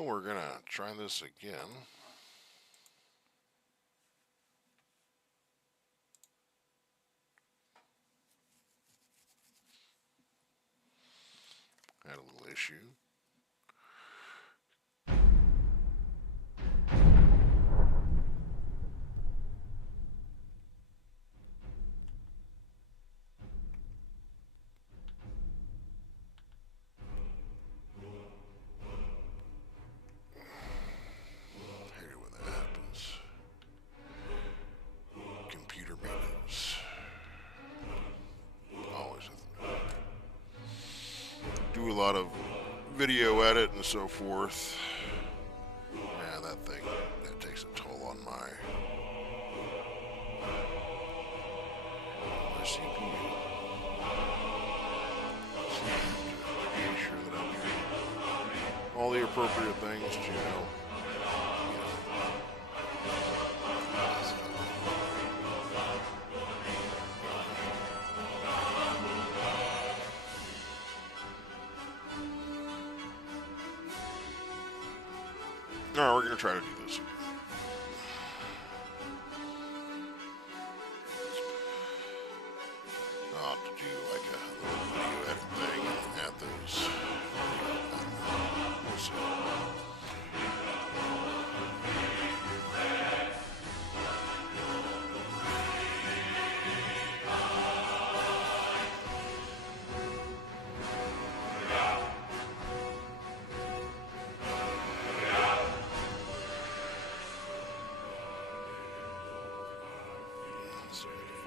Well, we're gonna try this again. Had a little issue. Do a lot of video edit and so forth. Yeah, that thing, that takes a toll on my CPU. Make sure that I'm doing all the appropriate things to, Alright, we're going to try to do this again. I'll have to do like a little video edit thing and add those. We'll see.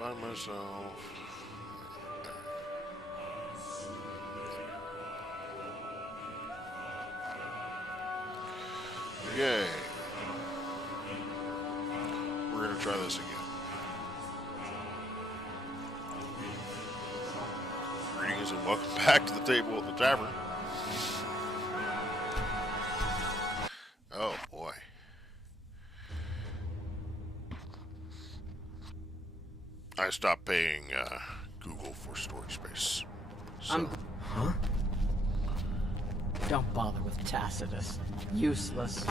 Find myself. Yay. We're going to try this again. Greetings and welcome back to the table at the tavern. Oh boy. I stopped paying Google for storage space. So. Huh? Don't bother with Tacitus. Useless.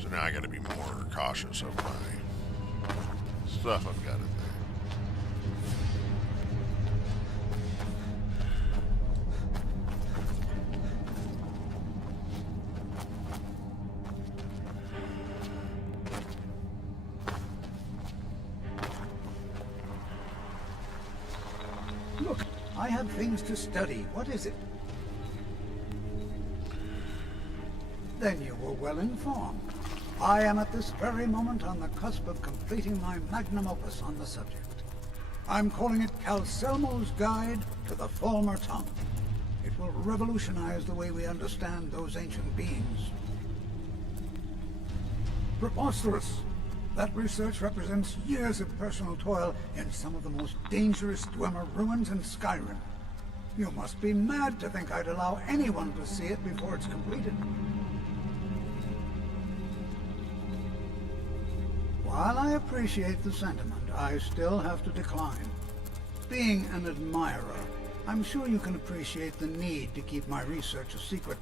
So now I gotta be more cautious of my stuff I've got in there. Look, I have things to study. What is it? Then you were well informed. I am at this very moment on the cusp of completing my magnum opus on the subject. I'm calling it Calcelmo's Guide to the Falmer Tongue. It will revolutionize the way we understand those ancient beings. Preposterous! That research represents years of personal toil in some of the most dangerous Dwemer ruins in Skyrim. You must be mad to think I'd allow anyone to see it before it's completed. While I appreciate the sentiment, I still have to decline. Being an admirer, I'm sure you can appreciate the need to keep my research a secret.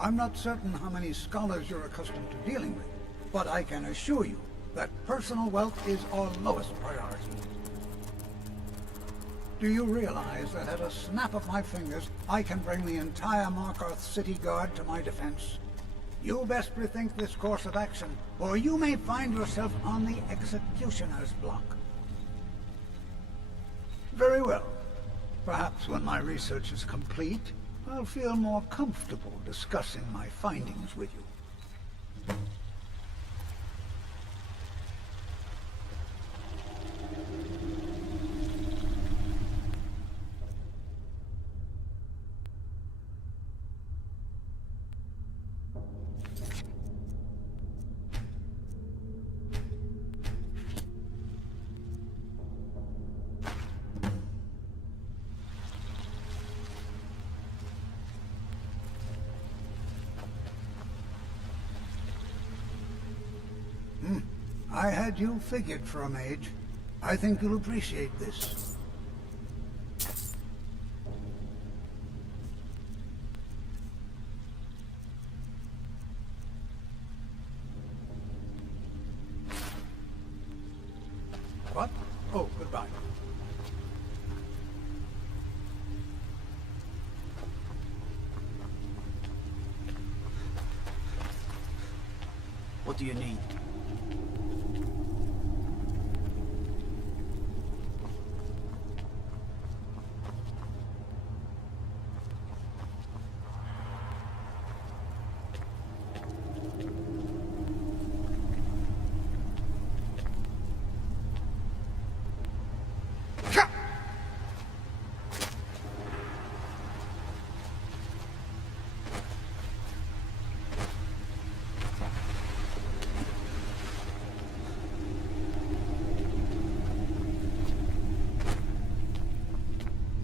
I'm not certain how many scholars you're accustomed to dealing with, but I can assure you that personal wealth is our lowest priority. Do you realize that at a snap of my fingers, I can bring the entire Markarth city guard to my defense? You best rethink this course of action, or you may find yourself on the executioner's block. Very well. Perhaps when my research is complete, I'll feel more comfortable discussing my findings with you. I had you figured for a mage. I think you'll appreciate this. What? Oh, goodbye. What do you need?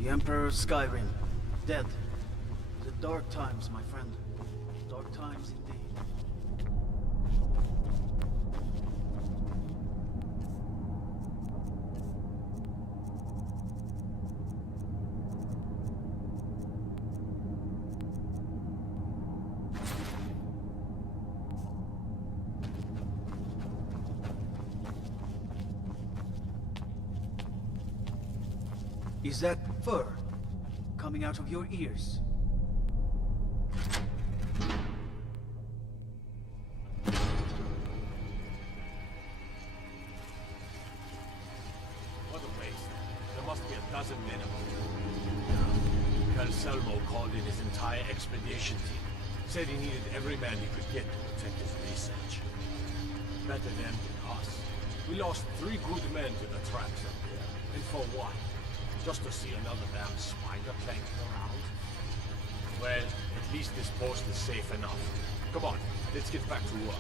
The Emperor of Skyrim, dead. The dark times, my friend. Dark times indeed. Is that fur coming out of your ears? What a waste. There must be a dozen minimum. Selmo called in his entire expedition team. Said he needed every man he could get to protect his research. Better them than us. We lost 3 good men to the traps up there. And for what? Just to see another damn spider clanking around? Well, at least this post is safe enough. Come on, let's get back to work.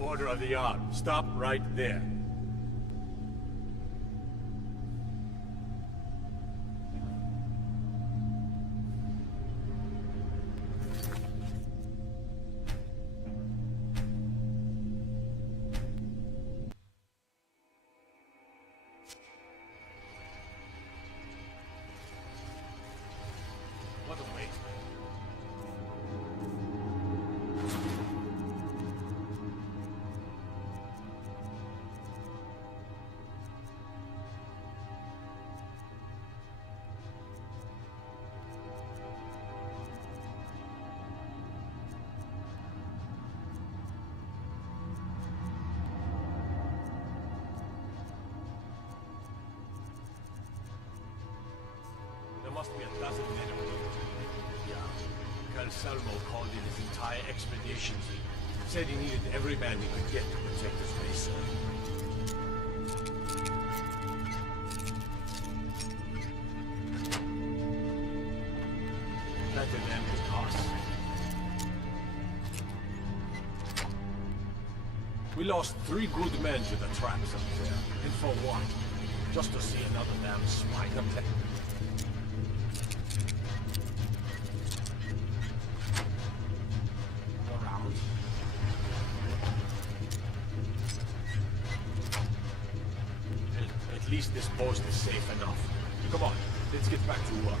order of the Arm. Stop right there. What a waste. There must be a dozen men of them. Yeah. Calcelmo called in his entire expedition team. Said he needed every man he could get to protect his race. Better them than us. We lost 3 good men to the traps up there. And for what? Just to see another damn spider play. Around. At least this post is safe enough. Come on, let's get back to work.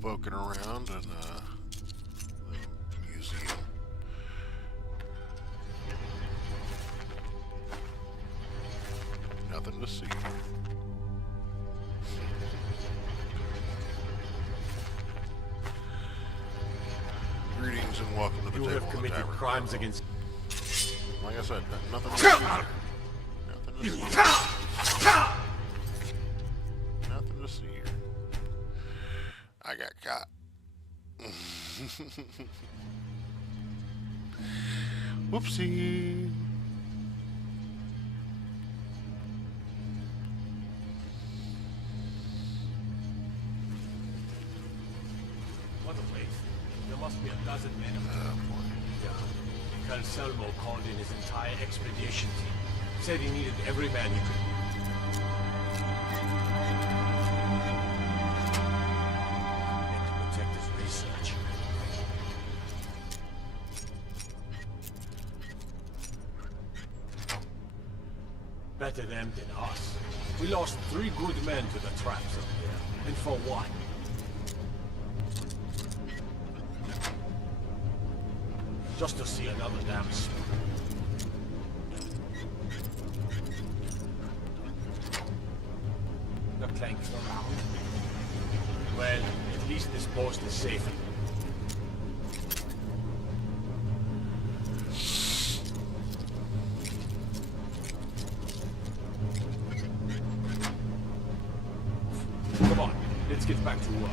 Poking around in the museum. Nothing to see. Greetings and welcome to the You table. have committed crimes against... Like I said, nothing to see here. Nothing to see here. Nothing to see here. I got caught. Whoopsie. What a place. There must be a dozen men of them. Yeah. Calcelmo called in his entire expedition team. Said he needed every man he could. Research. Better them than us. We lost 3 good men to the the traps up there. And for what? Just to see another damn spook. The clank's around. Well, at least this post is safe. Come on, let's get back to work.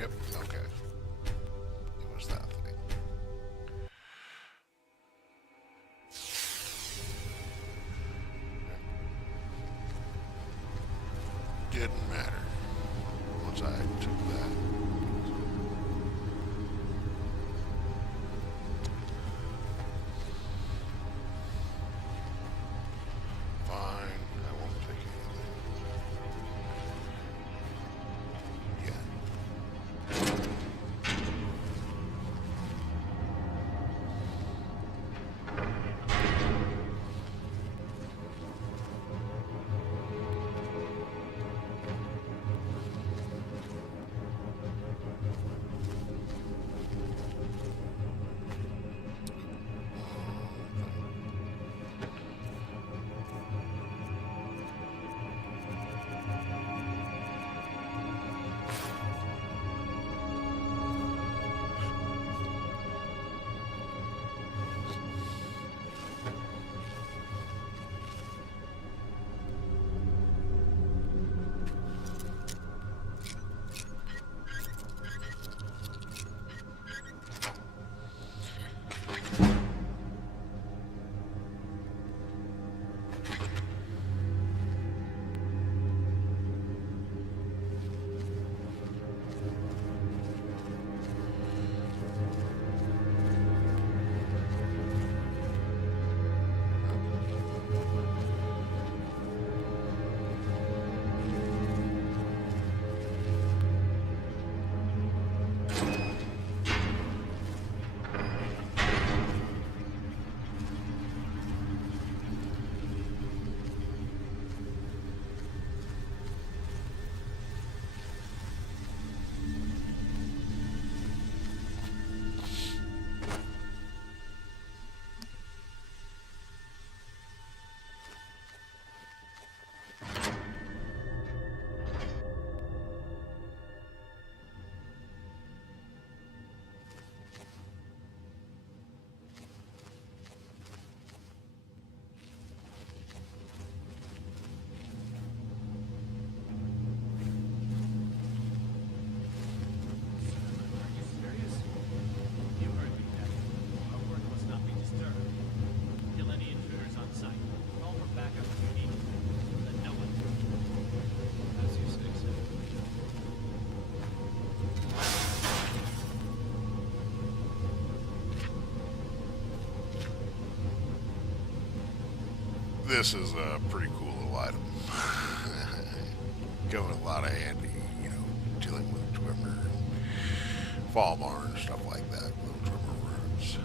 Yep, okay. It was that thing. Didn't matter once I took that. This is a pretty cool little item. Going a lot of handy, you know, dealing with Twimmer, fall barn, stuff like that. Little Twimmer runes.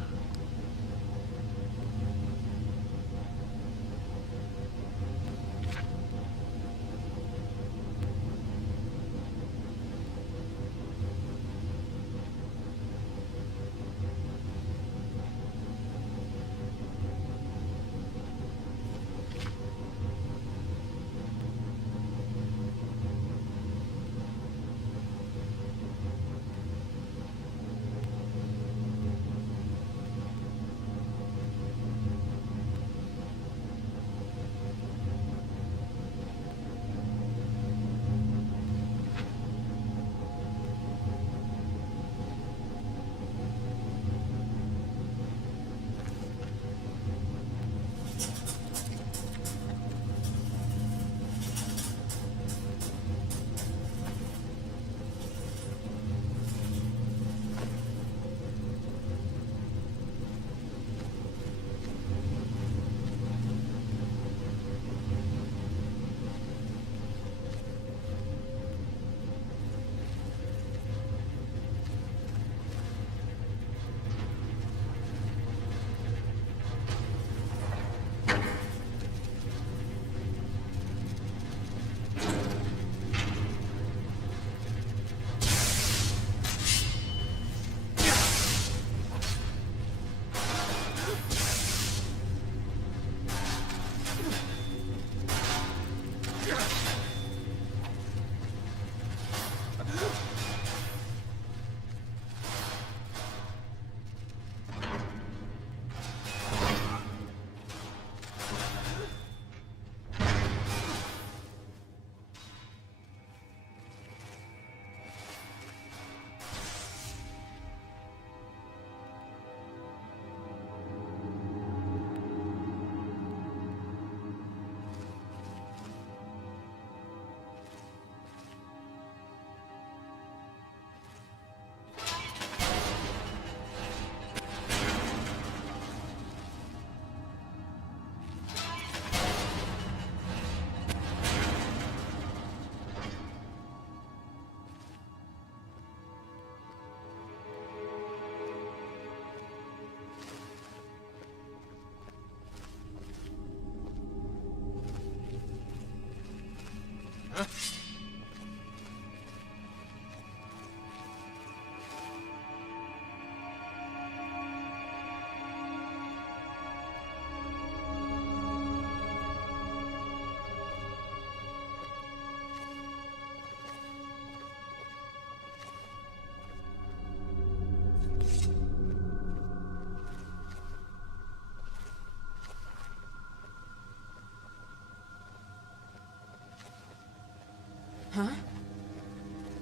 Huh?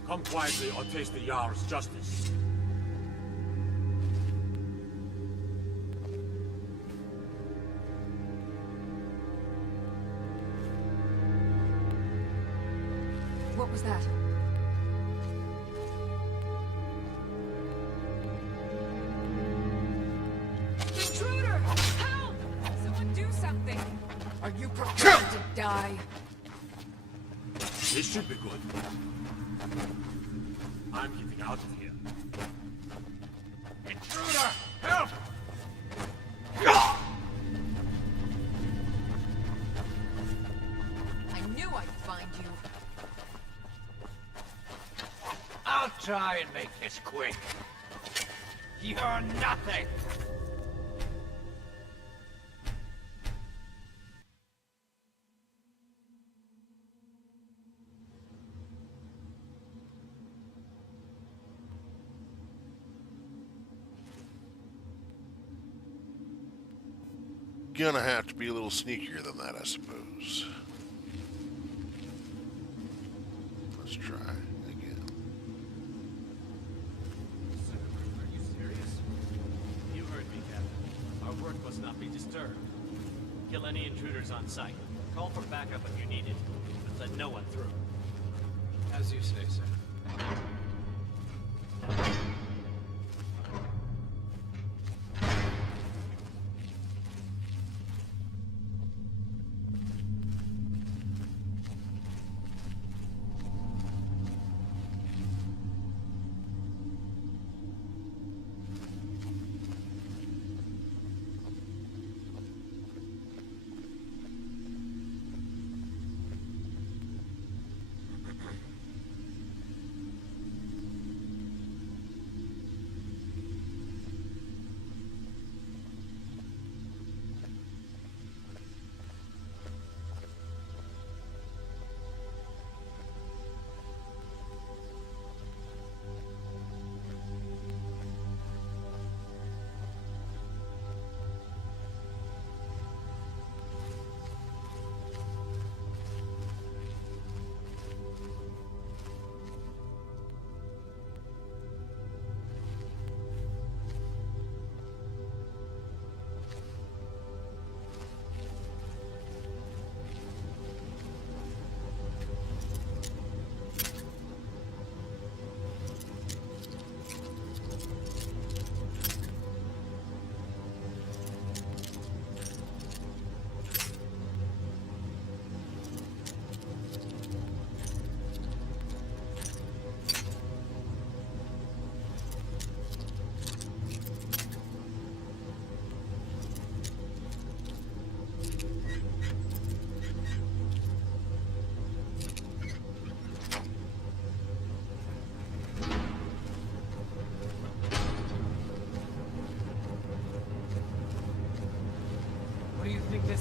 Come quietly or taste the Jarl's justice. What was that? Intruder! Help! Someone do something! Are you prepared to die? This should be good. I'm getting out of here. Intruder! Help! I knew I'd find you. I'll try and make this quick. You're nothing! Gonna have to be a little sneakier than that, I suppose. Let's try again. Are you serious? You heard me, Captain. Our work must not be disturbed. Kill any intruders on sight. Call for backup if you need it, but let no one through. As you say, sir.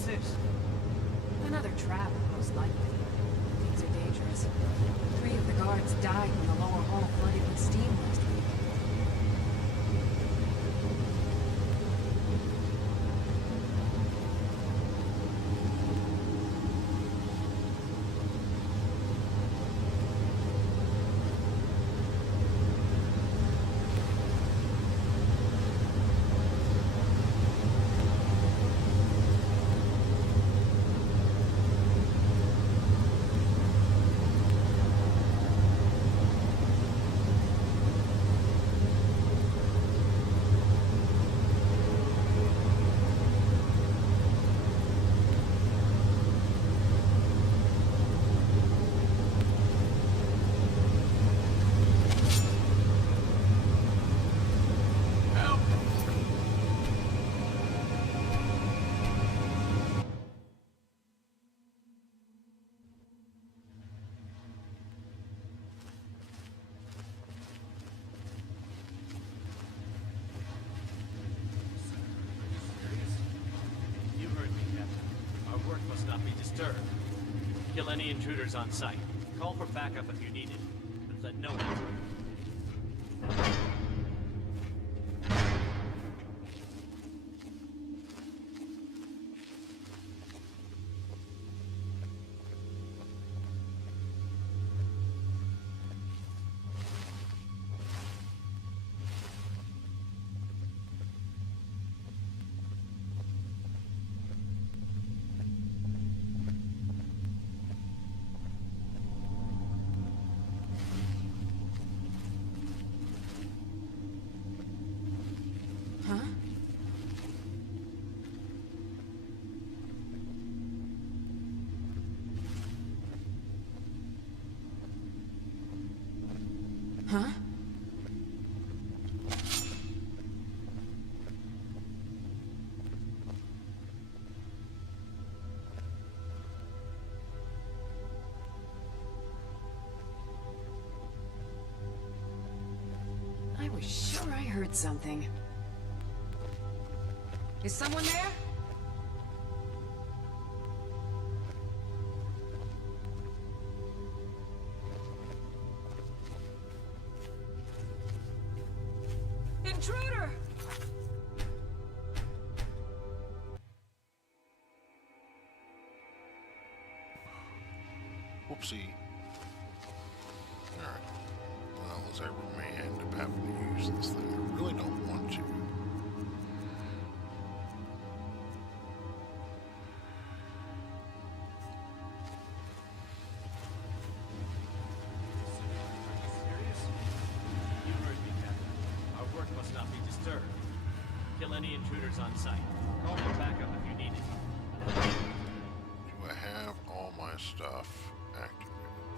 What's this? Another trap, most likely. Things are dangerous. 3 of the guards died when the lower hall flooded with steam last week. You heard me, Captain. Our work must not be disturbed. Kill any intruders on sight. Call for backup if you need it, but let no one through. Huh? Huh? I was sure I heard something. Is someone there? Intruder! Whoopsie. Alright. Well, as I remand, I'm having to use this thing. I really don't want to. You heard me, Captain. Our work must not be disturbed. Kill any intruders on sight. Call for backup if you need it. Do I have all my stuff activated?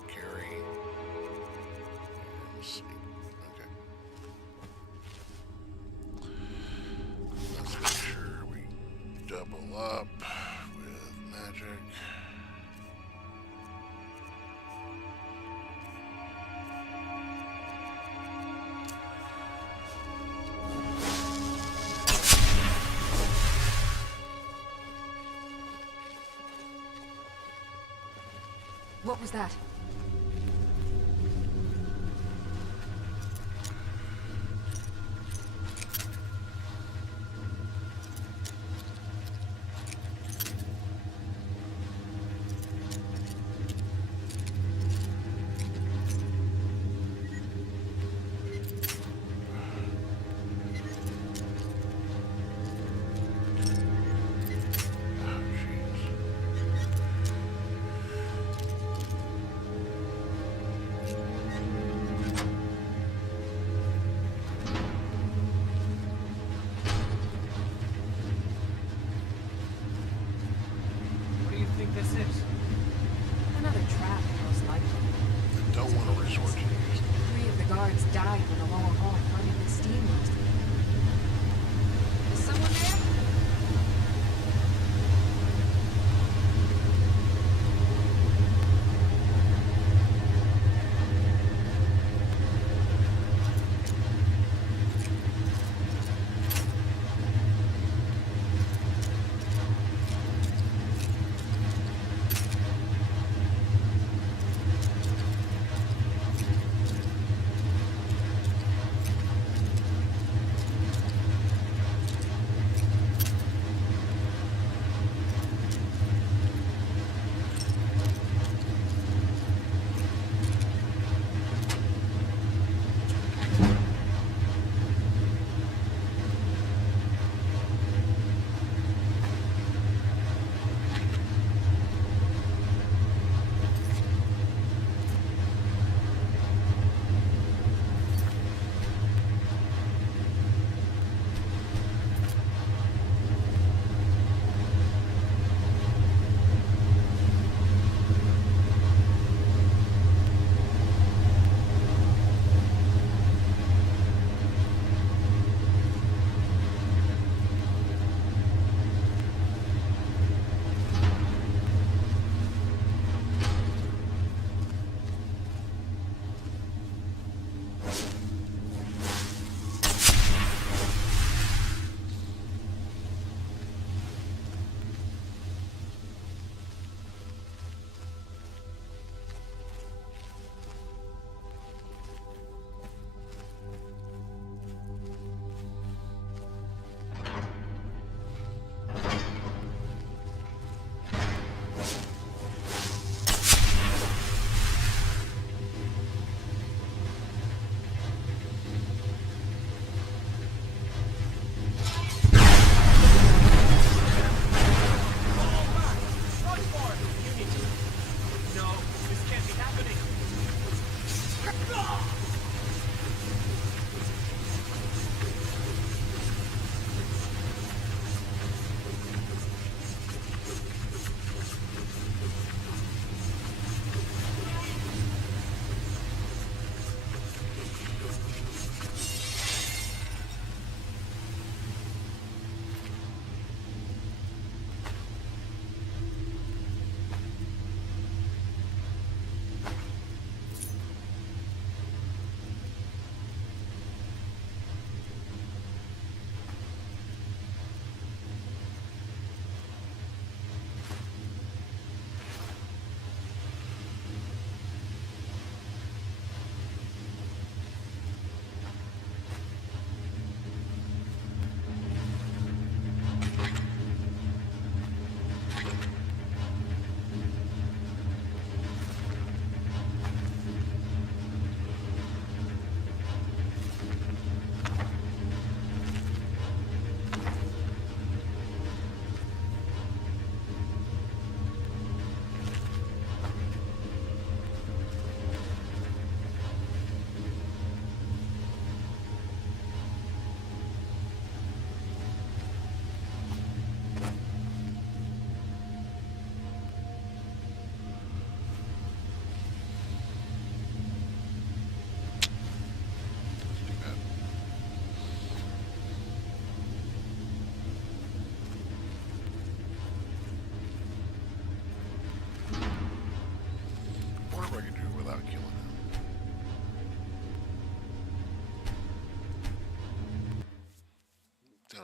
Carry. And see. Okay. Let's make sure we double up with magic. What was that? Oh, jeez.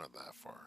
not that far.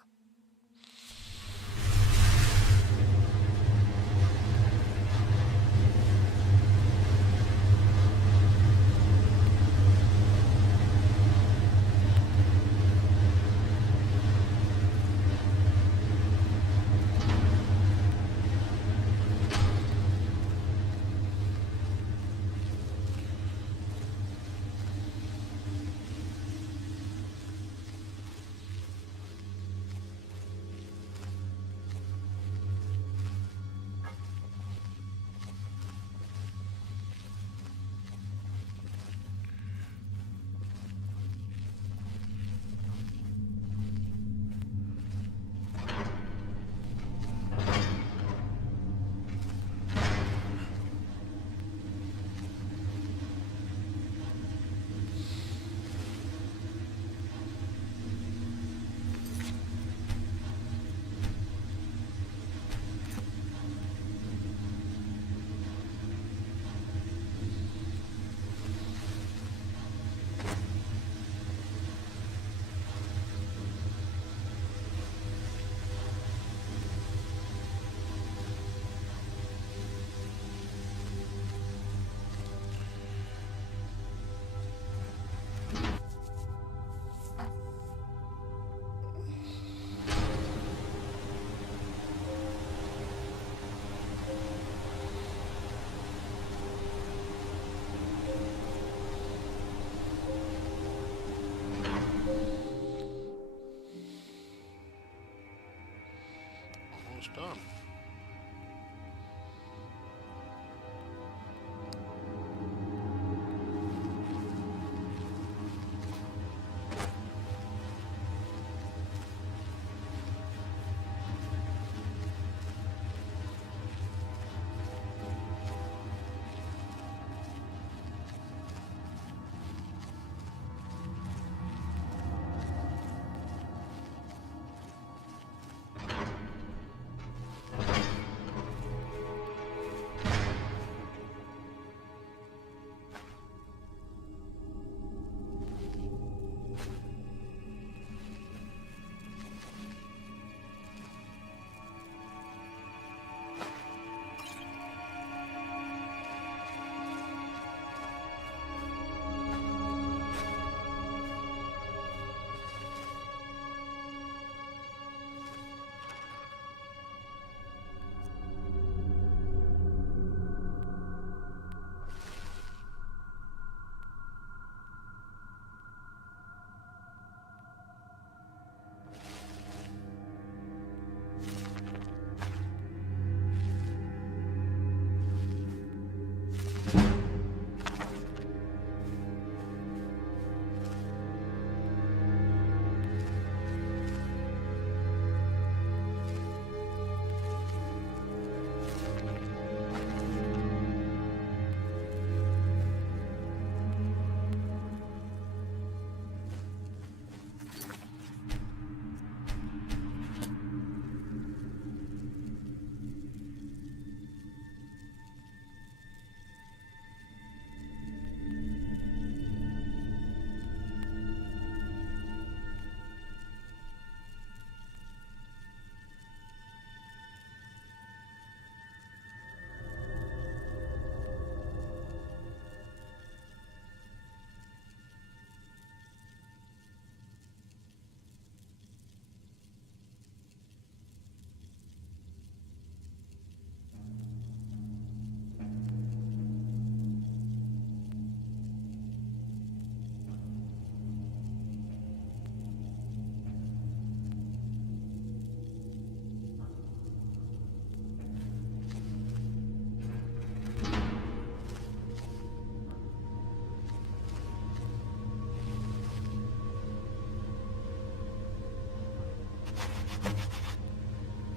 Almost done.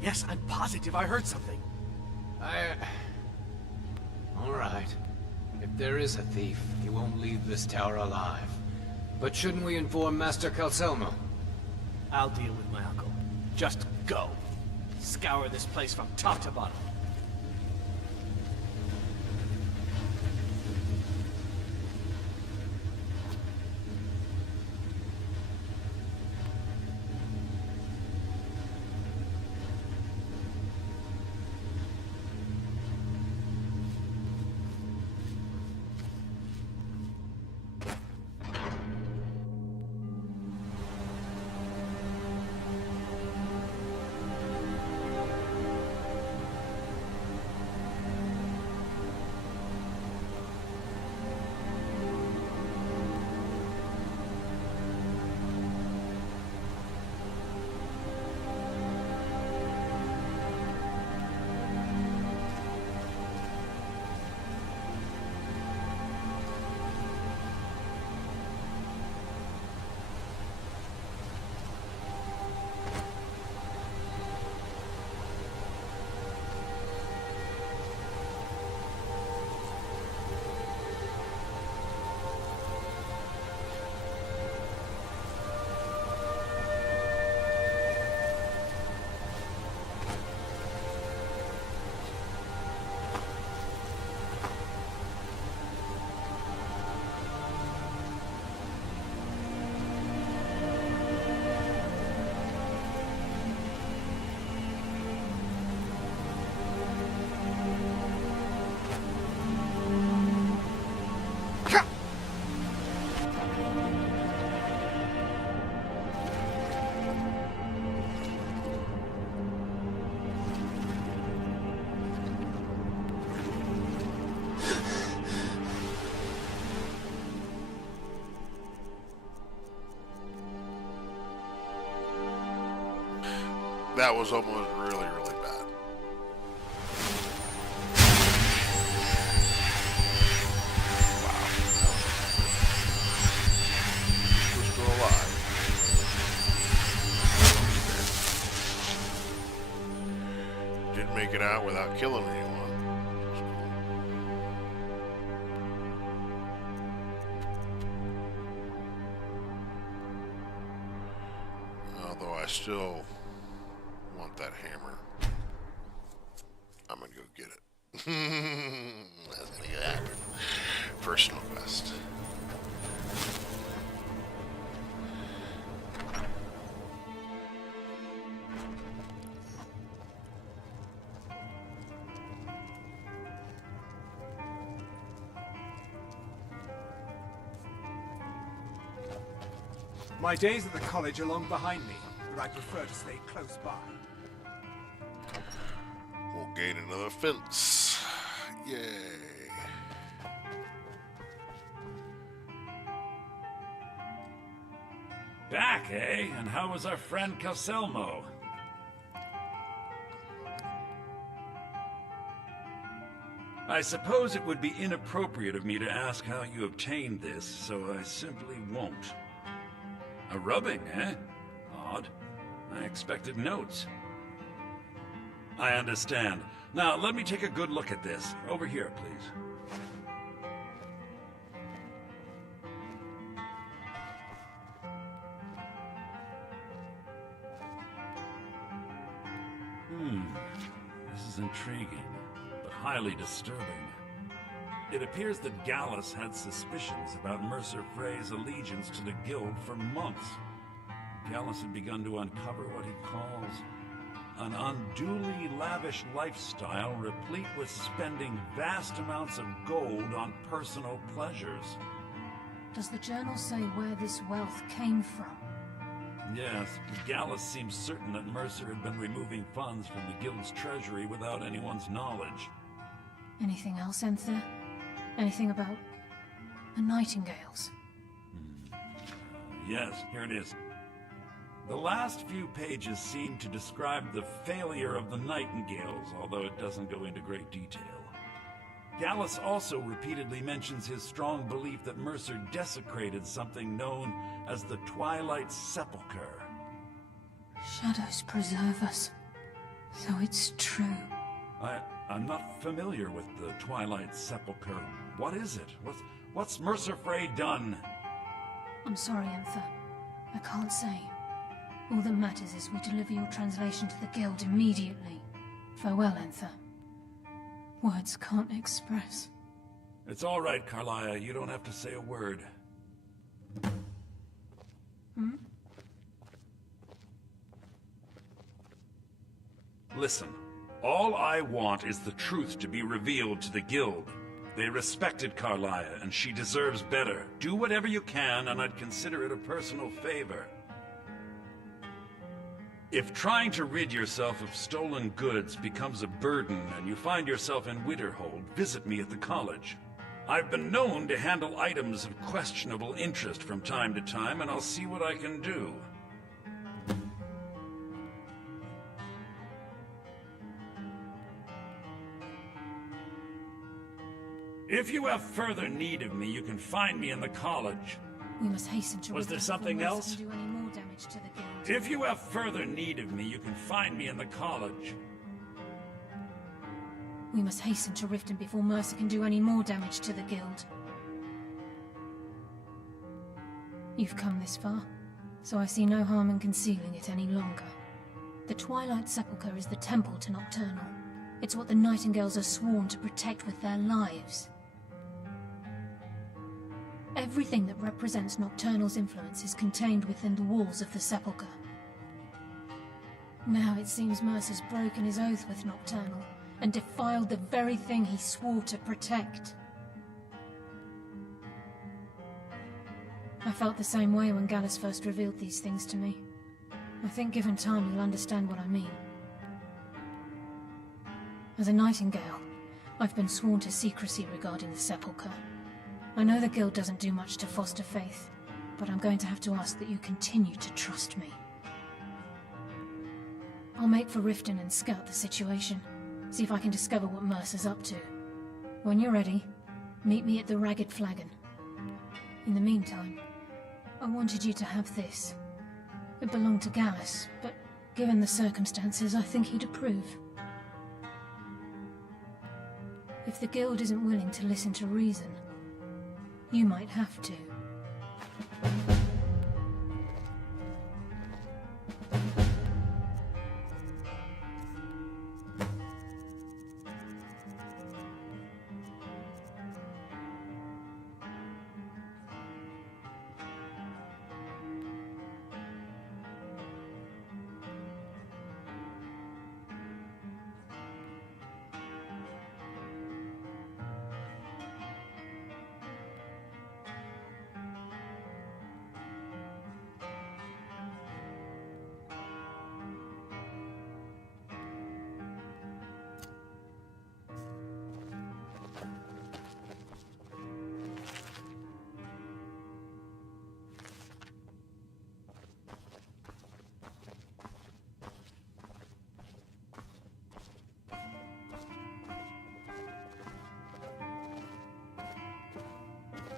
Yes, I'm positive I heard something. All right. If there is a thief, he won't leave this tower alive. But shouldn't we inform Master Calcelmo? I'll deal with my uncle. Just go. Scour this place from top to bottom. That was almost really, really bad. Wow. We're still alive. Didn't make it out without killing anyone. Although I still want that hammer. I'm gonna go get it. That's gonna go happen. Personal quest. My days at the college are long behind me, but I prefer to stay close by. We'll gain another fence. Yay. Back, eh? And how was our friend Calselmo? I suppose it would be inappropriate of me to ask how you obtained this, so I simply won't. A rubbing, eh? Odd. I expected notes. I understand. Now, let me take a good look at this. Over here, please. This is intriguing, but highly disturbing. It appears that Gallus had suspicions about Mercer Frey's allegiance to the Guild for months. Gallus had begun to uncover what he calls an unduly lavish lifestyle replete with spending vast amounts of gold on personal pleasures. Does the journal say where this wealth came from? Yes, Gallus seems certain that Mercer had been removing funds from the Guild's treasury without anyone's knowledge. Anything else, Enther? Anything about the Nightingales? Yes, here it is. The last few pages seem to describe the failure of the Nightingales, although it doesn't go into great detail. Gallus also repeatedly mentions his strong belief that Mercer desecrated something known as the Twilight Sepulchre. Shadows preserve us. So it's true. I'm not familiar with the Twilight Sepulchre. What is it? What's Mercer Frey done? I'm sorry, Enther. I can't say. All that matters is we deliver your translation to the Guild immediately. Farewell, Enther. Words can't express. It's all right, Carlia. You don't have to say a word. Listen, all I want is the truth to be revealed to the Guild. They respected Carlia, and she deserves better. Do whatever you can, and I'd consider it a personal favor. If trying to rid yourself of stolen goods becomes a burden and you find yourself in Winterhold, visit me at the college. I've been known to handle items of questionable interest from time to time, and I'll see what I can do. If you have further need of me, you can find me in the college. We must hasten to... Was there something else? Do any more damage to the Guild. If you have further need of me, you can find me in the college. We must hasten to Riften before Mercer can do any more damage to the Guild. You've come this far, so I see no harm in concealing it any longer. The Twilight Sepulchre is the temple to Nocturnal. It's what the Nightingales are sworn to protect with their lives. Everything that represents Nocturnal's influence is contained within the walls of the Sepulchre. Now it seems Mercer's broken his oath with Nocturnal, and defiled the very thing he swore to protect. I felt the same way when Gallus first revealed these things to me. I think given time you'll understand what I mean. As a Nightingale, I've been sworn to secrecy regarding the Sepulchre. I know the Guild doesn't do much to foster faith, but I'm going to have to ask that you continue to trust me. I'll make for Riften and scout the situation. See if I can discover what Mercer's up to. When you're ready, meet me at the Ragged Flagon. In the meantime, I wanted you to have this. It belonged to Gallus, but given the circumstances, I think he'd approve. If the Guild isn't willing to listen to reason, you might have to.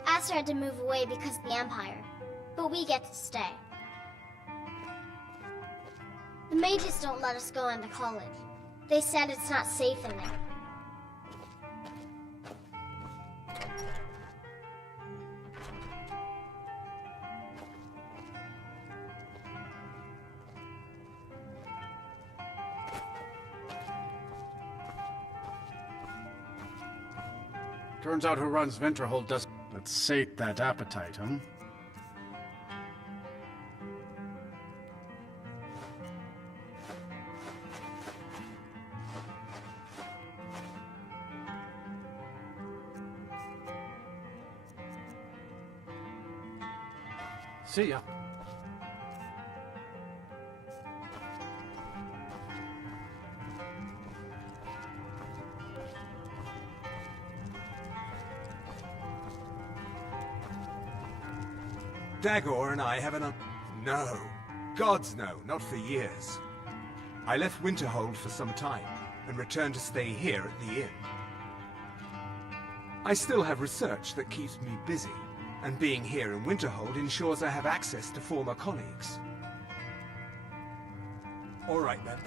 Aster had to move away because of the Empire, but we get to stay. The mages don't let us go into college. They said it's not safe in there. Turns out who runs Venterhold doesn't... Let's sate that appetite, huh? See ya. Dagor and I have an No. Gods no, not for years. I left Winterhold for some time, and returned to stay here at the inn. I still have research that keeps me busy, and being here in Winterhold ensures I have access to former colleagues. All right then.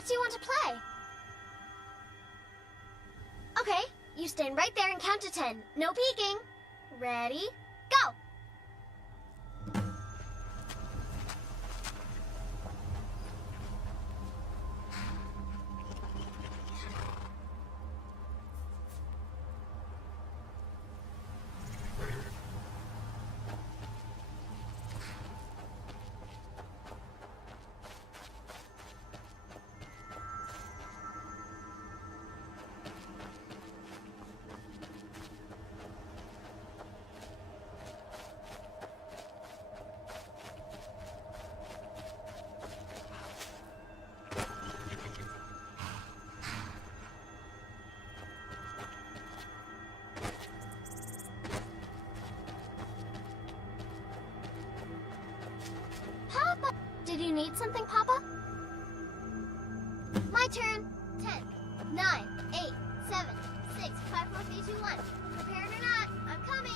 What do you want to play? Okay, you stand right there and count to 10. No peeking. Ready? Go! Papa! Did you need something, Papa? My turn. 10, 9, 8, 7, 6, 5, 4, 3, 2, 1. Prepared or not, I'm coming!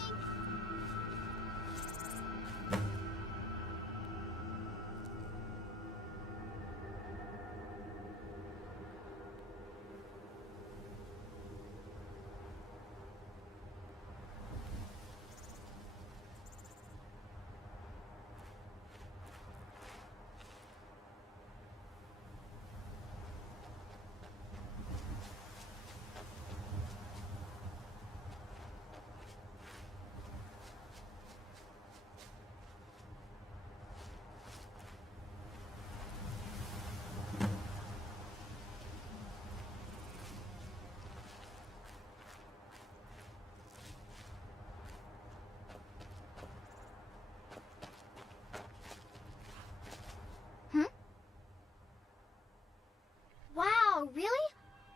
Wow, really?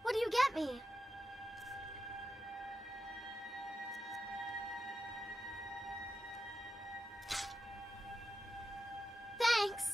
What do you get me? Thanks.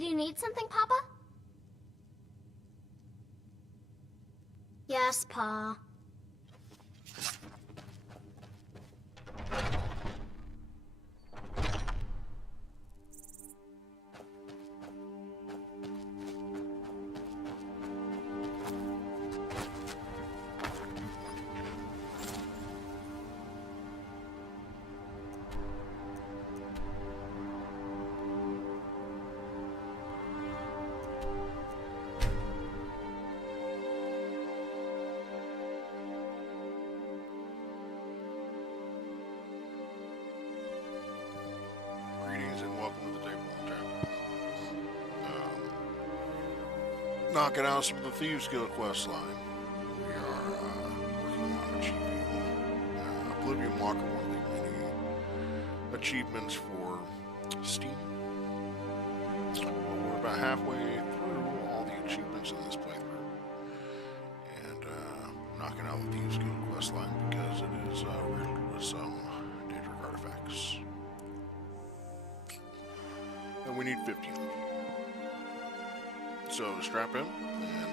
Did you need something, Papa? Yes, Pa. Greetings and welcome to the table on tap. Knocking out some of the Thieves Guild questline. We are working on achieving Oblivion Walker, one of the many achievements for Steam. We're about halfway through all the achievements in this playthrough. And knocking out the Thieves Guild questline because it is riddled with some Daedric artifacts. And we need 15 of them. So strap in and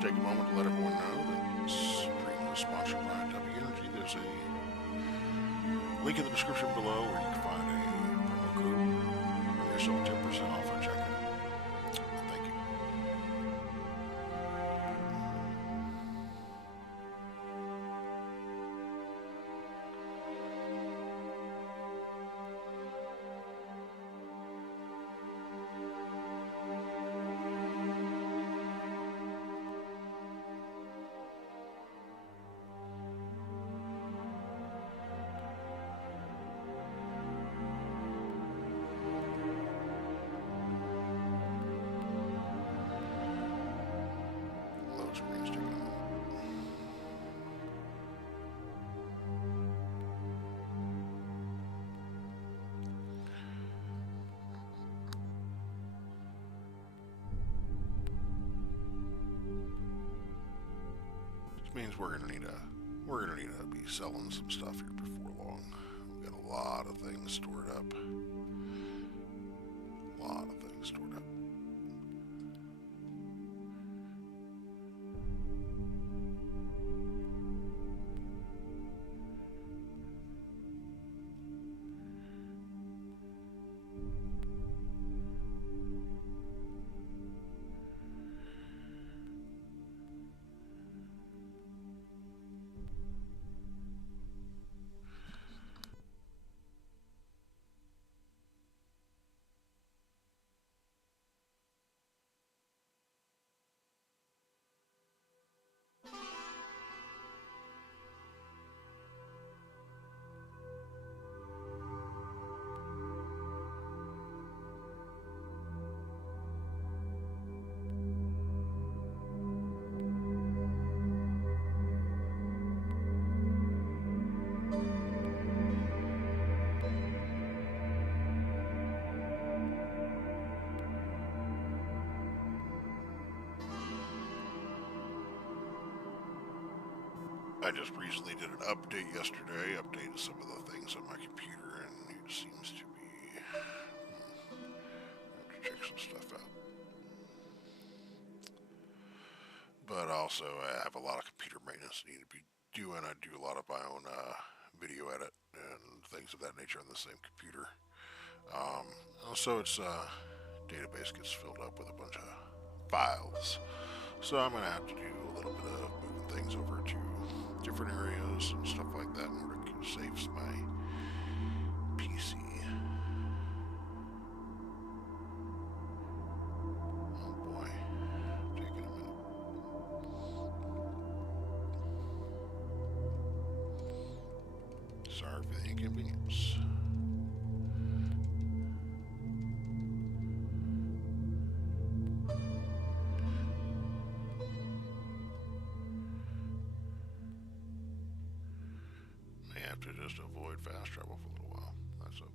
take a moment to let everyone know that this stream is sponsored by W Energy. There's a link in the description below where you can find a promo code and yourself 10% off at checkout. Thank you. Load screen's taking a moment. This means we're gonna need to be selling some stuff here before long. We've got a lot of things stored up. I just recently did an update yesterday, updated some of the things on my computer, and it seems to be... I have to check some stuff out. But also, I have a lot of computer maintenance I need to be doing. I do a lot of my own video edit and things of that nature on the same computer. Also, its database gets filled up with a bunch of files. So I'm going to have to do a little bit of moving things over to different areas and stuff like that in order to save my PC. Oh boy, taking a minute. Sorry for the inconvenience. To just avoid fast travel for a little while. That's okay.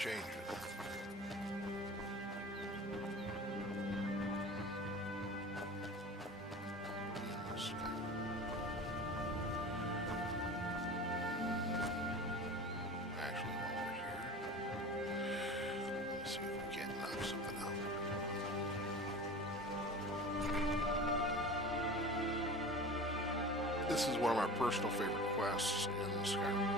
change it. Yes. Actually, while we're here, let's see if we can't knock something out. This is one of my personal favorite quests in Skyrim.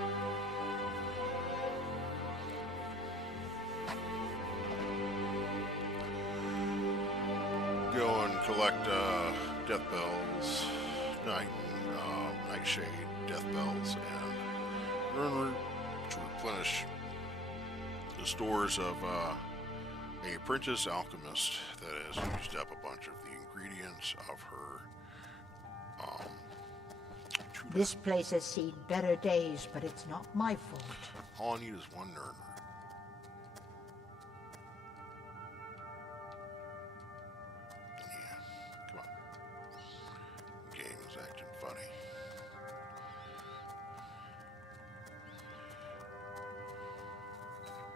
Go and collect death bells, nightshade death bells, and learn to replenish the stores of a apprentice alchemist that has used up a bunch of the ingredients of her. This place has seen better days, but it's not my fault. All I need is one nerd. Yeah, come on. Game is acting funny.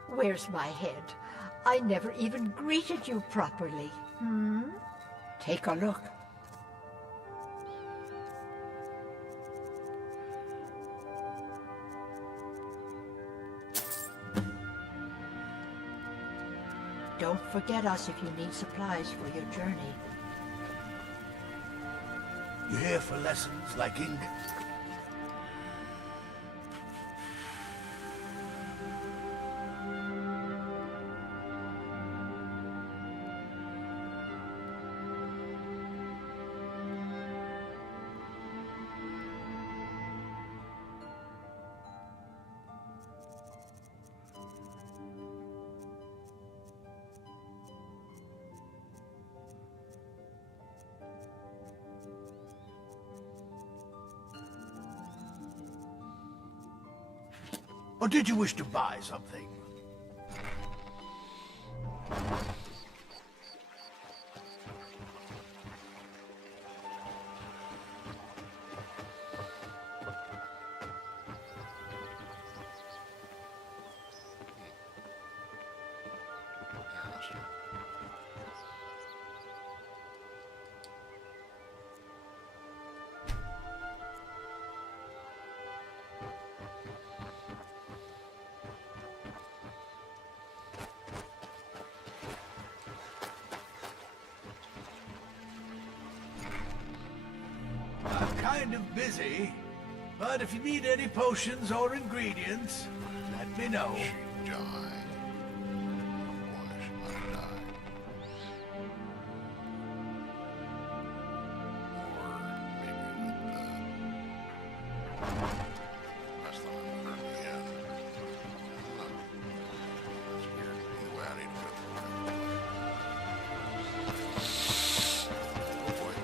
Where's my head? I never even greeted you properly. Take a look. Don't forget us if you need supplies for your journey. You here for lessons like Ing? Or did you wish to buy something? I'm kind of busy, but if you need any potions or ingredients, let me know. She died. Why should I die? Or maybe with that's the one currently in. That's weird. Either way, I need to go through it. Oh boy.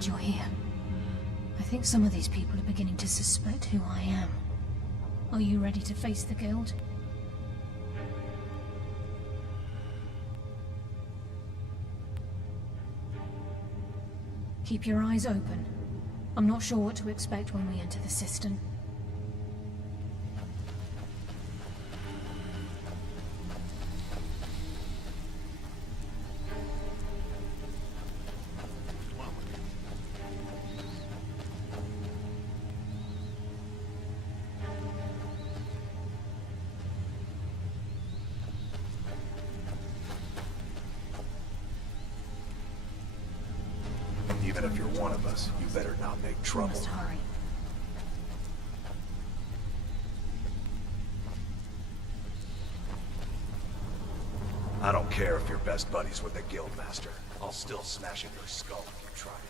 glad you're here. I think some of these people are beginning to suspect who I am. Are you ready to face the Guild? Keep your eyes open. I'm not sure what to expect when we enter the cistern. Even if you're one of us, you better not make We trouble. must hurry. I don't care if you're best buddies with the Guildmaster. I'll still smash in your skull if you try anything.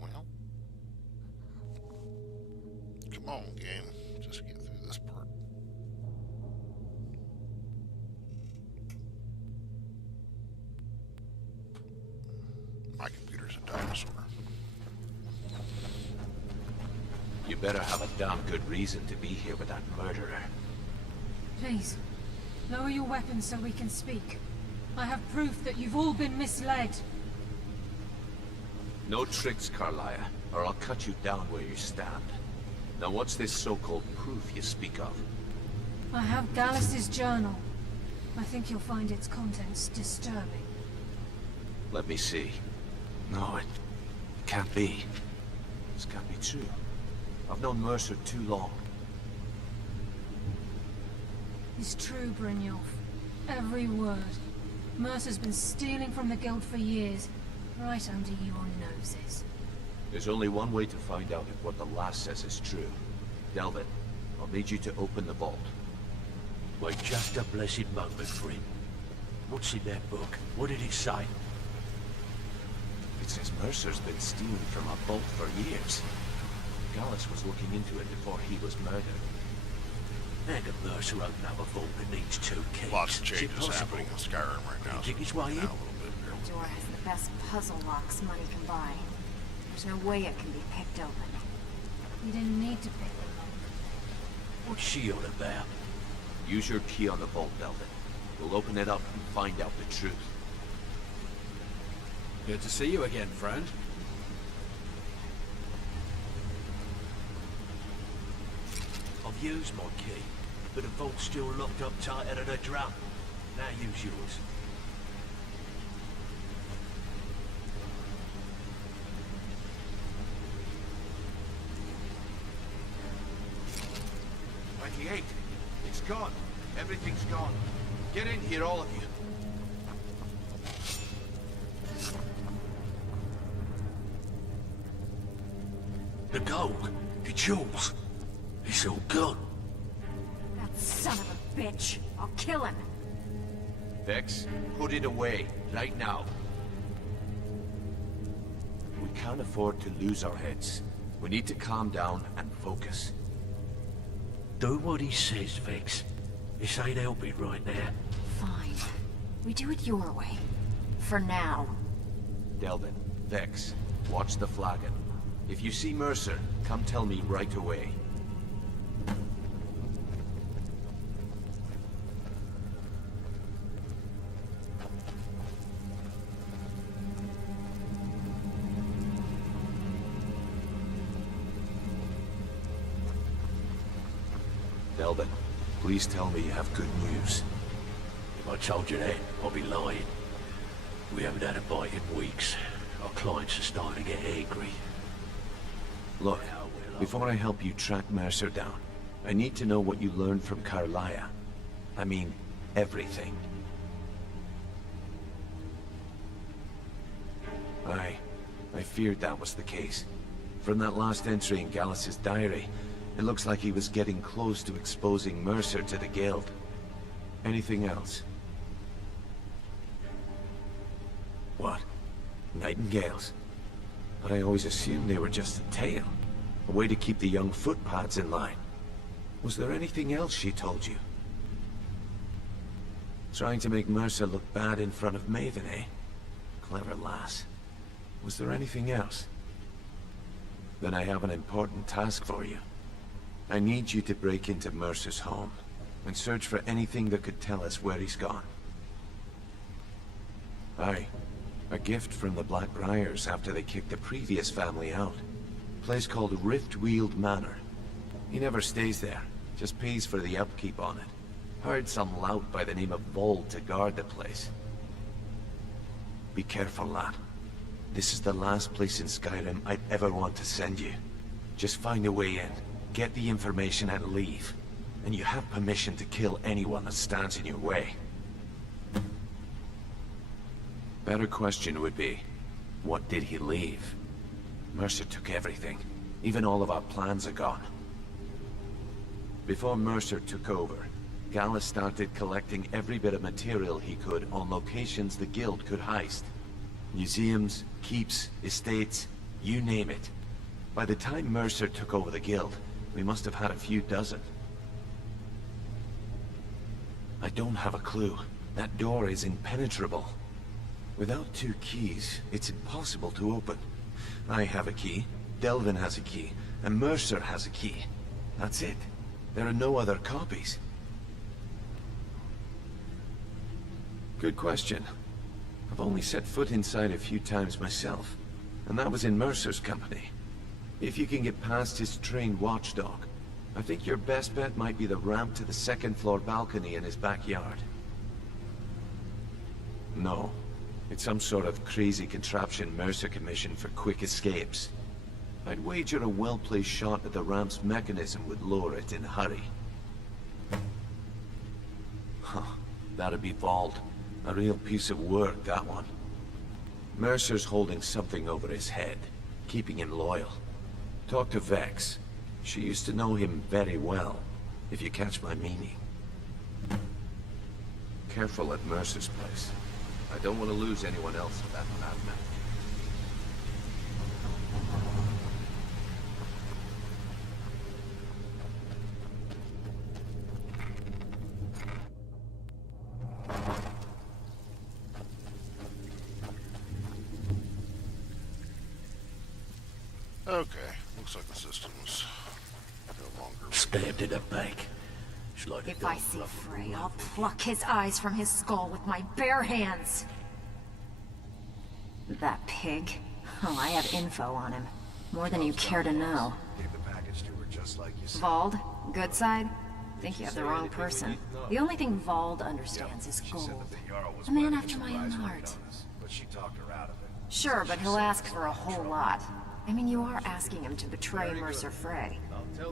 Well, come on, game. Just get through this part. My computer's a dinosaur. You better have a damn good reason to be here with that murderer. Please, lower your weapons so we can speak. I have proof that you've all been misled. No tricks, Carlia, or I'll cut you down where you stand. Now what's this so-called proof you speak of? I have Gallus's journal. I think you'll find its contents disturbing. Let me see. No, it can't be. This can't be true. I've known Mercer too long. It's true, Brynjolf. Every word. Mercer's been stealing from the Guild for years, right under your noses. There's only one way to find out if what the lass says is true. Delvin, I'll need you to open the vault. Wait just a blessed moment, friend. What's in that book? What did it say? It says Mercer's been stealing from a vault for years. Gallus was looking into it before he was murdered. And a Mercer opened up a vault that needs 2 keys. Lots of Is it changes possible? happening in Skyrim right now. Dig his way in? Now a little bit here. The door has the best puzzle locks money can buy. There's no way it can be picked open. You didn't need to pick the lock. What's she all about? Use your key on the vault, Delvin. We'll open it up and find out the truth. Good to see you again, friend. I've used my key, but the vault's still locked up tighter than a drum. Now use yours. It's gone. Everything's gone. Get in here, all of you. The gold, it's yours. It's all gone. That son of a bitch. I'll kill him. Vex, put it away, right now. We can't afford to lose our heads. We need to calm down and focus. Do what he says, Vex. This ain't helping right now. Fine. We do it your way. For now. Delvin, Vex, watch the flagon. If you see Mercer, come tell me right away. Delvin. Please tell me you have good news. If I told you that, I'd be lying. We haven't had a bite in weeks. Our clients are starting to get angry. Look, before I help you track Mercer down, I need to know what you learned from Carlia. I mean, everything. I feared that was the case. From that last entry in Gallus's diary, it looks like he was getting close to exposing Mercer to the Guild. Anything else? What? Nightingales? But I always assumed they were just a tale. A way to keep the young footpads in line. Was there anything else she told you? Trying to make Mercer look bad in front of Maven, eh? Clever lass. Was there anything else? Then I have an important task for you. I need you to break into Mercer's home and search for anything that could tell us where he's gone. Aye. A gift from the Blackbriars after they kicked the previous family out. Place called Riftweald Manor. He never stays there, just pays for the upkeep on it. Hired some lout by the name of Vold to guard the place. Be careful, lad. This is the last place in Skyrim I'd ever want to send you. Just find a way in, get the information and leave. And you have permission to kill anyone that stands in your way. Better question would be, what did he leave? Mercer took everything. Even all of our plans are gone. Before Mercer took over, Gallus started collecting every bit of material he could on locations the Guild could heist. Museums, keeps, estates, you name it. By the time Mercer took over the Guild, we must have had a few dozen. I don't have a clue. That door is impenetrable. Without 2 keys, it's impossible to open. I have a key, Delvin has a key, and Mercer has a key. That's it. There are no other copies. Good question. I've only set foot inside a few times myself, and that was in Mercer's company. If you can get past his trained watchdog, I think your best bet might be the ramp to the 2nd floor balcony in his backyard. No. It's some sort of crazy contraption Mercer commissioned for quick escapes. I'd wager a well-placed shot at the ramp's mechanism would lower it in a hurry. Huh. That'd be Vold. A real piece of work, that one. Mercer's holding something over his head, keeping him loyal. Talk to Vex. She used to know him very well, if you catch my meaning. Careful at Mercer's place. I don't want to lose anyone else to that madman. Okay, looks like the system's no longer... Stabbed in the back. Like if I see Frey, I'll pluck his eyes from his skull with my bare hands. That pig. Oh, I have info on him. More than you care to know. Gave the package to her just like you said. Vold? Good side? Think you have the wrong person. The only thing Vold understands is gold. A man after my own heart. But she talked her out of it. Sure, but he'll ask for a whole lot. I mean, you are asking him to betray Mercer Frey.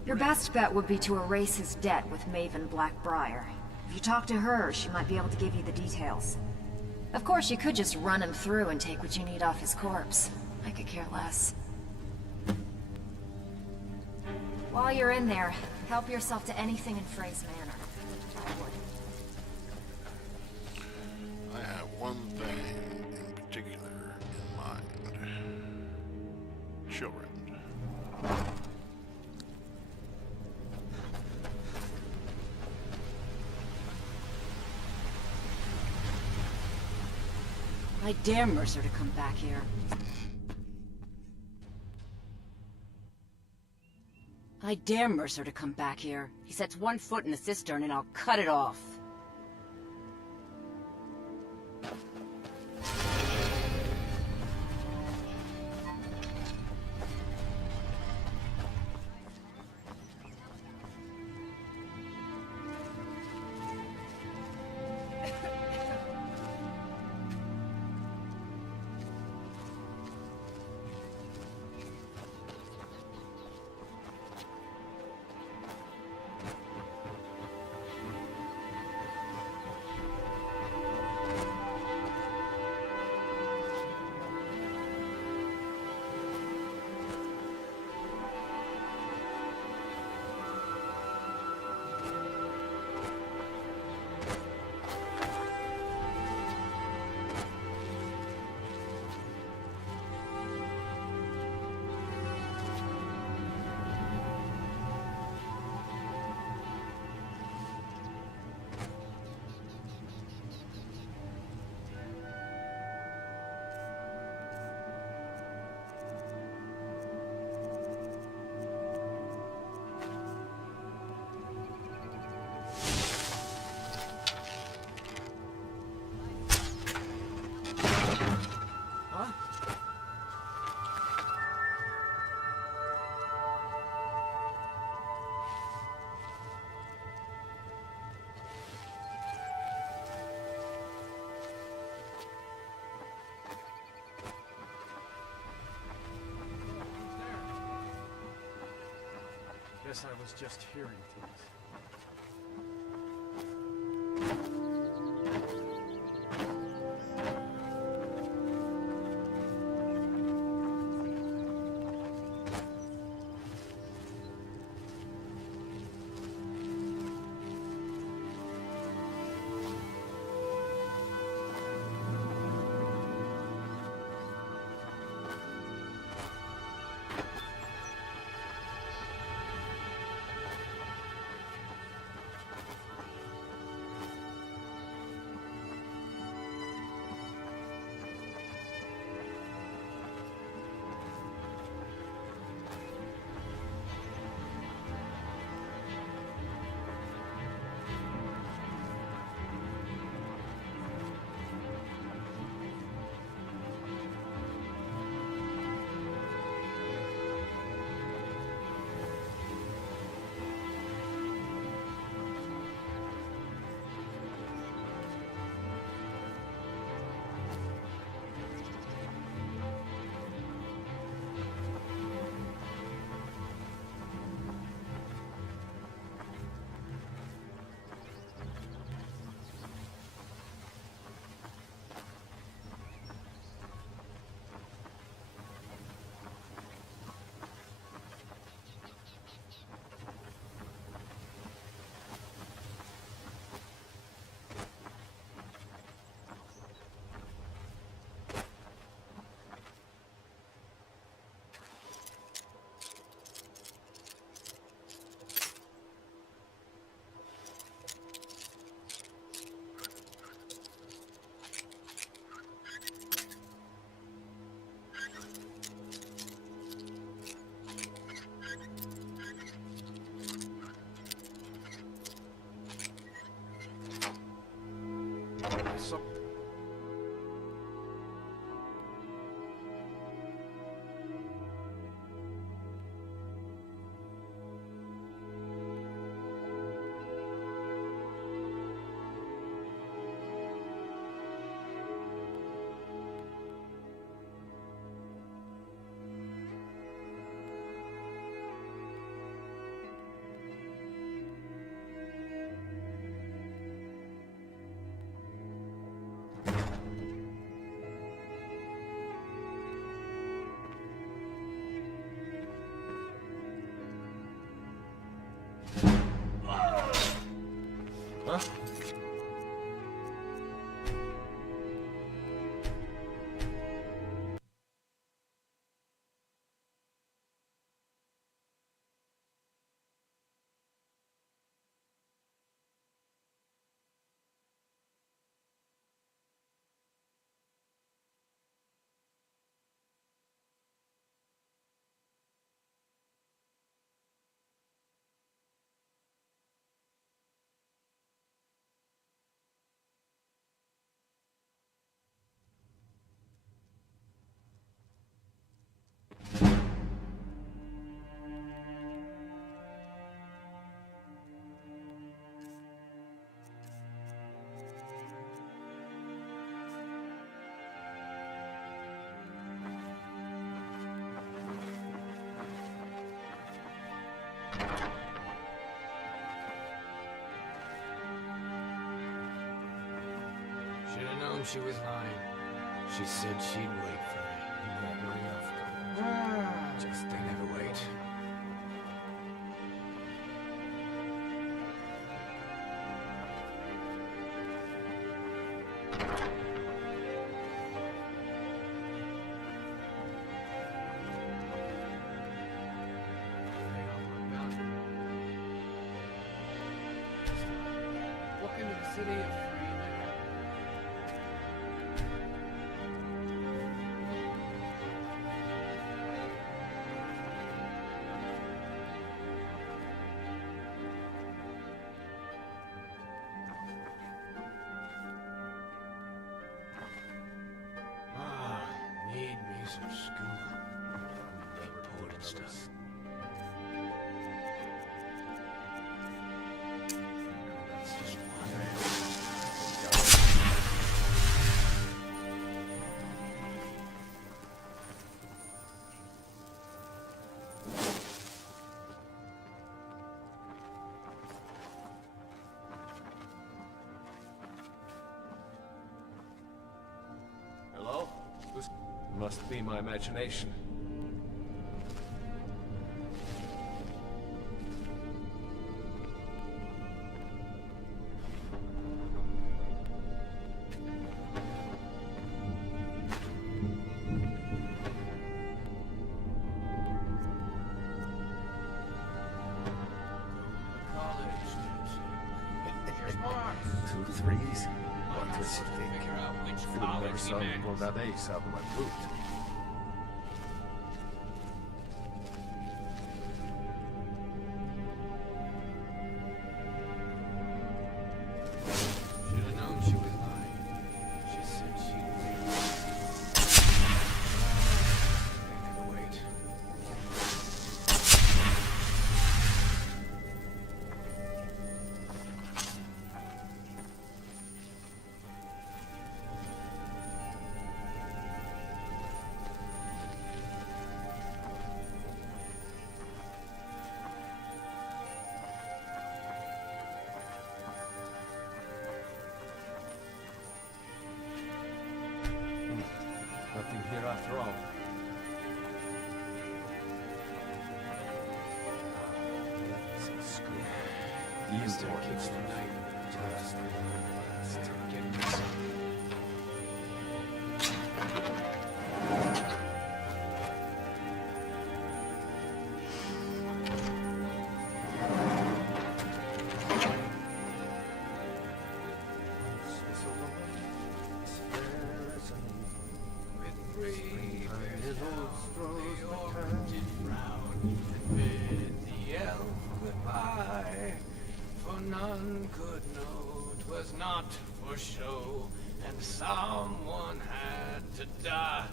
Your best bet would be to erase his debt with Maven Blackbriar. If you talk to her, she might be able to give you the details. Of course, you could just run him through and take what you need off his corpse. I could care less. While you're in there, help yourself to anything in Frey's manor. I have one thing in particular in mind. Children. I dare Mercer to come back here. I dare Mercer to come back here. He sets one foot in the cistern and I'll cut it off. guess I was just hearing things. So Huh? Should have known she was lying. She said she'd wait for me. Never enough. Just they never wait. Walk into the city of free Manhattan. Need me some scuba. Important stuff. That's just Must be my imagination. Two threes? What does you think? You never saw me pull that ace out of my boot. Should've known she was lying. She said she'd wait. They never wait. Nothing here after all. These orchids tonight. Just to get me none could know 'twas not for show, and someone had to die.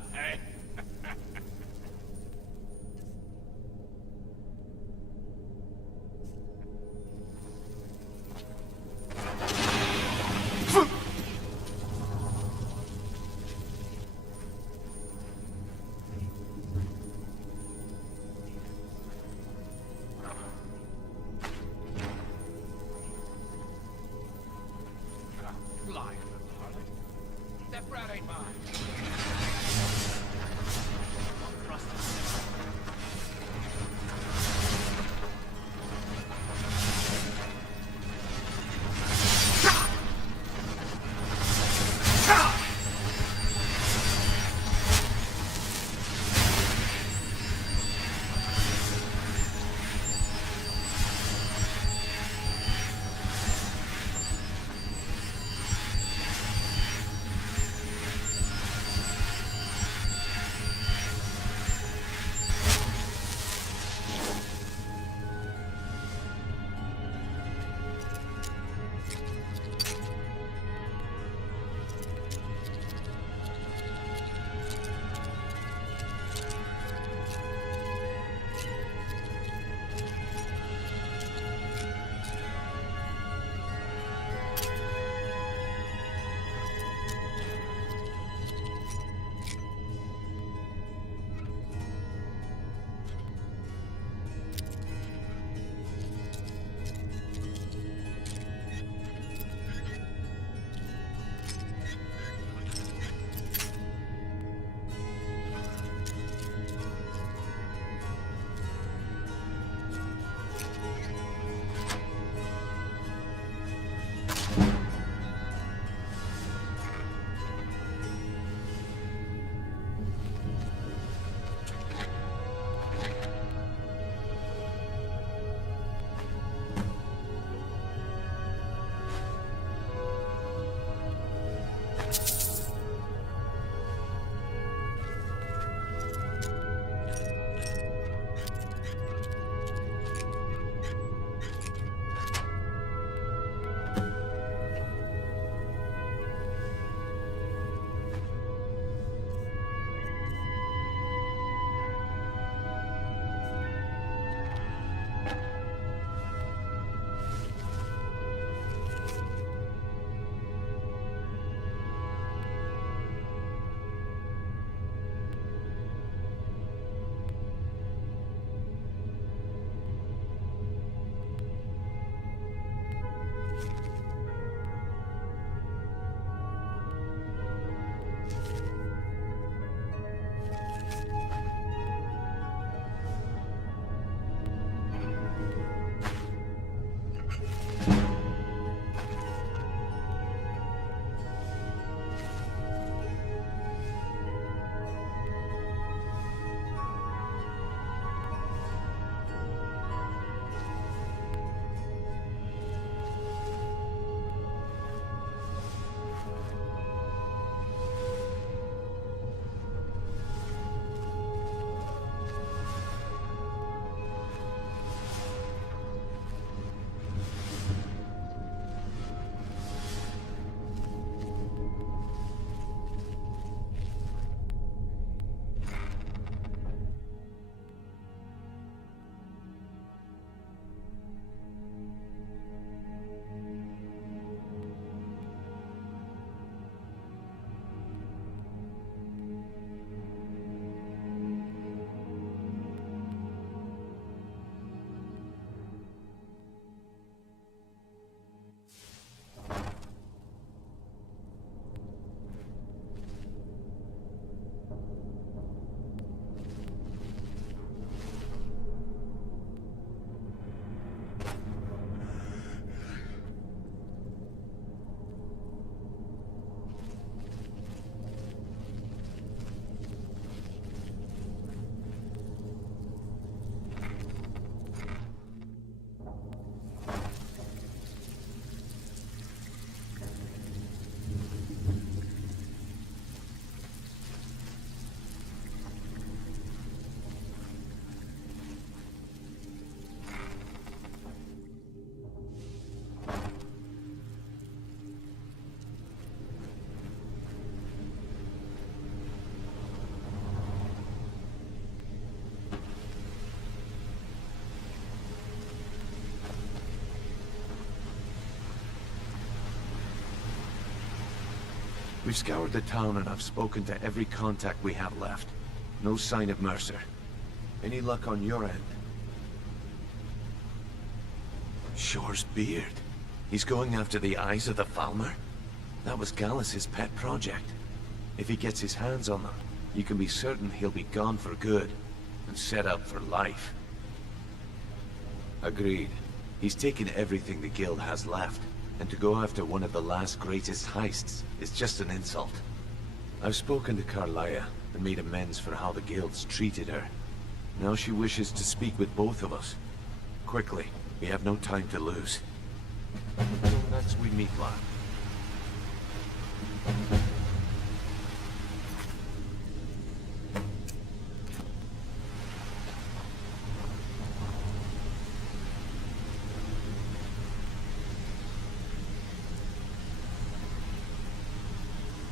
Lying little harlot. That brat ain't mine. We've scoured the town and I've spoken to every contact we have left. No sign of Mercer. Any luck on your end? Shore's beard. He's going after the eyes of the Falmer? That was Gallus' pet project. If he gets his hands on them, you can be certain he'll be gone for good, and set up for life. Agreed. He's taken everything the Guild has left, and to go after one of the last greatest heists is just an insult. I've spoken to Carlia, and made amends for how the Guild's treated her. Now she wishes to speak with both of us. Quickly, we have no time to lose. Until next we meet, lad.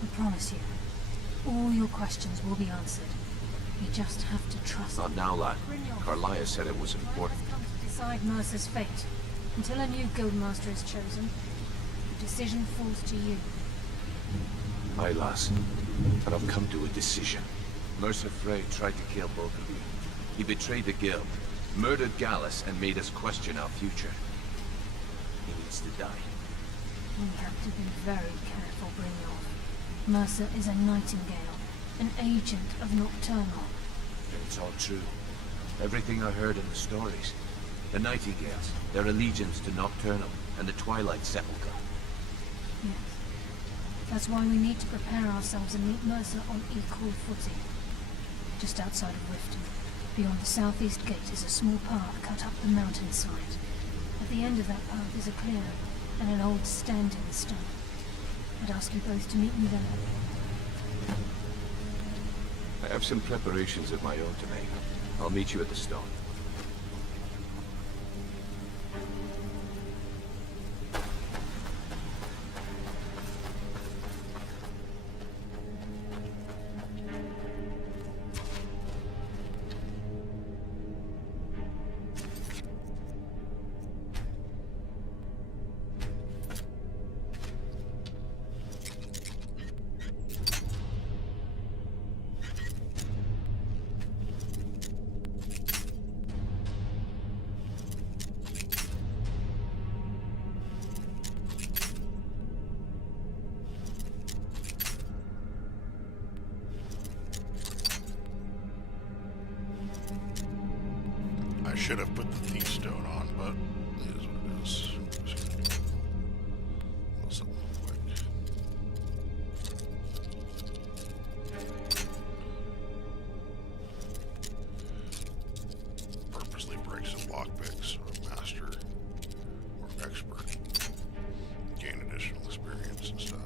I promise you, all your questions will be answered. You just have to trust me. Not now, lad. Carlia said it was important. Time has come to decide Mercer's fate. Until a new guildmaster is chosen, the decision falls to you. Aye, lass. And I've come to a decision. Mercer Frey tried to kill both of you. He betrayed the Guild, murdered Gallus, and made us question our future. He needs to die. We have to be very careful, Brynjolf. Mercer is a Nightingale, an agent of Nocturnal. It's all true. Everything I heard in the stories. The Nightingales, their allegiance to Nocturnal, and the Twilight Sepulchre. Yes. That's why we need to prepare ourselves and meet Mercer on equal footing. Just outside of Riften, beyond the southeast gate, is a small path cut up the mountainside. At the end of that path is a clearing, and an old standing stone. I'd ask you both to meet me there. I have some preparations of my own to make. I'll meet you at the stone. I should have put the thief stone on, but it is what it is. I'm just gonna do a little something quick. Purposely break some lockpicks, or master, or expert. Gain additional experience and stuff.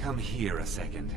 Come here a second.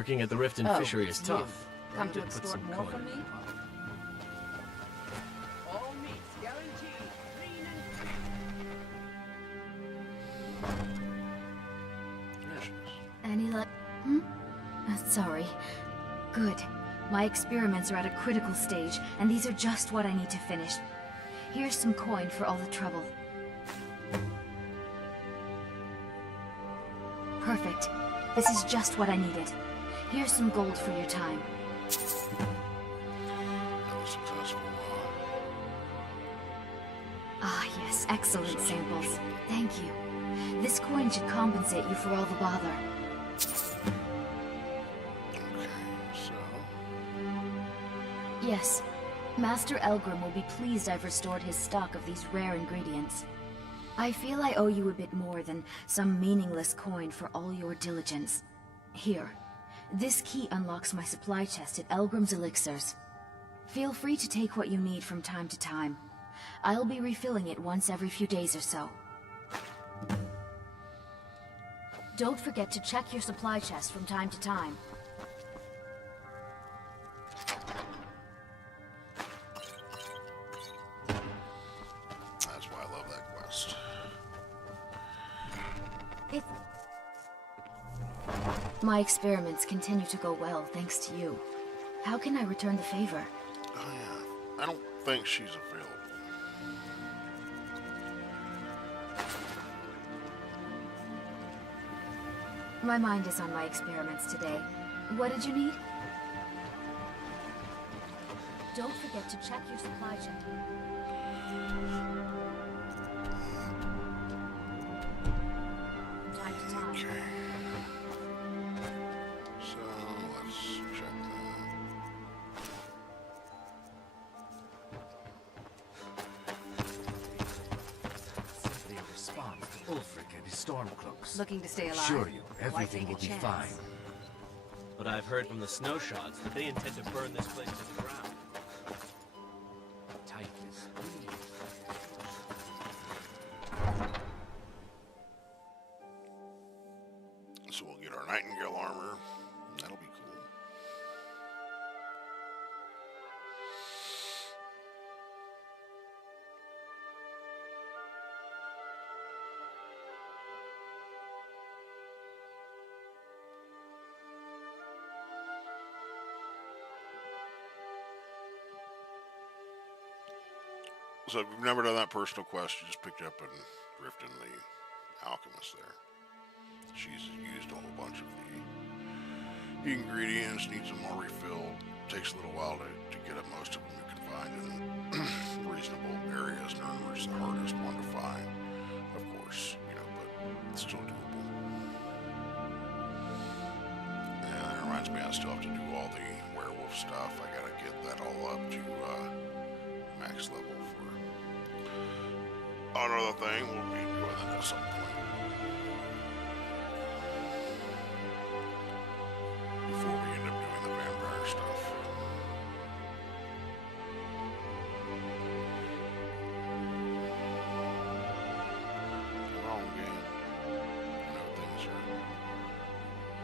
Working at the Rift and Oh, Fishery is you. tough. Come I to did put extort some more coin from in me? my pocket. All meats guaranteed. Clean and Any luck? Sorry. Good. My experiments are at a critical stage, and these are just what I need to finish. Here's some coin for all the trouble. Perfect. This is just what I needed. Here's some gold for your time. That was successful. Ah, yes. Excellent samples. Thank you. This coin should compensate you for all the bother. Okay, so Yes. Master Elgrim will be pleased I've restored his stock of these rare ingredients. I feel I owe you a bit more than some meaningless coin for all your diligence. Here. This key unlocks my supply chest at Elgrim's Elixirs. Feel free to take what you need from time to time. I'll be refilling it once every few days or so. Don't forget to check your supply chest from time to time. that's why I love that quest. My experiments continue to go well thanks to you. How can I return the favor? Oh yeah, I don't think she's available. My mind is on my experiments today. What did you need? Don't forget to check your supply chest. Time to time. Okay. So let's check that. Simply a response to Ulfric and his Stormcloaks. Looking to stay alive? Assure you, Why everything take will a be chance? fine. But I've heard from the Snowshots that they intend to burn this place to the ground. Typhus. So we'll get our Nightingale armor. That'll be cool. So if you've never done that personal quest, you just picked up and Riften the alchemist there. She's used a whole bunch of the ingredients, needs them all refilled. Takes a little while to get at most of them you can find in reasonable areas. Nuremberg's the hardest one to find, of course, but it's still doable. And that reminds me, I still have to do all the werewolf stuff. I gotta get that all up to max level for another thing. We'll be doing that at some point. Before we end up doing the vampire stuff. Come on, game. I know things are happening.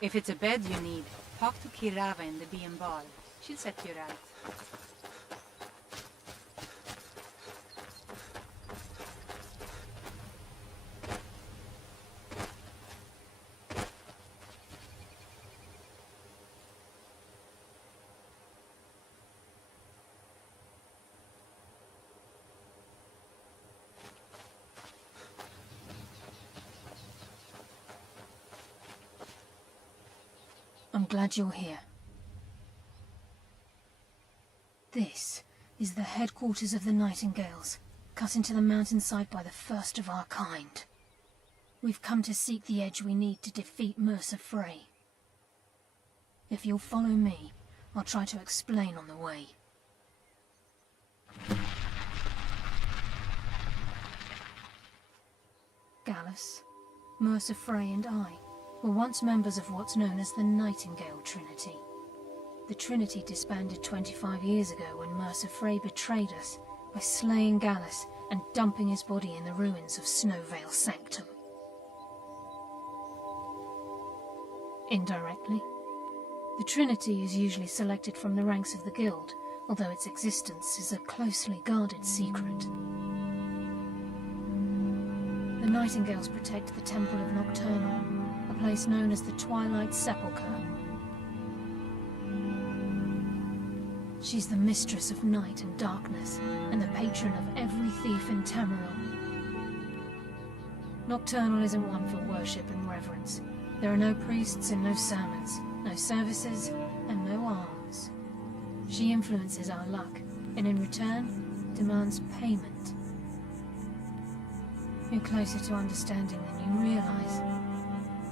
If it's a bed you need, talk to Kirava in the Bee and Ball. She'll set you right. I'm glad you're here. This is the headquarters of the Nightingales, cut into the mountainside by the first of our kind. We've come to seek the edge we need to defeat Mercer Frey. If you'll follow me, I'll try to explain on the way. Gallus, Mercer Frey and I were once members of what's known as the Nightingale Trinity. The Trinity disbanded 25 years ago when Mercer Frey betrayed us by slaying Gallus and dumping his body in the ruins of Snowvale Sanctum. Indirectly, the Trinity is usually selected from the ranks of the Guild, although its existence is a closely guarded secret. The Nightingales protect the Temple of Nocturnal, a place known as the Twilight Sepulchre. She's the mistress of night and darkness, and the patron of every thief in Tamriel. Nocturnal isn't one for worship and reverence. There are no priests and no sermons, no services, and no alms. She influences our luck, and in return, demands payment. You're closer to understanding than you realize.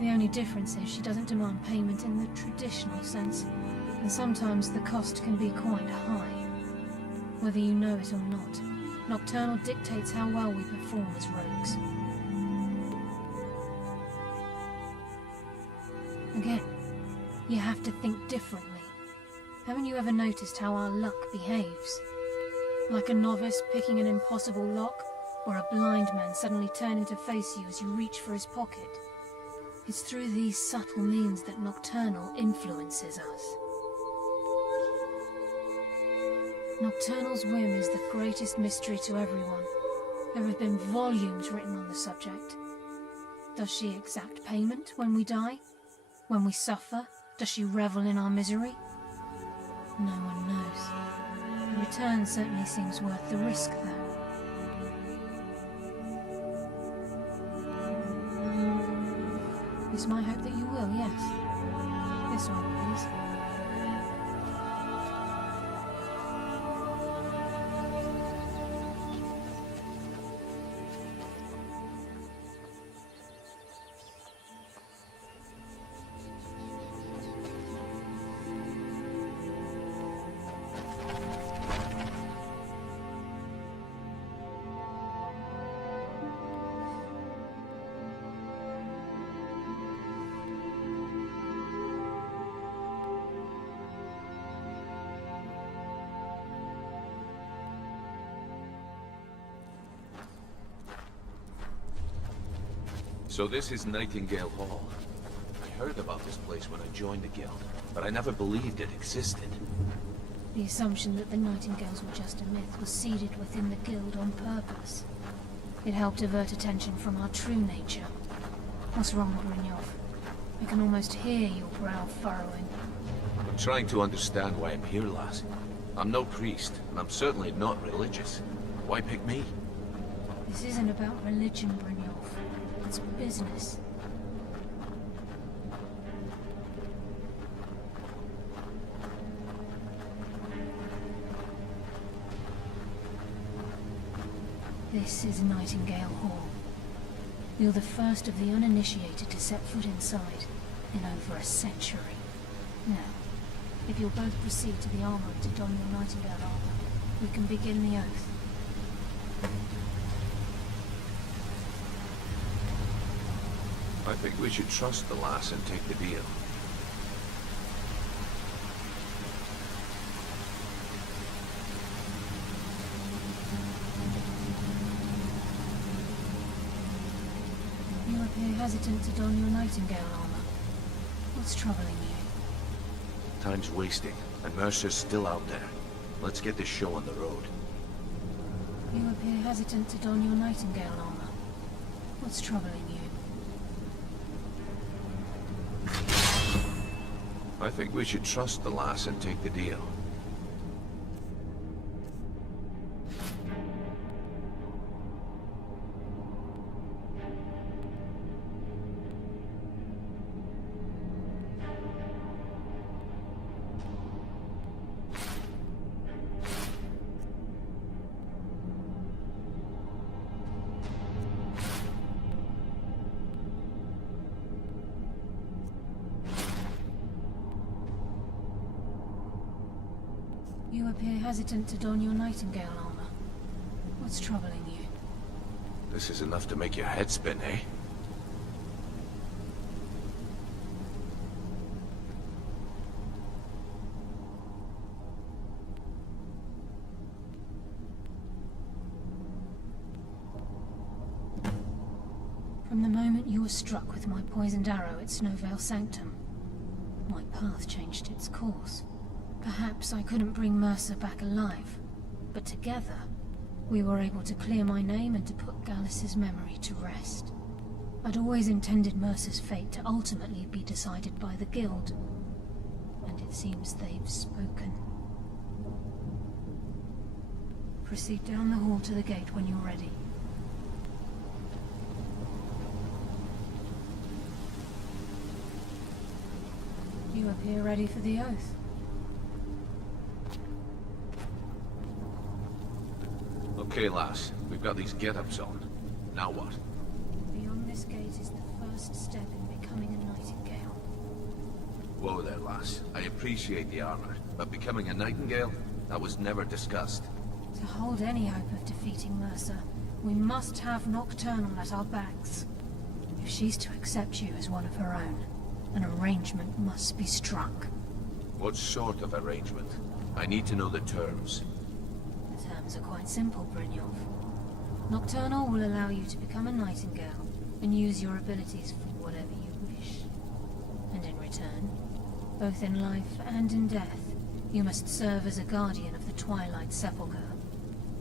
The only difference is she doesn't demand payment in the traditional sense, and sometimes the cost can be quite high. Whether you know it or not, Nocturnal dictates how well we perform as rogues. Again, you have to think differently. Haven't you ever noticed how our luck behaves? Like a novice picking an impossible lock, or a blind man suddenly turning to face you as you reach for his pocket. It's through these subtle means that Nocturnal influences us. Nocturnal's whim is the greatest mystery to everyone. There have been volumes written on the subject. Does she exact payment when we die? When we suffer? Does she revel in our misery? No one knows. The return certainly seems worth the risk, though. It's my hope that you will, yes. This one, please. So this is Nightingale Hall. I heard about this place when I joined the Guild, but I never believed it existed. The assumption that the Nightingales were just a myth was seeded within the Guild on purpose. It helped divert attention from our true nature. What's wrong, Brynjolf? I can almost hear your brow furrowing. I'm trying to understand why I'm here, lass. I'm no priest, and I'm certainly not religious. Why pick me? This isn't about religion, Brynjolf. It's business. This is Nightingale Hall. You're the first of the uninitiated to set foot inside in over a century. Now, if you'll both proceed to the armory to don your Nightingale armor, we can begin the oath. I think we should trust the lass and take the deal. You appear hesitant to don your Nightingale armor. What What's troubling you? Time's wasting, and Mercer's still out there. Let's get this show on the road. You appear hesitant to don your Nightingale armor. What's troubling you? I think we should trust the lass and take the deal. You appear hesitant to don your Nightingale armor. What's troubling you? This is enough to make your head spin, eh? From the moment you were struck with my poisoned arrow at Snowvale Sanctum, my path changed its course. Perhaps I couldn't bring Mercer back alive, but together, we were able to clear my name and to put Gallus's memory to rest. I'd always intended Mercer's fate to ultimately be decided by the Guild, and it seems they've spoken. Proceed down the hall to the gate when you're ready. You appear ready for the oath. Okay, lass. We've got these get-ups on. Now what? Beyond this gate is the first step in becoming a Nightingale. Whoa there, lass. I appreciate the armor, but becoming a Nightingale? That was never discussed. To hold any hope of defeating Mercer, we must have Nocturnal at our backs. If she's to accept you as one of her own, an arrangement must be struck. What sort of arrangement? I need to know the terms. The terms are quite simple, Brynjolf. Nocturnal will allow you to become a Nightingale and use your abilities for whatever you wish. And in return, both in life and in death, you must serve as a guardian of the Twilight Sepulchre.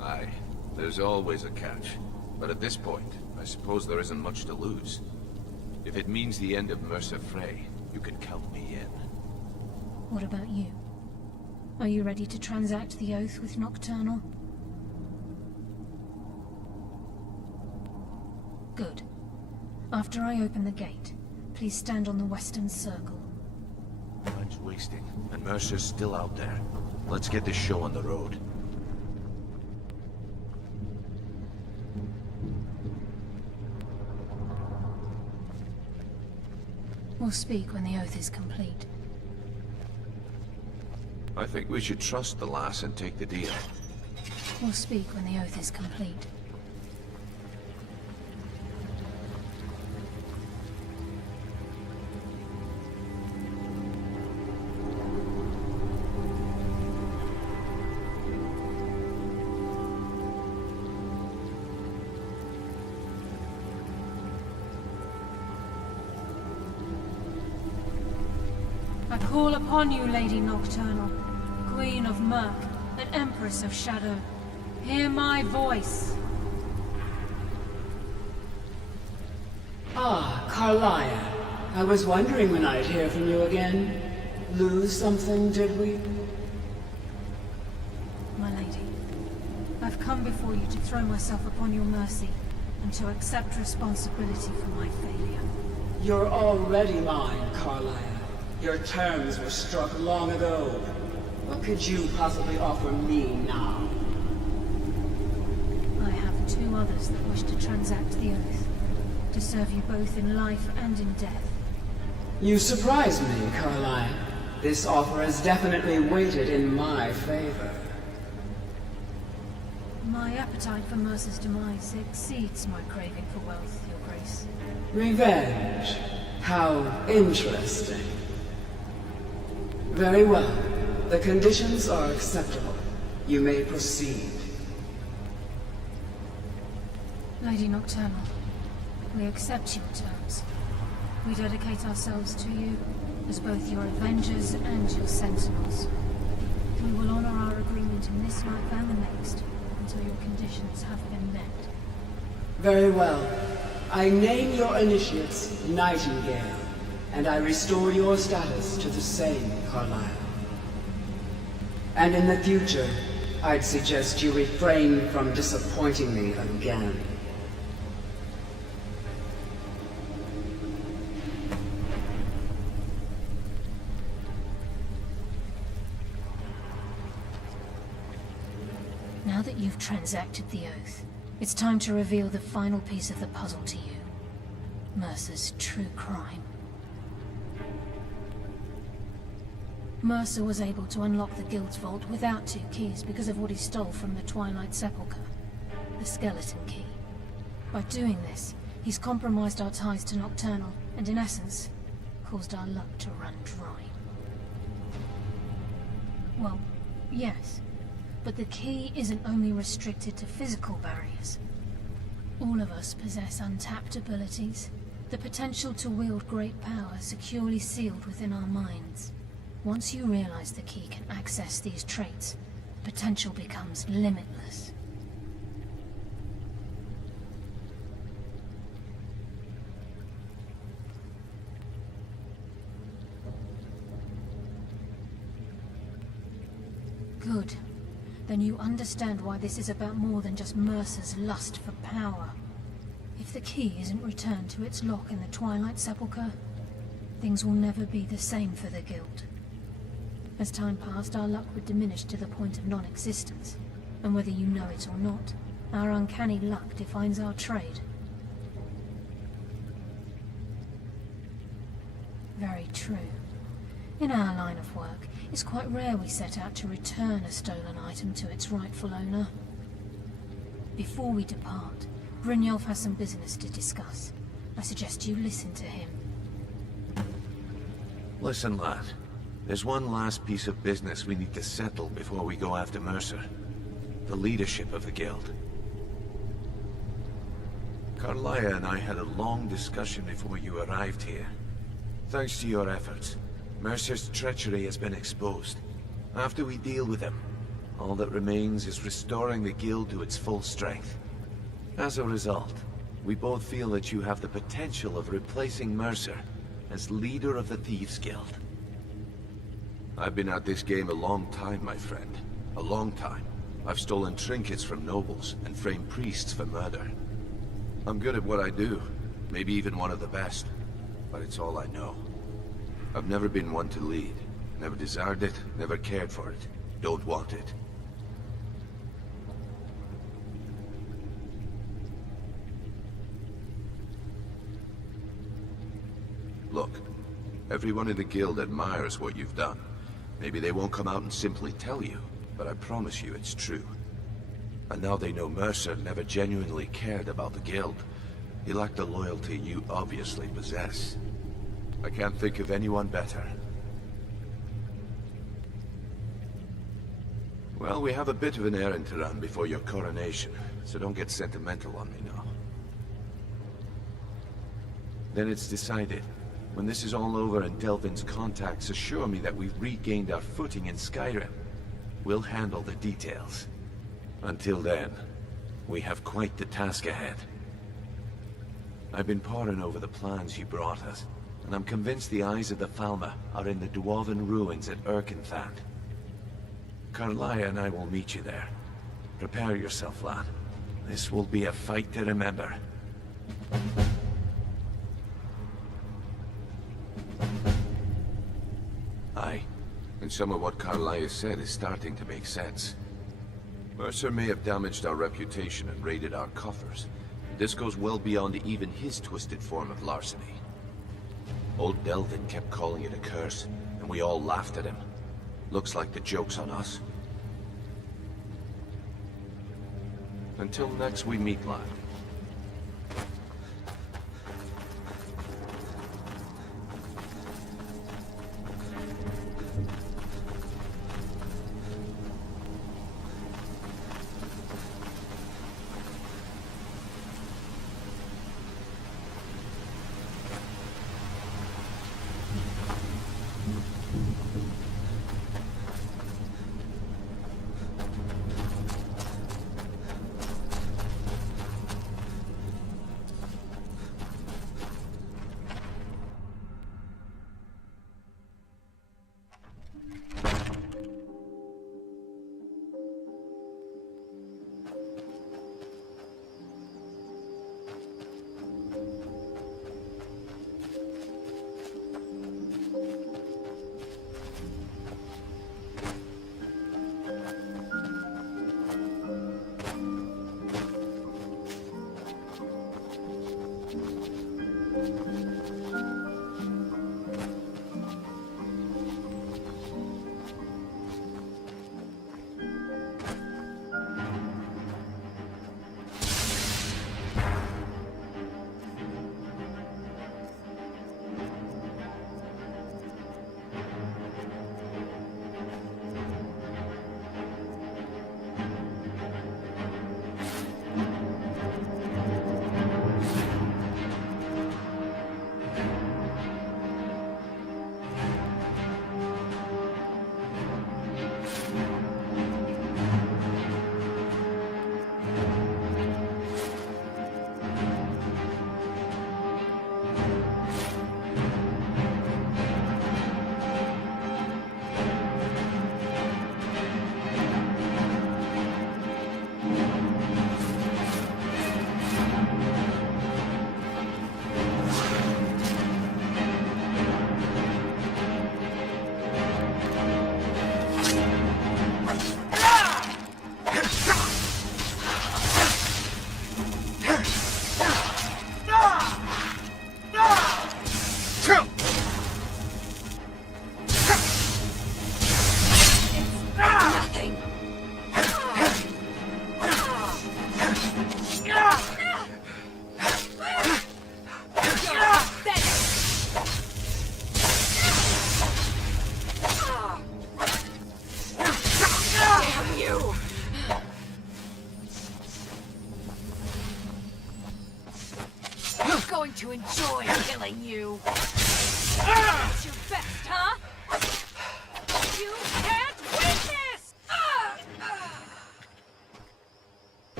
Aye, there's always a catch. But at this point, I suppose there isn't much to lose. If it means the end of Mercer Frey, you can count me in. What about you? Are you ready to transact the oath with Nocturnal? Good. After I open the gate, please stand on the western circle. Time's wasting, and Mercer's still out there. Let's get this show on the road. We'll speak when the oath is complete. I think we should trust the lass and take the deal. We'll speak when the oath is complete. I call upon you, Lady Nocturnal, Queen of Murk, and Empress of Shadow. Hear my voice. Ah, Carlia. I was wondering when I'd hear from you again. Lose something, did we? My lady, I've come before you to throw myself upon your mercy, and to accept responsibility for my failure. You're already mine, Carlia. Your terms were struck long ago. What could you possibly offer me now? I have two others that wish to transact the oath, to serve you both in life and in death. You surprise me, Carlia. This offer is definitely weighted in my favor. My appetite for Mercer's demise exceeds my craving for wealth, Your Grace. Revenge. How interesting. Very well. The conditions are acceptable. You may proceed. Lady Nocturnal, we accept your terms. We dedicate ourselves to you, as both your Avengers and your Sentinels. We will honor our agreement in this life and the next, until your conditions have been met. Very well. I name your initiates Nightingale, and I restore your status to the same, Carlyle. And in the future, I'd suggest you refrain from disappointing me again. Now that you've transacted the oath, it's time to reveal the final piece of the puzzle to you. Mercer's true crime. Mercer was able to unlock the Guild's vault without 2 keys because of what he stole from the Twilight Sepulchre, the skeleton key. By doing this, he's compromised our ties to Nocturnal, and in essence, caused our luck to run dry. Well, yes. But the key isn't only restricted to physical barriers. All of us possess untapped abilities, the potential to wield great power securely sealed within our minds. Once you realize the key can access these traits, potential becomes limitless. Good. Then you understand why this is about more than just Mercer's lust for power. If the key isn't returned to its lock in the Twilight Sepulchre, things will never be the same for the Guild. As time passed, our luck would diminish to the point of non-existence, and whether you know it or not, our uncanny luck defines our trade. Very true. In our line of work, it's quite rare we set out to return a stolen item to its rightful owner. Before we depart, Brynjolf has some business to discuss. I suggest you listen to him. Listen, lad. There's one last piece of business we need to settle before we go after Mercer. The leadership of the Guild. Carlaya and I had a long discussion before you arrived here. Thanks to your efforts, Mercer's treachery has been exposed. After we deal with him, all that remains is restoring the Guild to its full strength. As a result, we both feel that you have the potential of replacing Mercer as leader of the Thieves Guild. I've been at this game a long time, my friend. A long time. I've stolen trinkets from nobles and framed priests for murder. I'm good at what I do, maybe even one of the best, but it's all I know. I've never been one to lead. Never desired it, never cared for it. Don't want it. Look, everyone in the Guild admires what you've done. Maybe they won't come out and simply tell you, but I promise you it's true. And now they know Mercer never genuinely cared about the Guild. He lacked the loyalty you obviously possess. I can't think of anyone better. Well, we have a bit of an errand to run before your coronation, so don't get sentimental on me now. Then it's decided. When this is all over and Delvin's contacts assure me that we've regained our footing in Skyrim, we'll handle the details. Until then, we have quite the task ahead. I've been poring over the plans you brought us, and I'm convinced the eyes of the Falmer are in the Dwarven ruins at Erkenthand. Carlaya and I will meet you there. Prepare yourself, lad. This will be a fight to remember. Aye, and some of what Carlaya said is starting to make sense. Mercer may have damaged our reputation and raided our coffers. This goes well beyond even his twisted form of larceny. Old Delvin kept calling it a curse, and we all laughed at him. Looks like the joke's on us. Until next we meet, lad.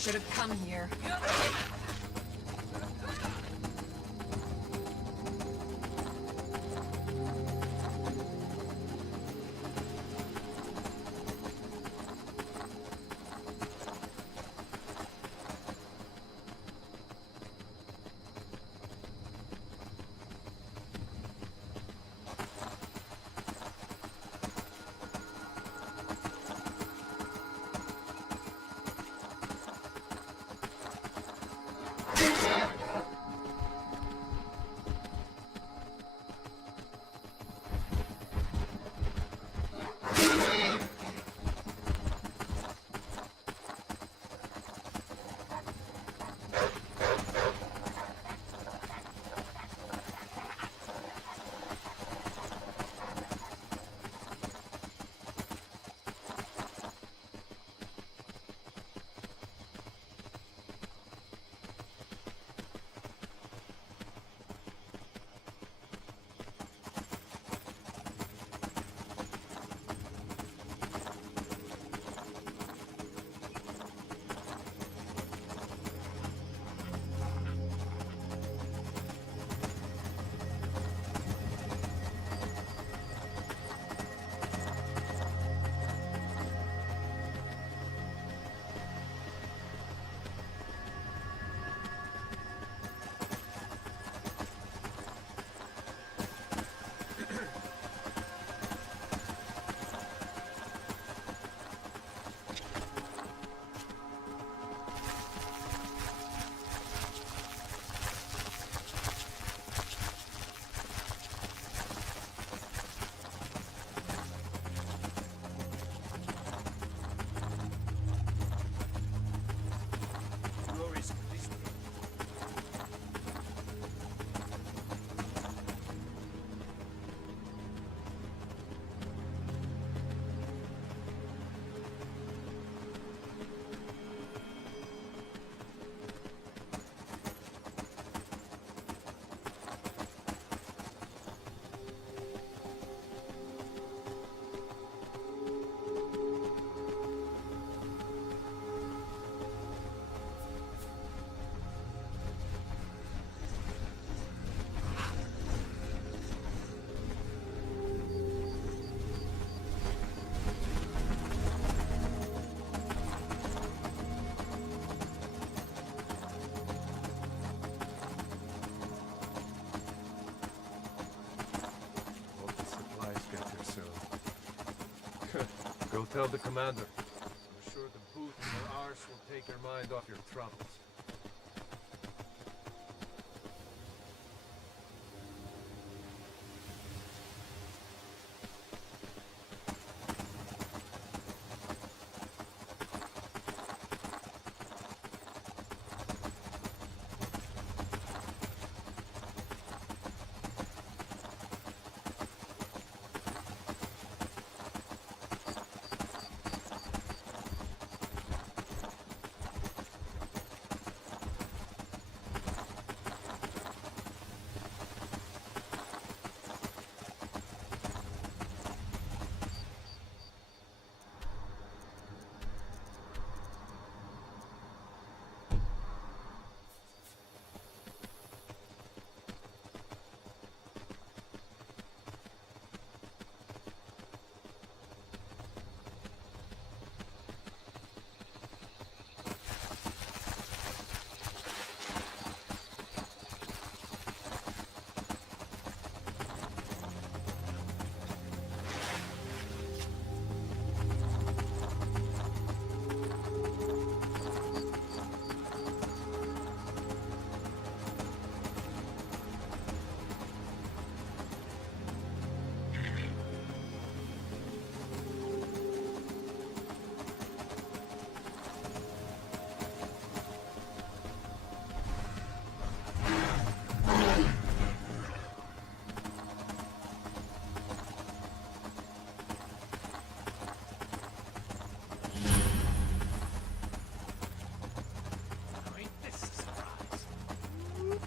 should have come here. Go tell the commander. I'm sure the boot in your arse will take your mind off your troubles.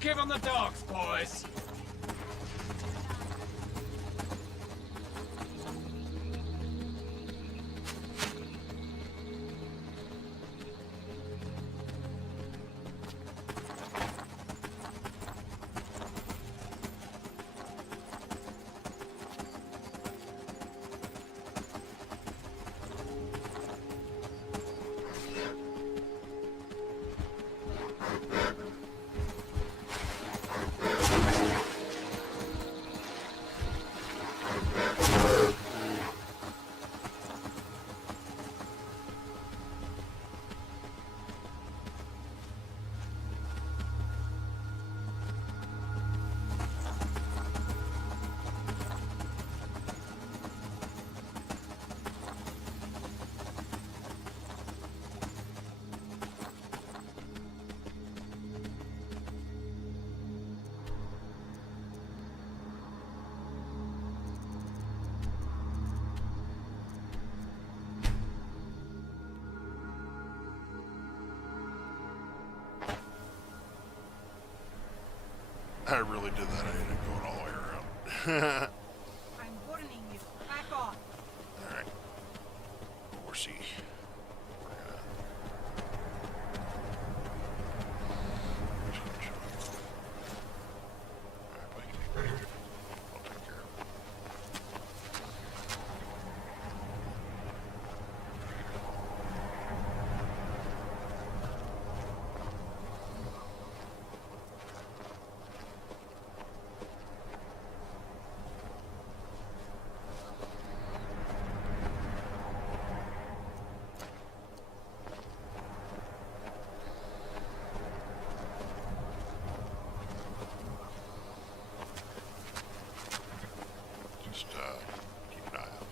Give them the dogs, boys! I really did that. I didn't go it all the way around. I'm warning you. Back off. Alright. We'll see. Keep an eye out.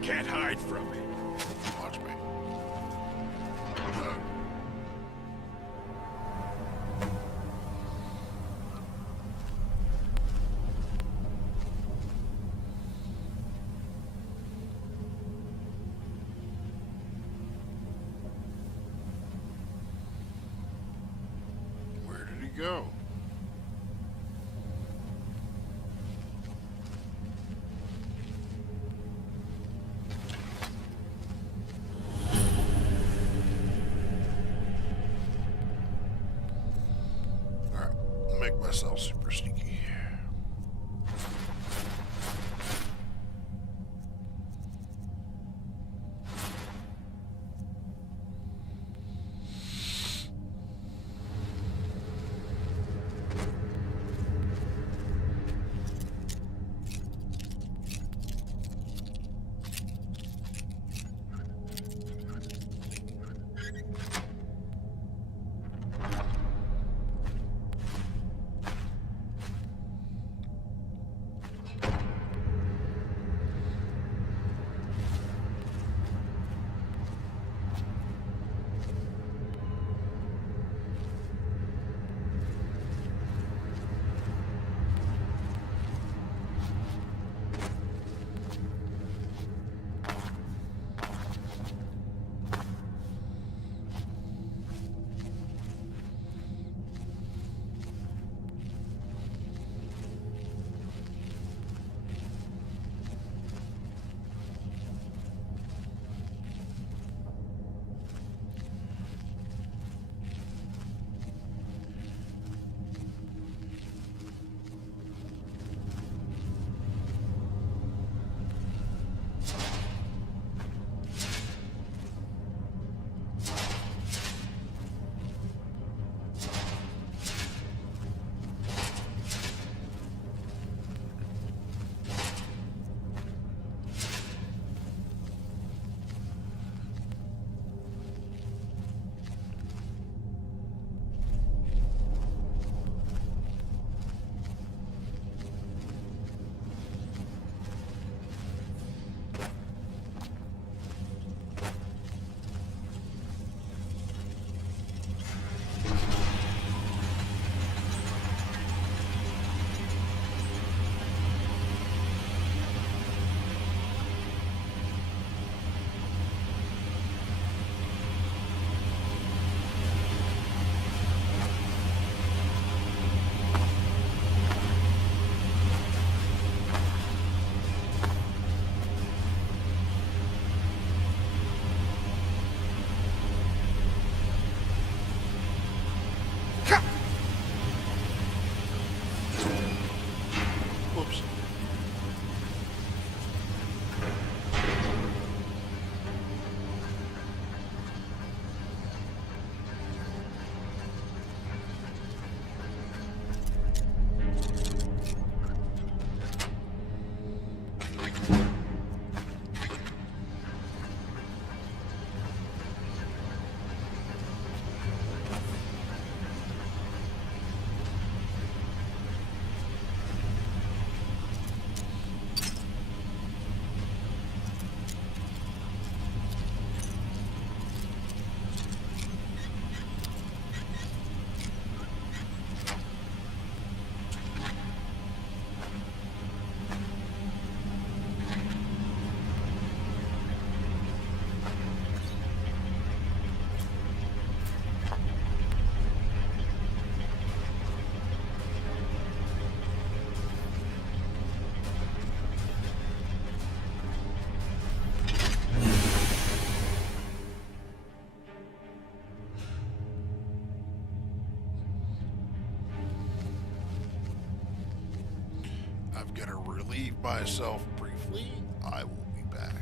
Can't hide from me. Watch me. Where did he go? Make myself super sneaky. relieve myself briefly. I will be back.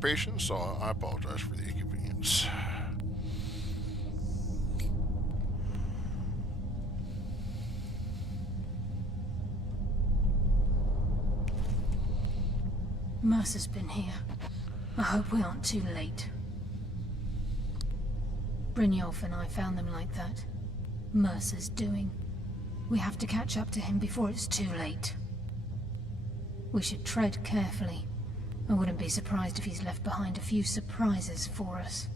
Patience, so I apologize for the inconvenience. Mercer's been here. I hope we aren't too late. Brynjolf and I found them like that. Mercer's doing. We have to catch up to him before it's too late. We should tread carefully. I wouldn't be surprised if he's left behind a few surprises for us.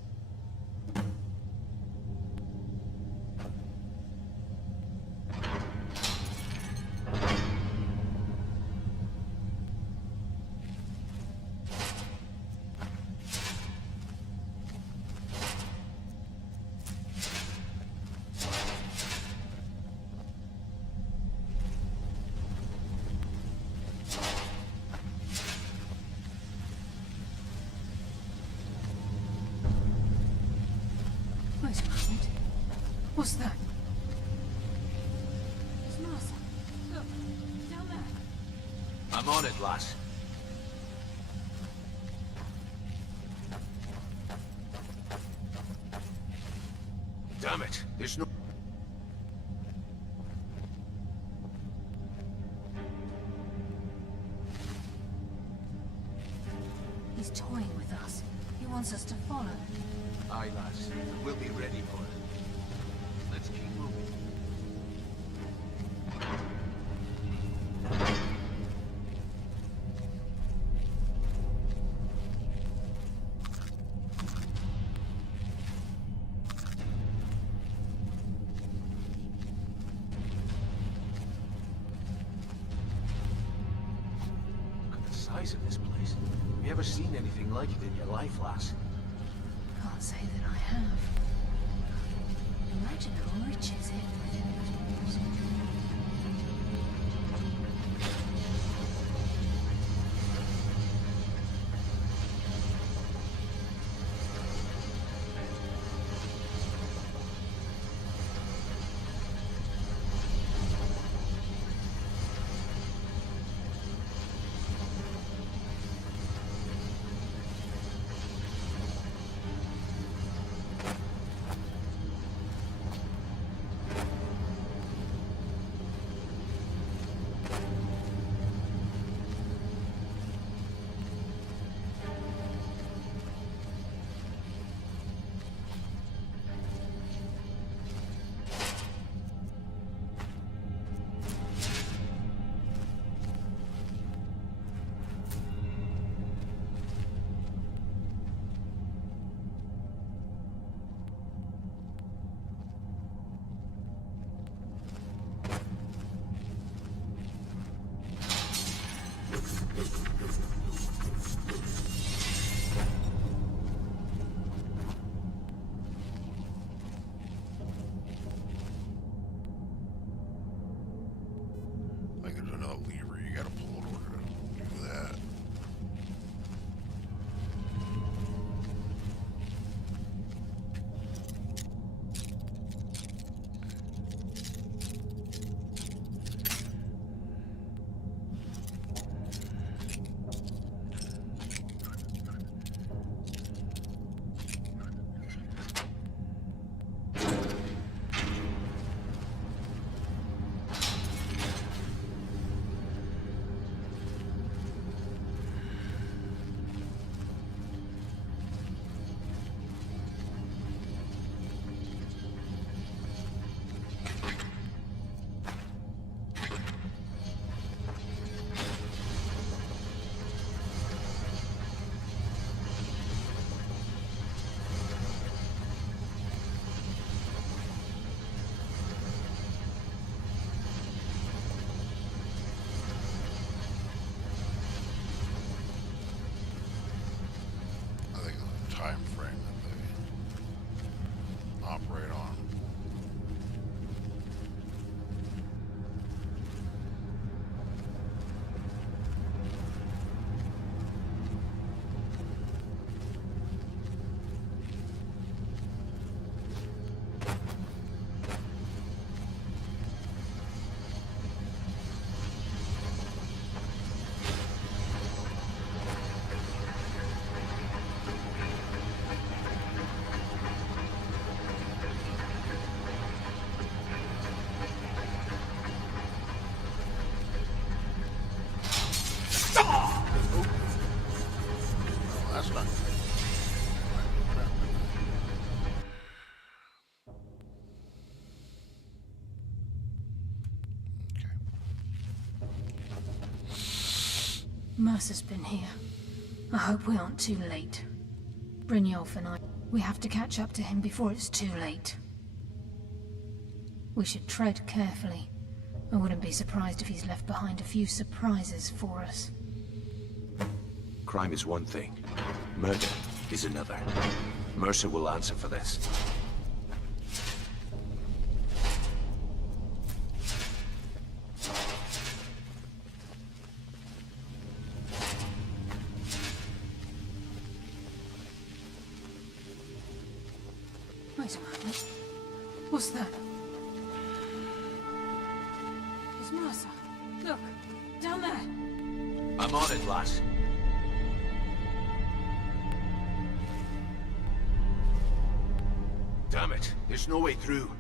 What's that? It's Mercer. Look, down there. I'm on it, lass. Damn it, there's no... He's toying with us. He wants us to follow. Aye, lass. We'll be ready for it. Let's keep moving. Look at the size of this place. Have you ever seen anything like it in your life, lass? Can't say that I have. Imagine how rich is hidden within these walls. Mercer's been here. I hope we aren't too late. Brynjolf and I, we have to catch up to him before it's too late. We should tread carefully. I wouldn't be surprised if he's left behind a few surprises for us. Crime is one thing. Murder is another. Mercer will answer for this. Wait a moment. What's that? It's Mercer. Look, down there. I'm on it, lass. Damn it, there's no way through.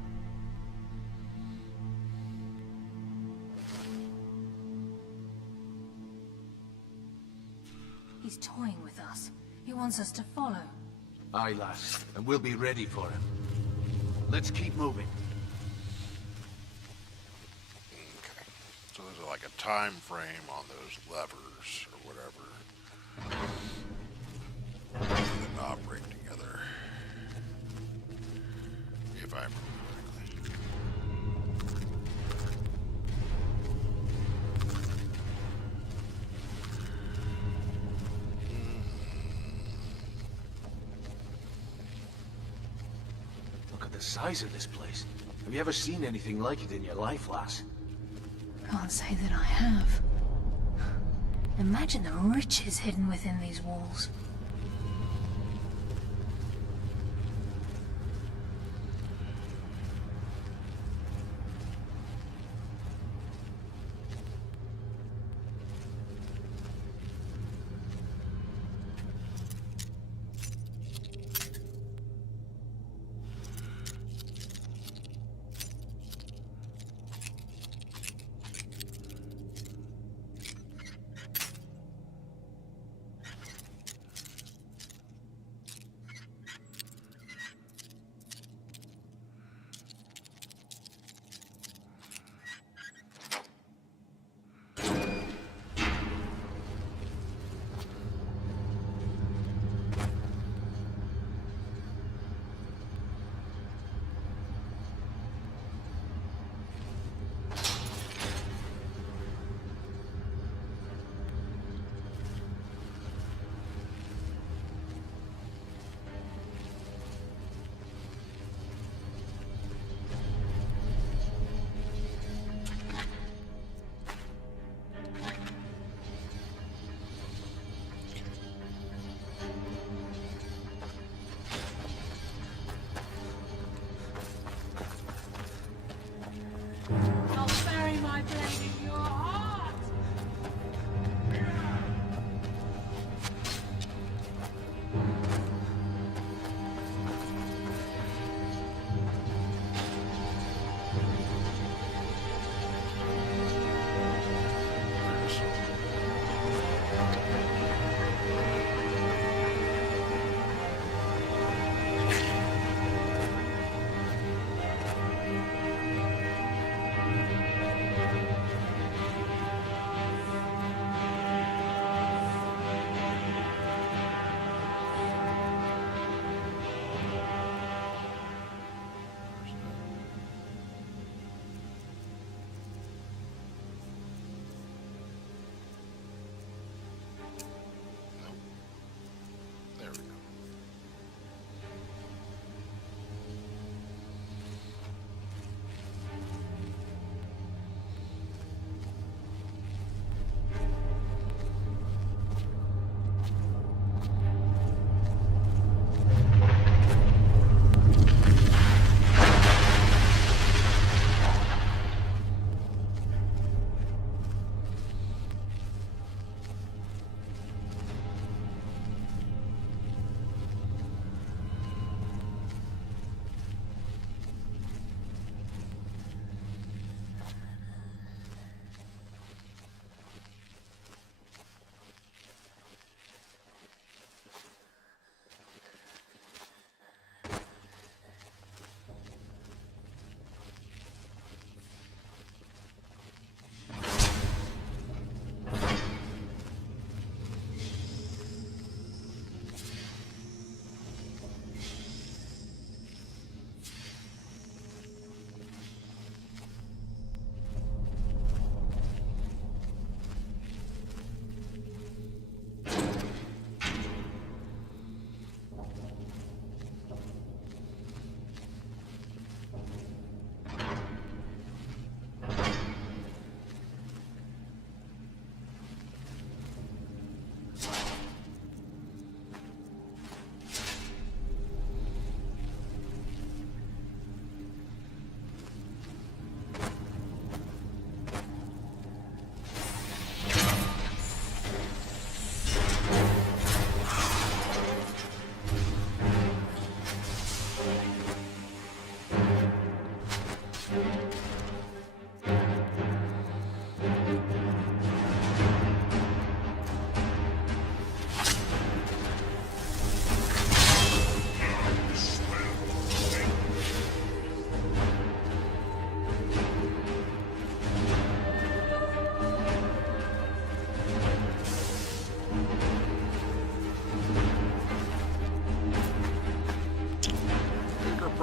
He's toying with us. He wants us to follow. Aye, lass, and we'll be ready for him. Let's keep moving. Okay. So there's like a time frame on those levers or whatever. They operate together. If I remember correctly. Look at the size of this place. Have you ever seen anything like it in your life, lass? Can't say that I have. Imagine the riches hidden within these walls.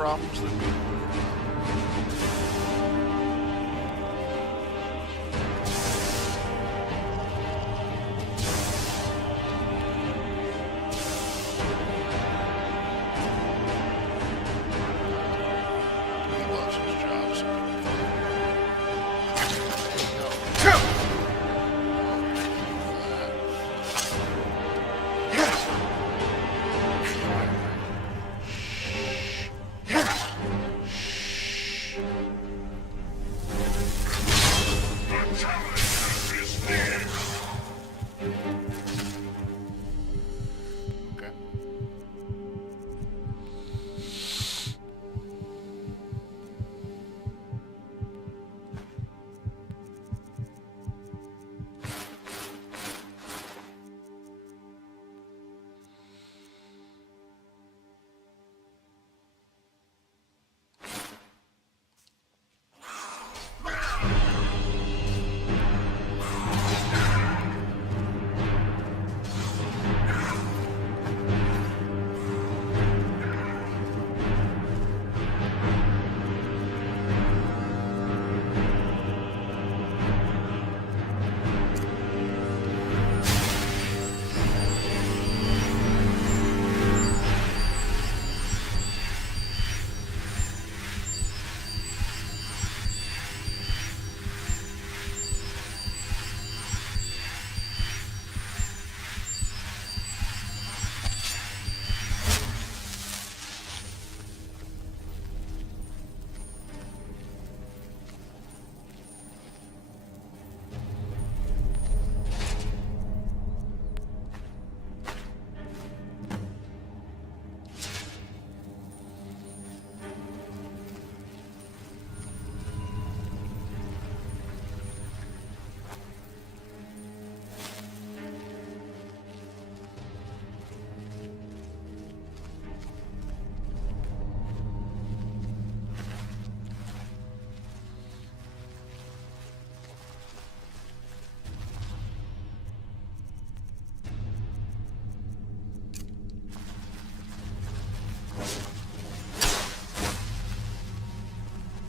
problems than me. He loves his job, so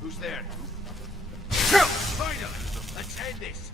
Who's there? Finally! Let's end this!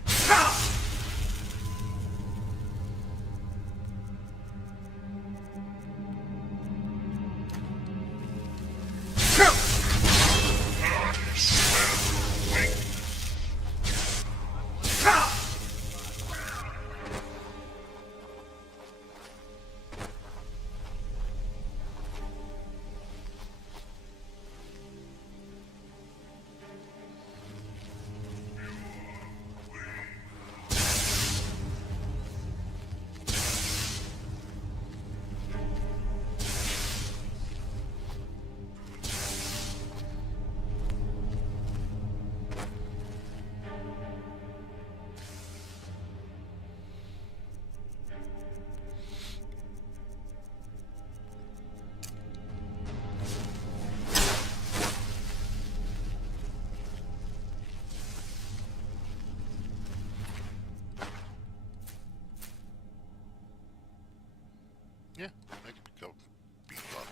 Yeah, I could go beat up.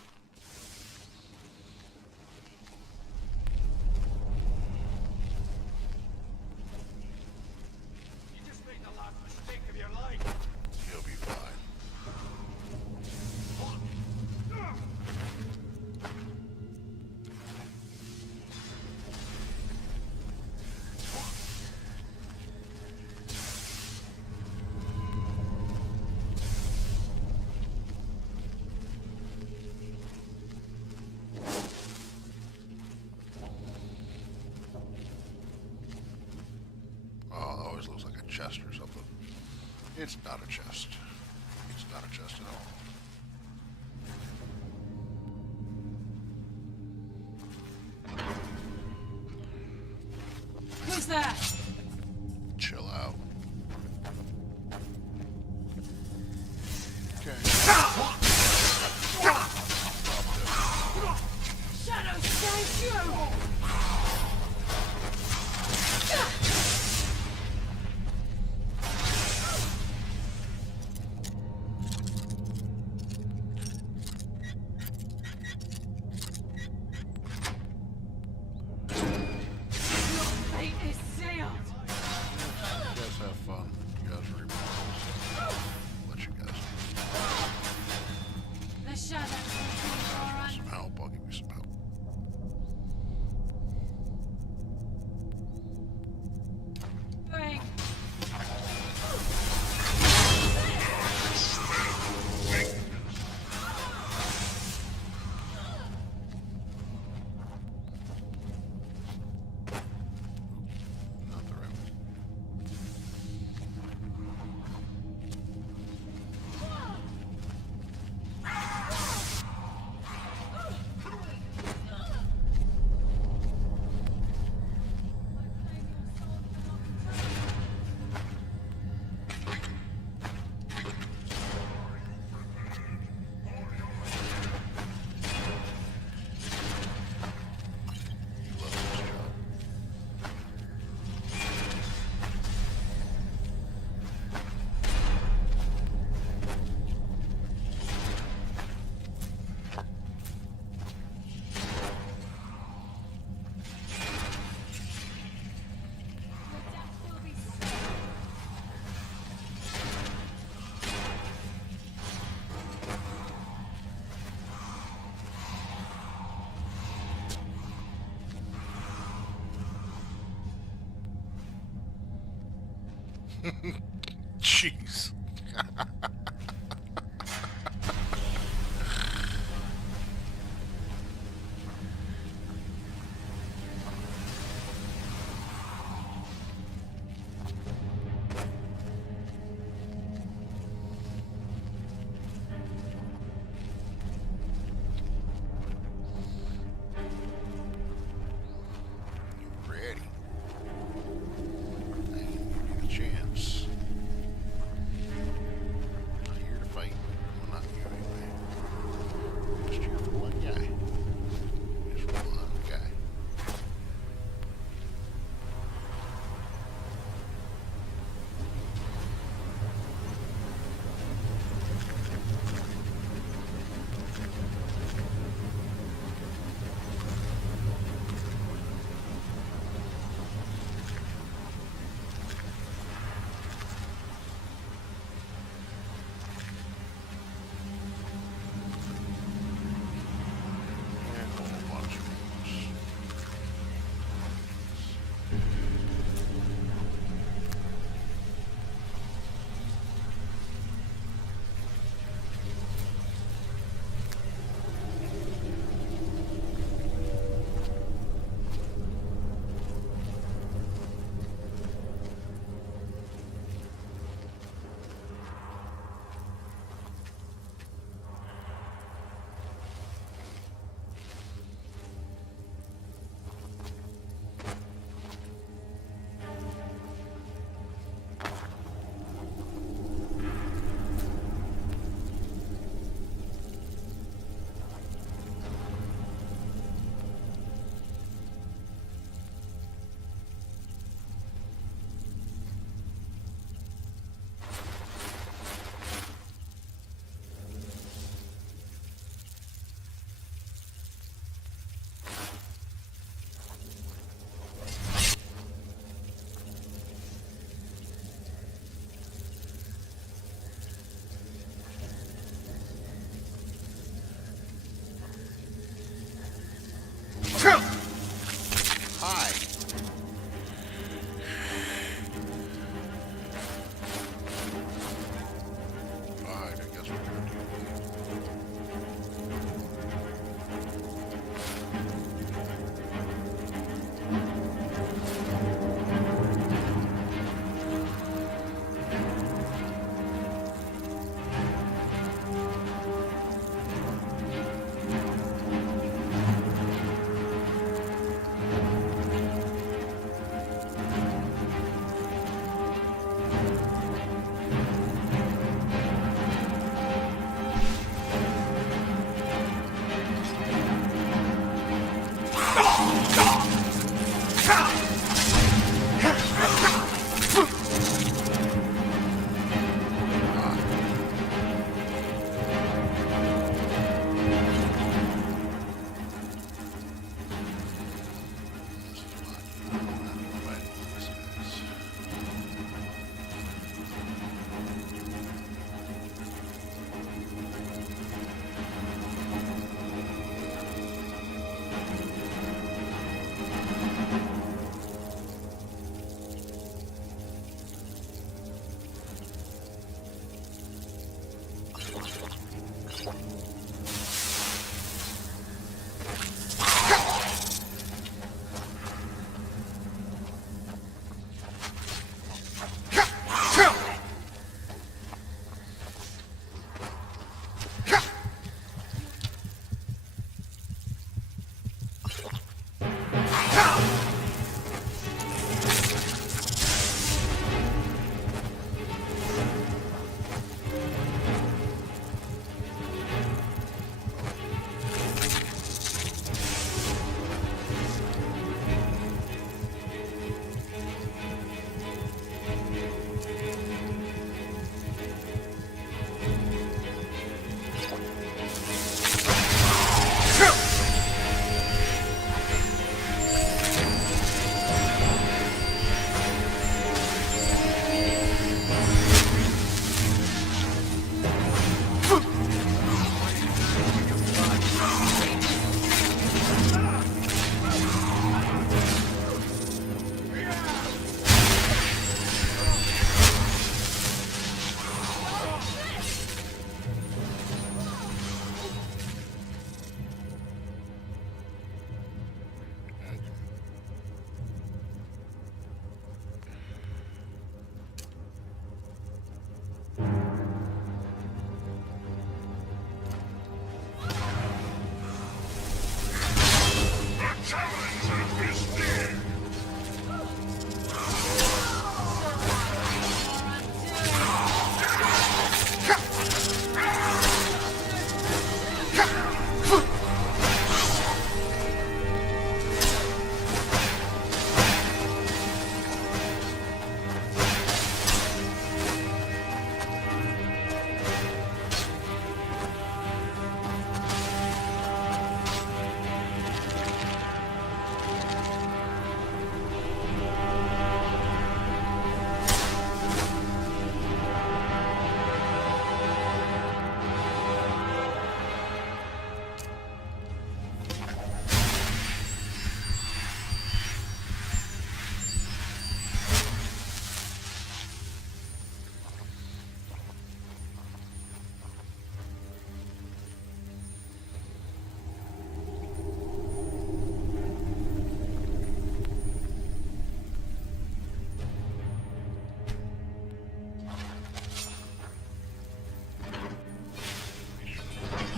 You just made the last mistake of your life. You'll be fine. Oh, it always looks like a chest or something. It's not a chest. It's not a chest at all. Who's that? Chill out. Okay. Shadow, save you! Jeez. Ready. I ain't gonna get a chance.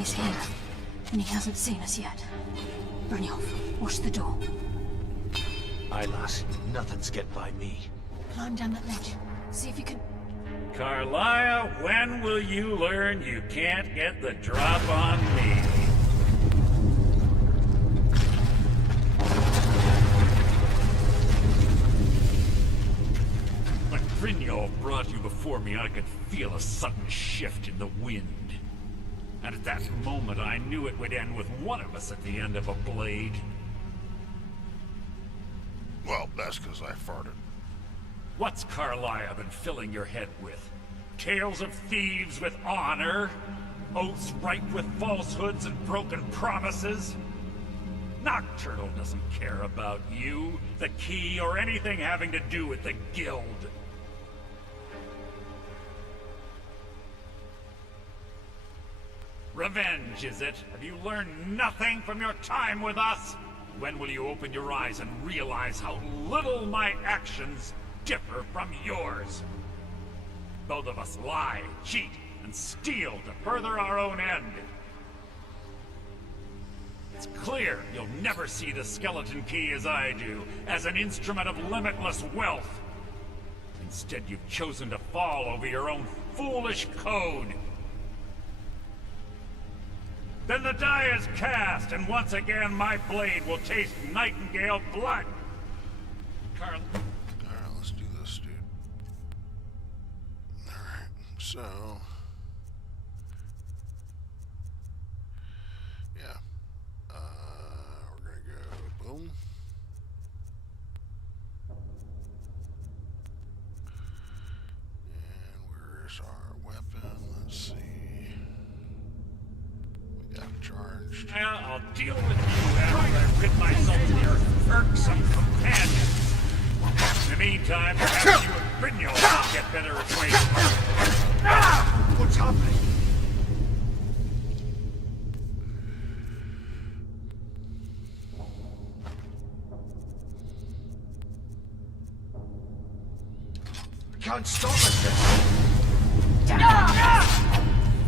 He's here, and he hasn't seen us yet. Brynjolf, watch the door. Aye, lass. Nothing's get by me. Climb down that ledge. See if you can... Carlia, when will you learn you can't get the drop on me? When Brynjolf brought you before me, I could feel a sudden shift in the wind. And at that moment, I knew it would end with one of us at the end of a blade. Well, that's because I farted. What's Carlia been filling your head with? Tales of thieves with honor? Oaths ripe with falsehoods and broken promises? Nocturnal doesn't care about you, the key, or anything having to do with the guild. Revenge, is it? Have you learned nothing from your time with us? When will you open your eyes and realize how little my actions differ from yours? Both of us lie, cheat, and steal to further our own end. It's clear you'll never see the skeleton key as I do, as an instrument of limitless wealth. Instead, you've chosen to fall over your own foolish code. Then the die is cast, and once again my blade will taste Nightingale blood. Alright, let's do this, dude. Alright, so... yeah. We're gonna go boom. And where's our weapon? Let's see. Charged. Well, I'll deal with you after I rid myself of your irksome companion. In the meantime, perhaps you and Brynjolf will get better acquainted. What's happening? I can't stop us.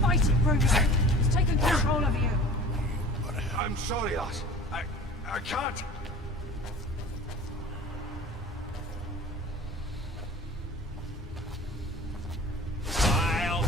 Fight it, Brynjolf. He's taken control of you. I'm sorry, lass. I can't. I'll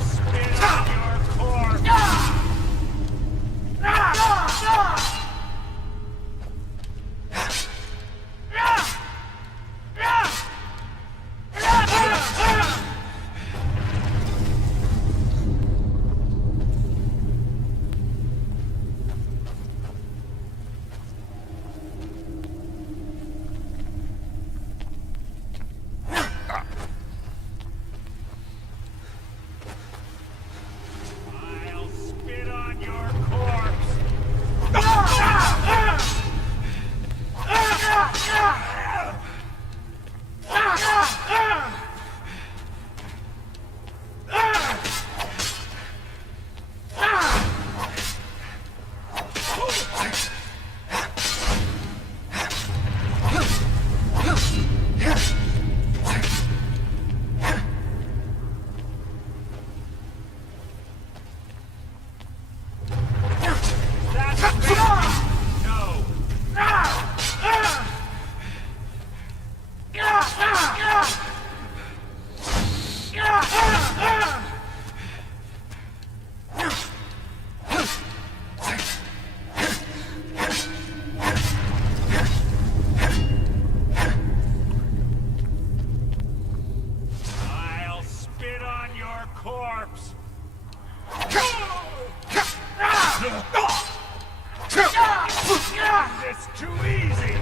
spit on your corpse. It's too easy!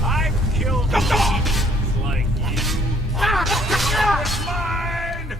I've killed thieves like you. It's mine!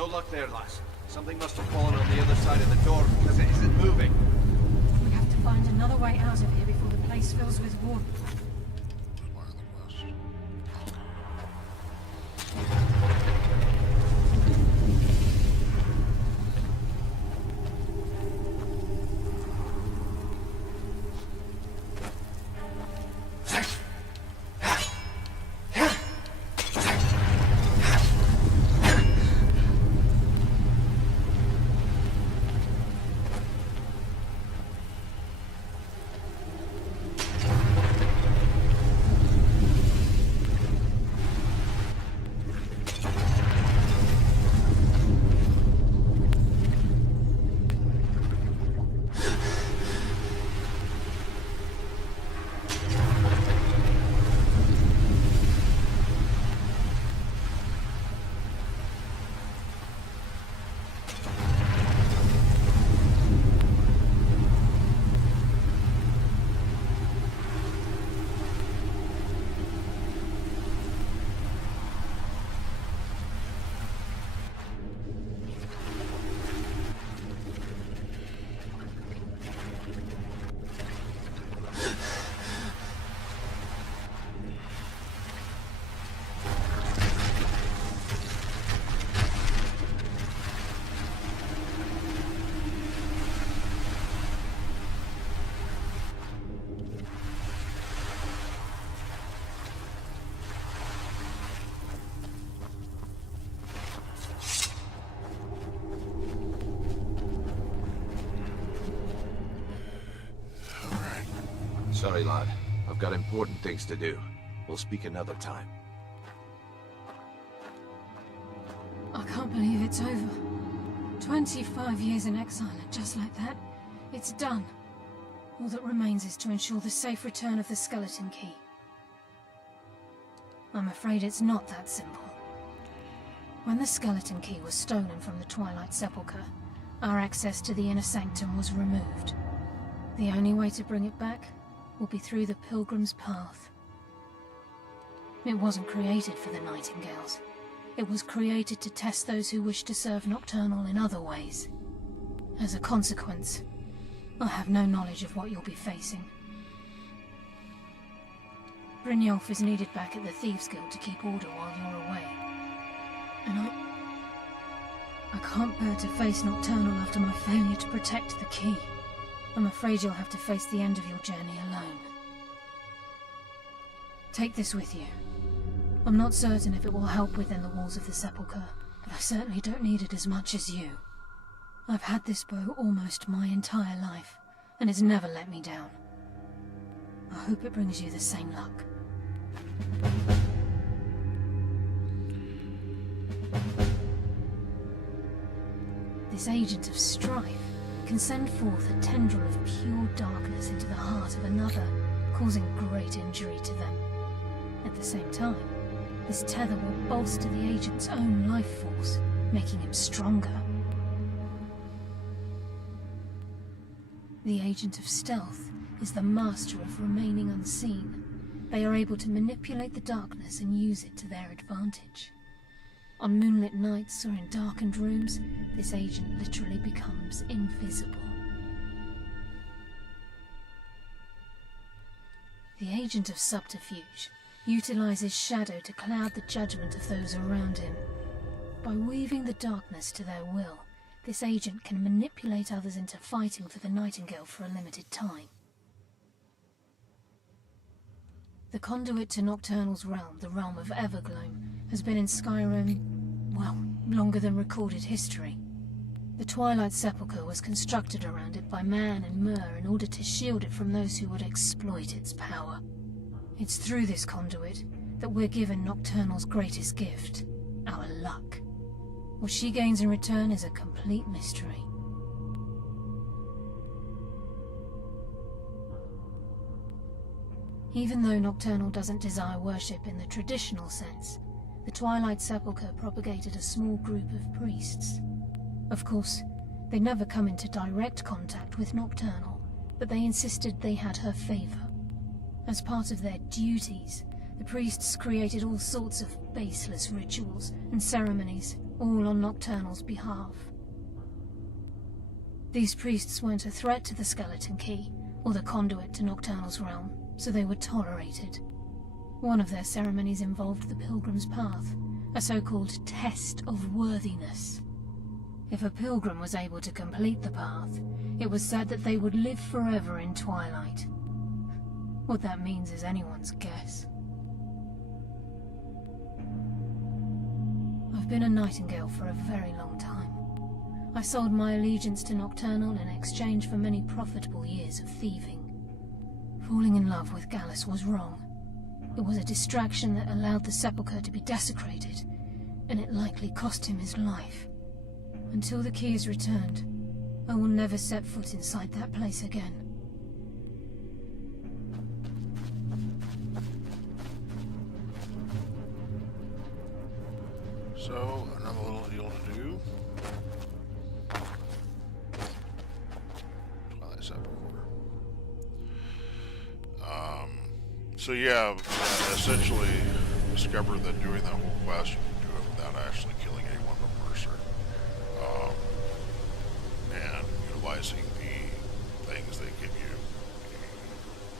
No luck there, lass. Something must have fallen on the other side of the door because it isn't moving. We have to find another way out of here before the place fills with water. Sorry, lad. I've got important things to do. We'll speak another time. I can't believe it's over. 25 years in exile, and just like that, it's done. All that remains is to ensure the safe return of the skeleton key. I'm afraid it's not that simple. When the skeleton key was stolen from the Twilight Sepulchre, our access to the inner sanctum was removed. The only way to bring it back will be through the Pilgrim's Path. It wasn't created for the Nightingales. It was created to test those who wish to serve Nocturnal in other ways. As a consequence, I have no knowledge of what you'll be facing. Brynjolf is needed back at the Thieves Guild to keep order while you're away. And I can't bear to face Nocturnal after my failure to protect the key. I'm afraid you'll have to face the end of your journey alone. Take this with you. I'm not certain if it will help within the walls of the Sepulchre, but I certainly don't need it as much as you. I've had this bow almost my entire life, and it's never let me down. I hope it brings you the same luck. This agent of strife can send forth a tendril of pure darkness into the heart of another, causing great injury to them. At the same time, this tether will bolster the agent's own life force, making him stronger. The agent of stealth is the master of remaining unseen. They are able to manipulate the darkness and use it to their advantage. On moonlit nights or in darkened rooms, this agent literally becomes invisible. The agent of subterfuge utilizes shadow to cloud the judgment of those around him. By weaving the darkness to their will, this agent can manipulate others into fighting for the Nightingale for a limited time. The conduit to Nocturnal's realm, the realm of Evergloam, has been in Skyrim, well, longer than recorded history. The Twilight Sepulchre was constructed around it by man and Myr in order to shield it from those who would exploit its power. It's through this conduit that we're given Nocturnal's greatest gift, our luck. What she gains in return is a complete mystery. Even though Nocturnal doesn't desire worship in the traditional sense, the Twilight Sepulchre propagated a small group of priests. Of course, they never come into direct contact with Nocturnal, but they insisted they had her favor. As part of their duties, the priests created all sorts of baseless rituals and ceremonies, all on Nocturnal's behalf. These priests weren't a threat to the Skeleton Key, or the conduit to Nocturnal's realm, so they were tolerated. One of their ceremonies involved the Pilgrim's Path, a so-called test of worthiness. If a pilgrim was able to complete the path, it was said that they would live forever in Twilight. What that means is anyone's guess. I've been a Nightingale for a very long time. I sold my allegiance to Nocturnal in exchange for many profitable years of thieving. Falling in love with Gallus was wrong. It was a distraction that allowed the Sepulchre to be desecrated, and it likely cost him his life. Until the key is returned, I will never set foot inside that place again. So, another little deal to do. Twilight Sepulchre. So yeah, essentially discovered that doing that whole quest, you can do it without actually killing anyone but Mercer. And utilizing the things they give you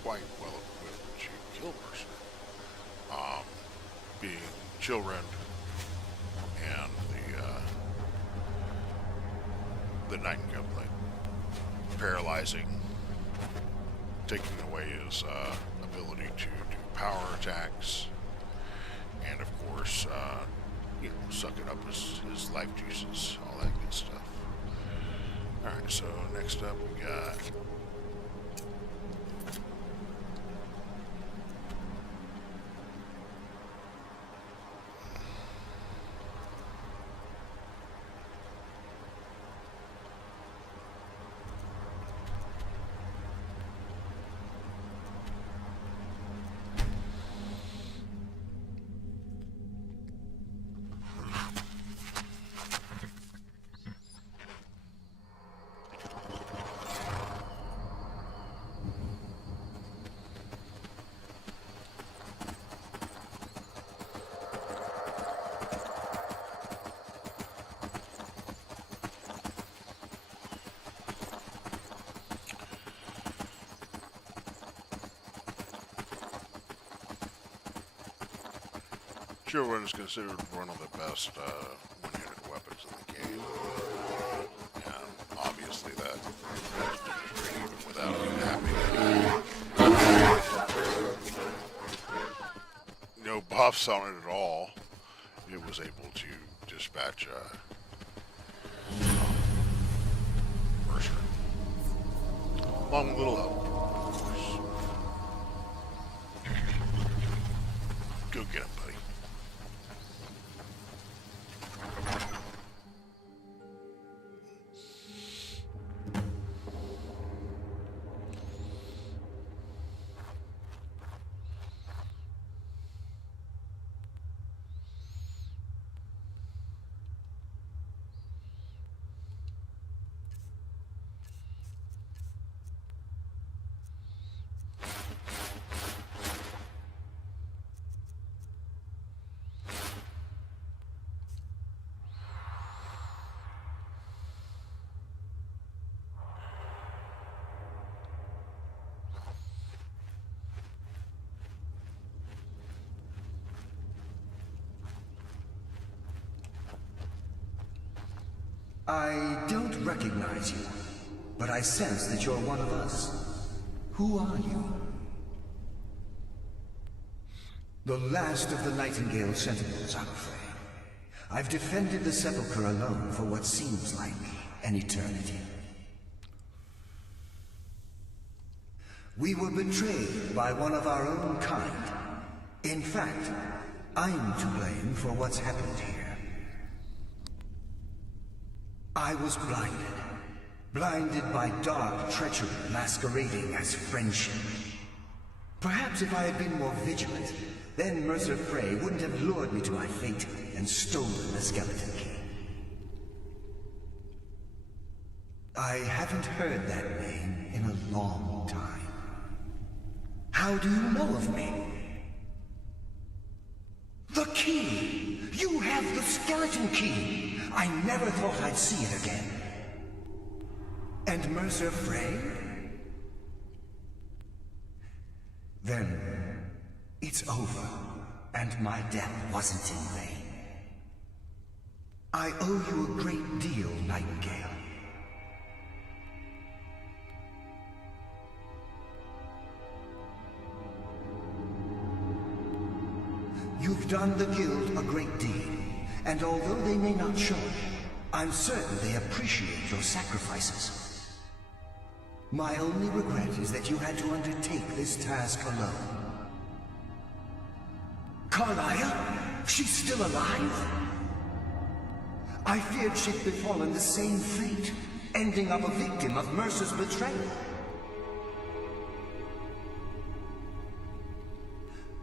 quite well equipped to kill Mercer. Being Chillrend and the Nightingale blade. Paralyzing, taking away his ability to do power attacks, and of course, sucking up his life juices, all that good stuff. Alright, so next up we got Chillrend is considered one of the best one-handed weapons in the game, and obviously that even without having no buffs on it at all, it was able to dispatch Mercer. Along with little help, of course. Go get him, buddy. I don't recognize you, but I sense that you're one of us. Who are you? The last of the Nightingale Sentinels, I'm afraid. I've defended the Sepulchre alone for what seems like an eternity. We were betrayed by one of our own kind. In fact, I'm to blame for what's happened here. I was blinded by dark treachery masquerading as friendship. Perhaps if I had been more vigilant, then Mercer Frey wouldn't have lured me to my fate and stolen the Skeleton Key. I haven't heard that name in a long time. How do you know of me? The key! You have the Skeleton Key! I never thought I'd see it again. And Mercer Frey? Then, it's over, and my death wasn't in vain. I owe you a great deal, Nightingale. You've done the Guild a great deed, and although they may not show it, I'm certain they appreciate your sacrifices. My only regret is that you had to undertake this task alone. Carlyle? She's still alive? I feared she'd befallen the same fate, ending up a victim of Mercer's betrayal.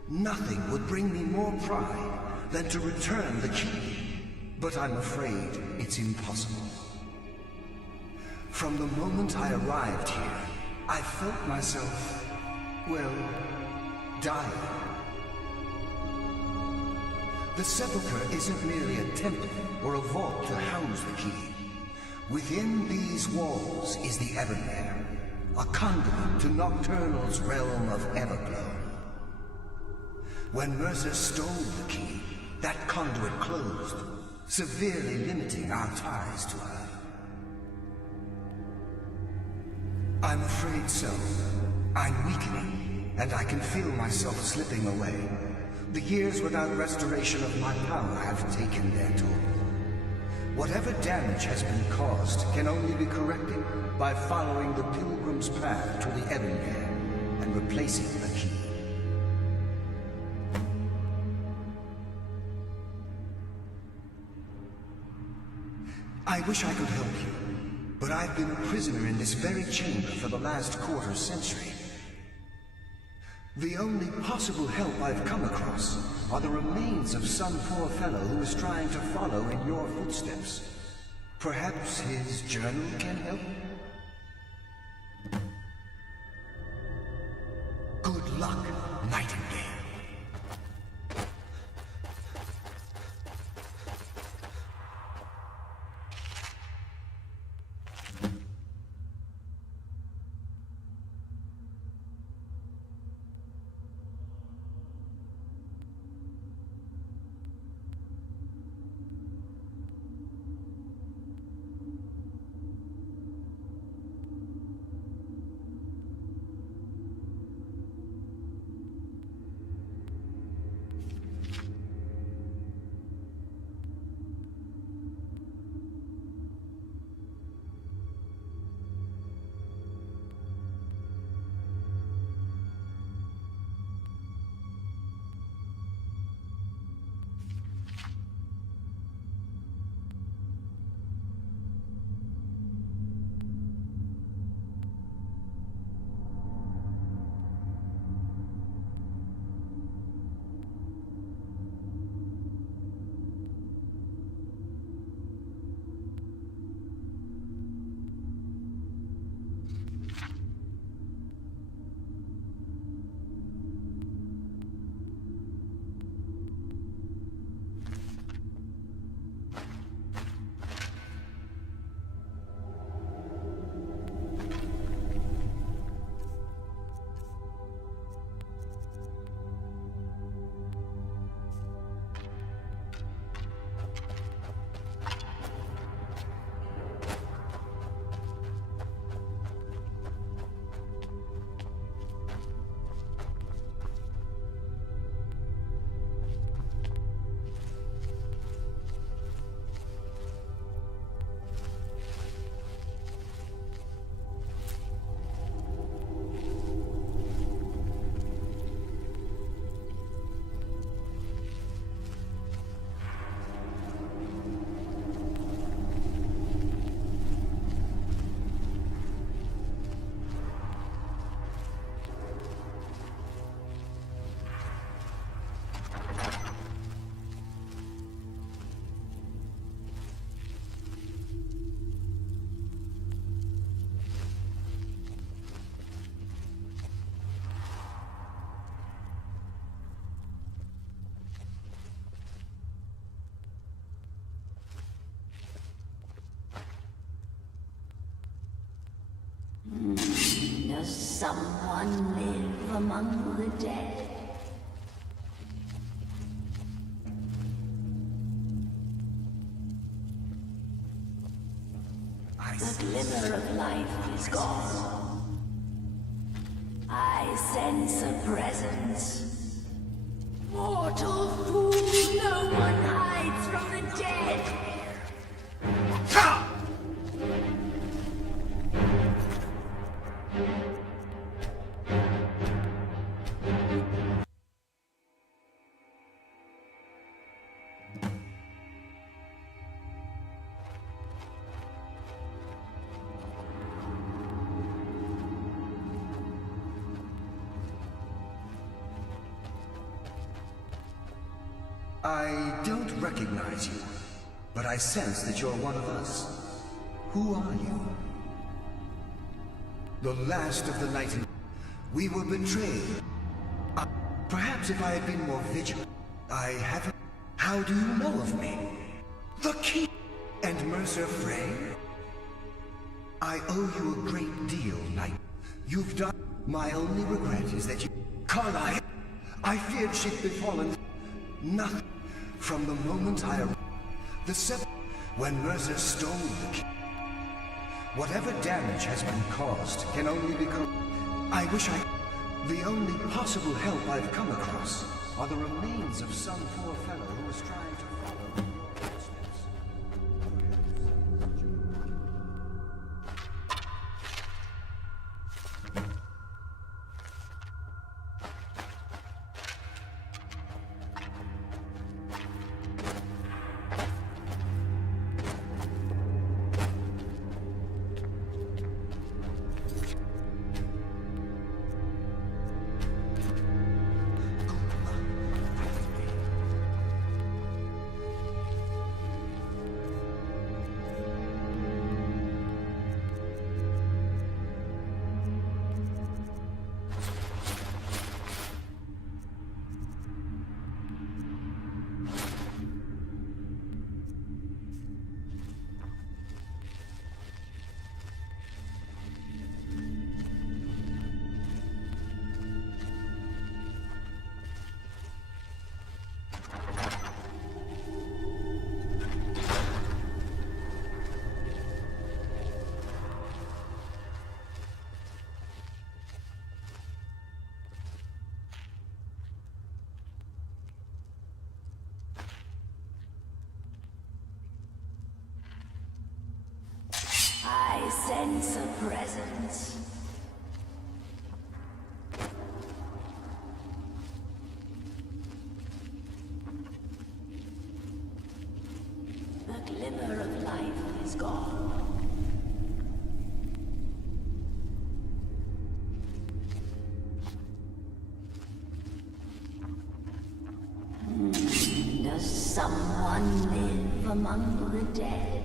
Nothing would bring me more pride than to return the key, but I'm afraid it's impossible. From the moment I arrived here, I felt myself, well, dying. The Sepulchre isn't merely a temple or a vault to house the key. Within these walls is the Evermare, a conduit to Nocturnal's realm of Everglow. When Mercer stole the key, that conduit closed, severely limiting our ties to her. I'm afraid so. I'm weakening, and I can feel myself slipping away. The years without restoration of my power have taken their toll. Whatever damage has been caused can only be corrected by following the Pilgrim's path to the Evermare and replacing the key. I wish I could help you, but I've been a prisoner in this very chamber for the last quarter century. The only possible help I've come across are the remains of some poor fellow who is trying to follow in your footsteps. Perhaps his journal can help? Good luck, Nightingale. someone live among the dead? The glimmer of life is gone. I sense a presence. Mortal fool, no one hides from the dead. I don't recognize you, but I sense that you're one of us. Who are you? The last of the Nightingales. We were betrayed. Perhaps if I had been more vigilant. I haven't. How do you know of me? The King and Mercer Frey? I owe you a great deal, Knight. You've done. My only regret is that you. Carlyle! I feared she'd befallen. Nothing. From the moment I arrived. When Mercer stole the key. Whatever damage has been caused can only become. I wish I. The only possible help I've come across are the remains of some poor fellow who was trying to follow in your footsteps. I sense a presence. The glimmer of life is gone. Does someone live among the dead?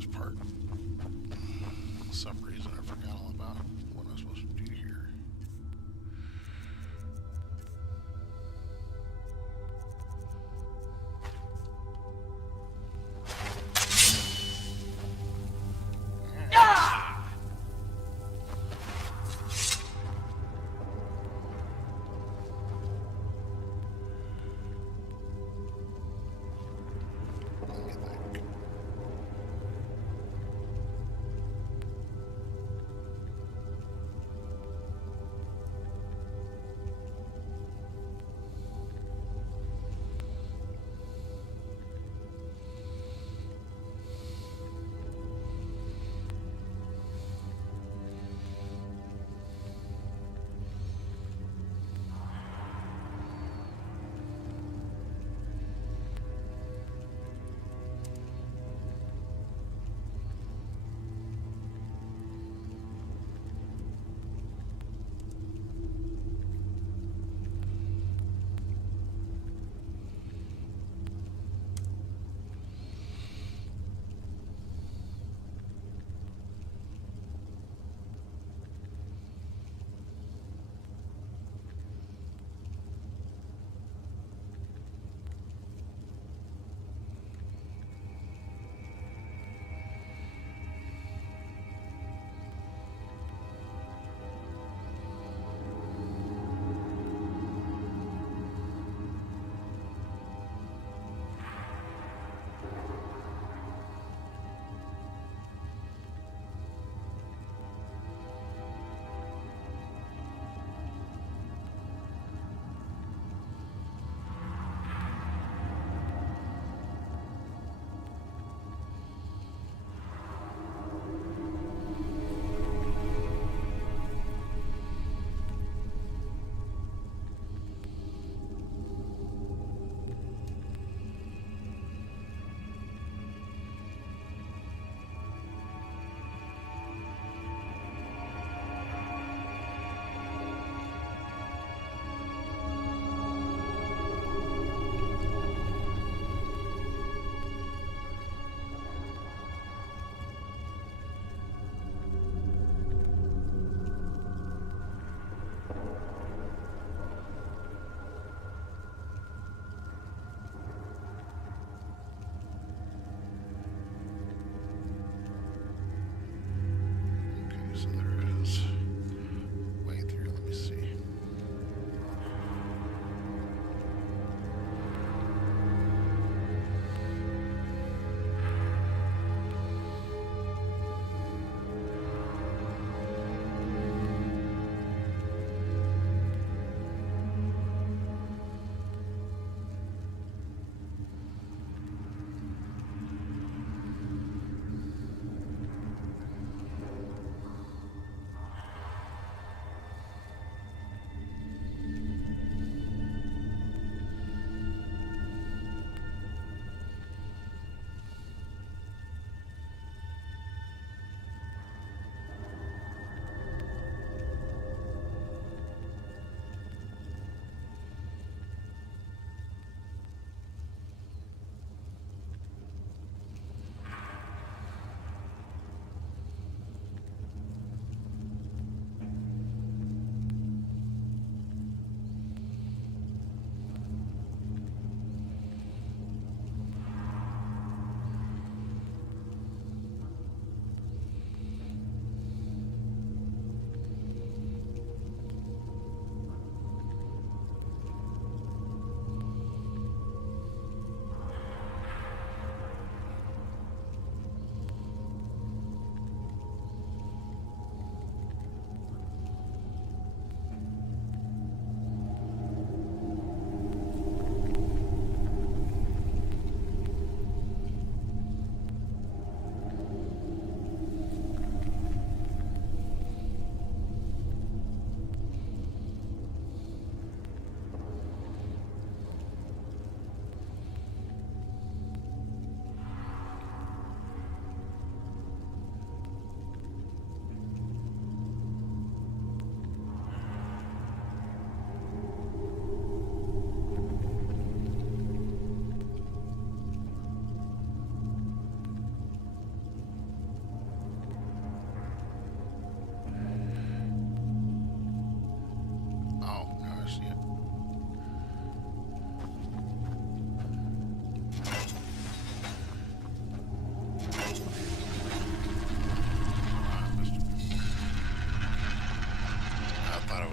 this part. For some reason I forgot all about what I'm supposed to do here.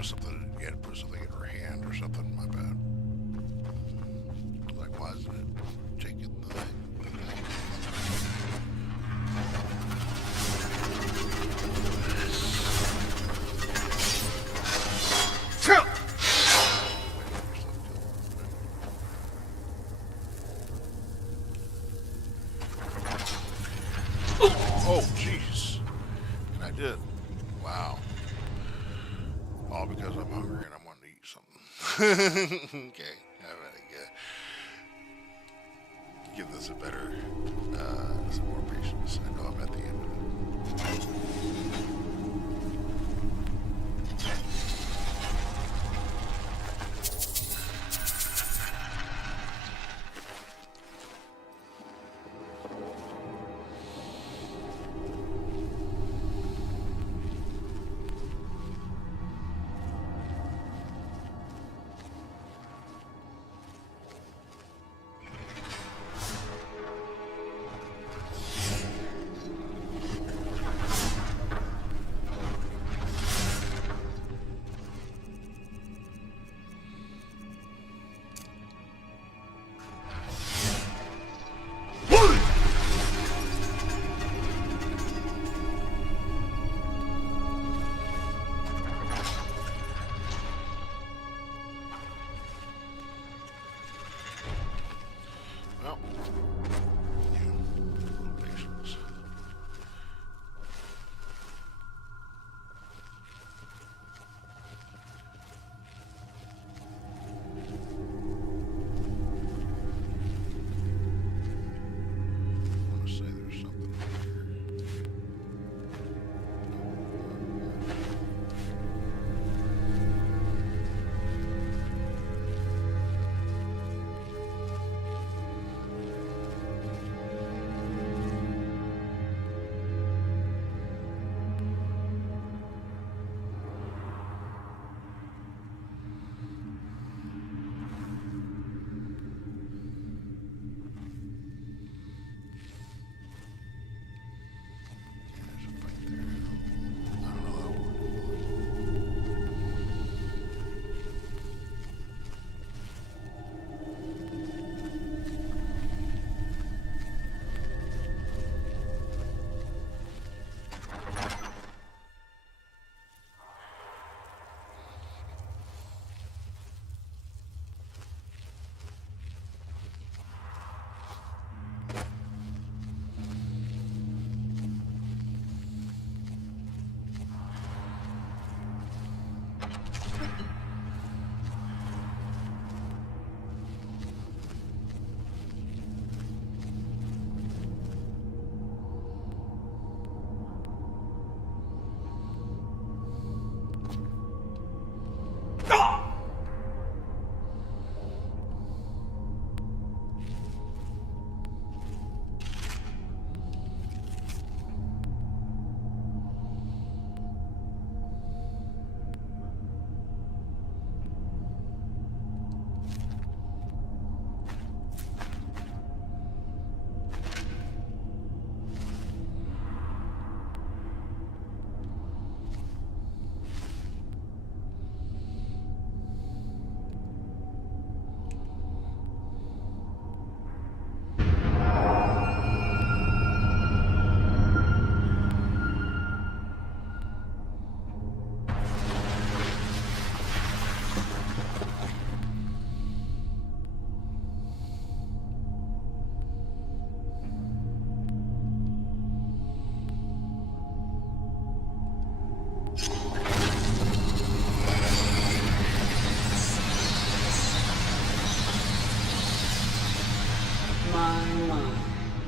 something, you had to put something in her hand or something, my bad. Like, why isn't it taking the thing? Oh, jeez. And I did. Wow. All because I'm hungry and I want to eat something. Okay. I'm gonna give this a better, some more patience. I know I'm at the end of it.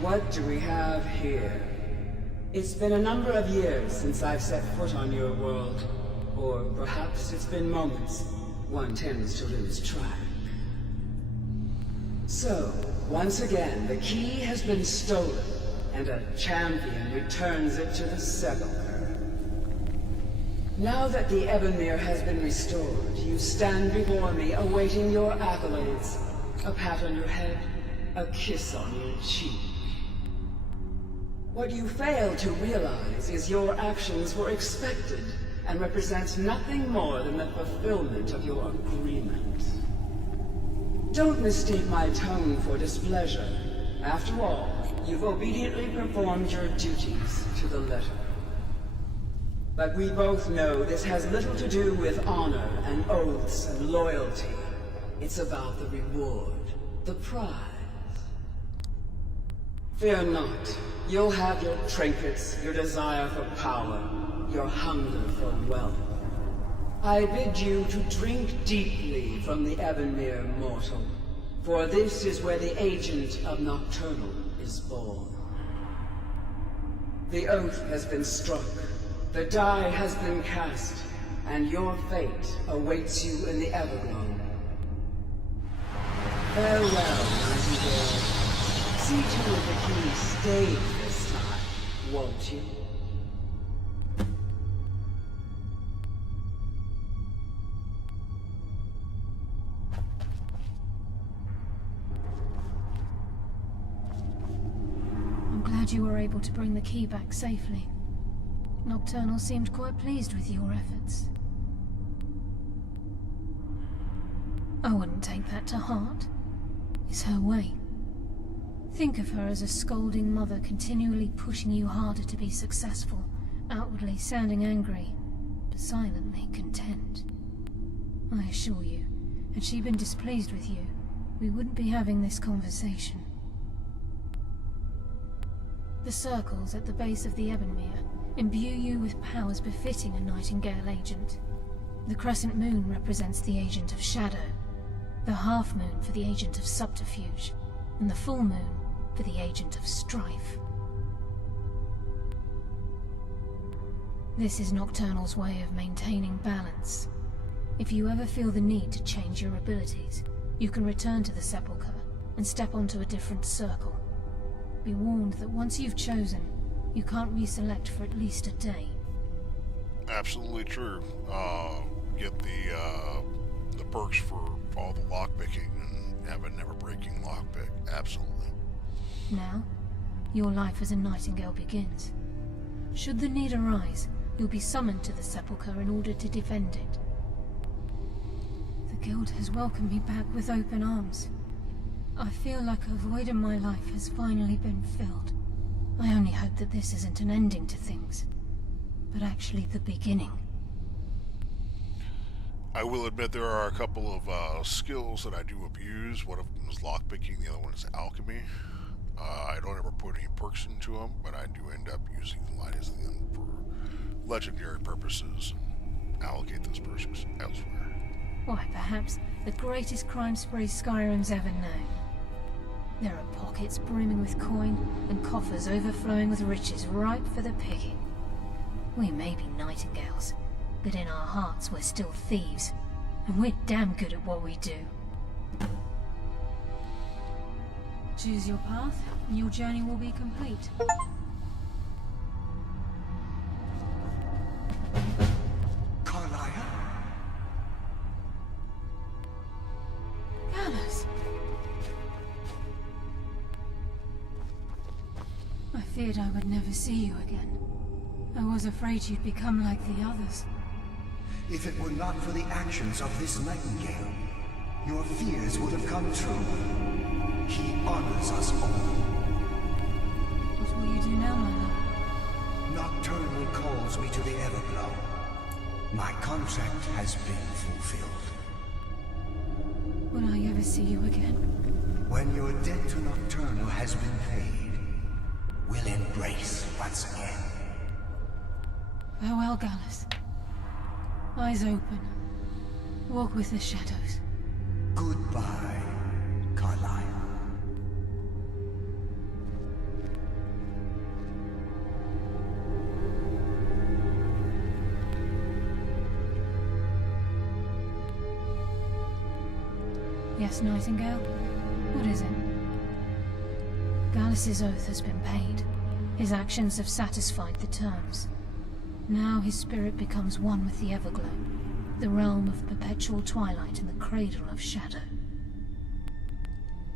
What do we have here? It's been a number of years since I've set foot on your world. Or perhaps it's been moments. One tends to lose track. So, once again, the key has been stolen, and a champion returns it to the sepulchre. Now that the Ebonmere has been restored, you stand before me awaiting your accolades. A pat on your head, a kiss on your cheek. What you fail to realize is your actions were expected and represent nothing more than the fulfillment of your agreement. Don't mistake my tone for displeasure. After all, you've obediently performed your duties to the letter. But we both know this has little to do with honor and oaths and loyalty. It's about the reward, the prize. Fear not. You'll have your trinkets, your desire for power, your hunger for wealth. I bid you to drink deeply from the Evanmere mortal, for this is where the agent of Nocturnal is born. The oath has been struck, the die has been cast, and your fate awaits you in the Everglow. Farewell, Nightingale. See to it the key stays this time, won't you? I'm glad you were able to bring the key back safely. Nocturnal seemed quite pleased with your efforts. I wouldn't take that to heart. It's her way. Think of her as a scolding mother continually pushing you harder to be successful, outwardly sounding angry, but silently content. I assure you, had she been displeased with you, we wouldn't be having this conversation. The circles at the base of the Evanmere imbue you with powers befitting a Nightingale agent. The crescent moon represents the agent of shadow, the half moon for the agent of subterfuge, and the full moon for the agent of strife. This is Nocturnal's way of maintaining balance. If you ever feel the need to change your abilities, you can return to the Sepulchre and step onto a different circle. Be warned that once you've chosen, you can't reselect for at least a day. Absolutely true. Get the perks for all the lockpicking and have a never-breaking lockpick. Absolutely. Now, your life as a Nightingale begins. Should the need arise, you'll be summoned to the Sepulchre in order to defend it. The Guild has welcomed me back with open arms. I feel like a void in my life has finally been filled. I only hope that this isn't an ending to things, but actually the beginning. I will admit there are a couple of skills that I do abuse. One of them is lockpicking, the other one is alchemy. I don't ever put any perks into them, but I do end up using them for legendary purposes and allocate those perks elsewhere. Why, perhaps the greatest crime spree Skyrim's ever known. There are pockets brimming with coin, and coffers overflowing with riches ripe for the picking. We may be Nightingales, but in our hearts we're still thieves, and we're damn good at what we do. Choose your path, and your journey will be complete. Carlia? Gallus! I feared I would never see you again. I was afraid you'd become like the others. If it were not for the actions of this Nightingale, your fears would have come true. He honors us all. What will you do now, my love? Nocturnal calls me to the Everglow. My contract has been fulfilled. Will I ever see you again? When your debt to Nocturnal has been paid, we'll embrace once again. Farewell, Gallus. Eyes open. Walk with the shadows. Goodbye, Carlia. Yes, Nightingale? What is it? Gallus's oath has been paid. His actions have satisfied the terms. Now his spirit becomes one with the Everglow, the realm of perpetual twilight and the cradle of shadow.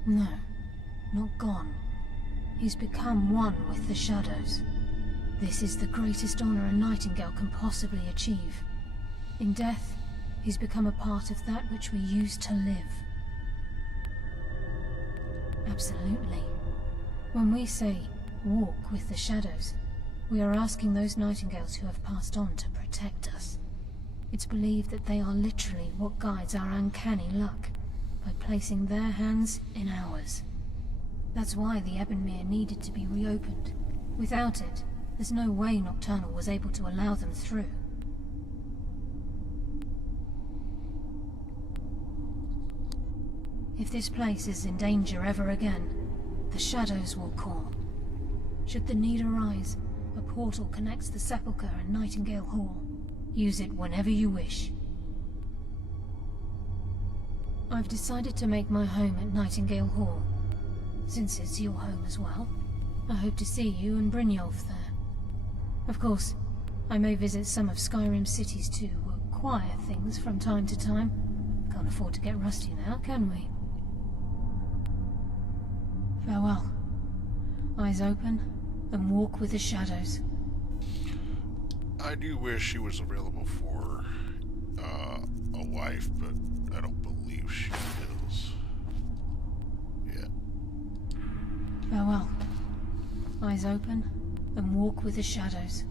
No, not gone. He's become one with the shadows. This is the greatest honor a Nightingale can possibly achieve. In death, he's become a part of that which we used to live. Absolutely. When we say, walk with the shadows, we are asking those Nightingales who have passed on to protect us. It's believed that they are literally what guides our uncanny luck, by placing their hands in ours. That's why the Ebonmere needed to be reopened. Without it, there's no way Nocturnal was able to allow them through. If this place is in danger ever again, the shadows will call. Should the need arise, a portal connects the Sepulchre and Nightingale Hall. Use it whenever you wish. I've decided to make my home at Nightingale Hall. Since it's your home as well, I hope to see you and Brynjolf there. Of course, I may visit some of Skyrim cities to acquire things from time to time. Can't afford to get rusty now, can we? Farewell. Eyes open, and walk with the shadows. I do wish she was available for a wife, but I don't believe she is. Yeah. Farewell. Eyes open, and walk with the shadows.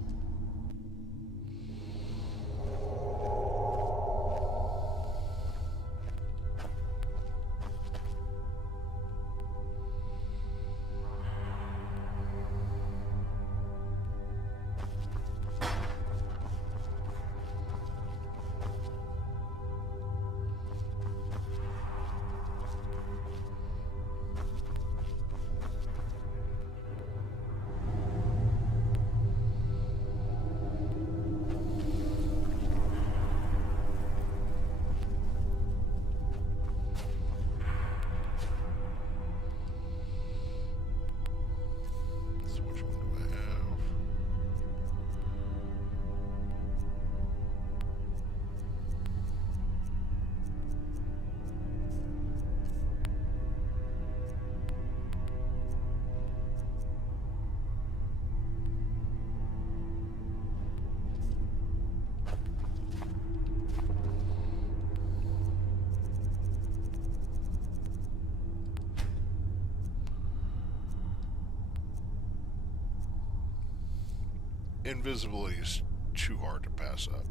Invisibility is too hard to pass up.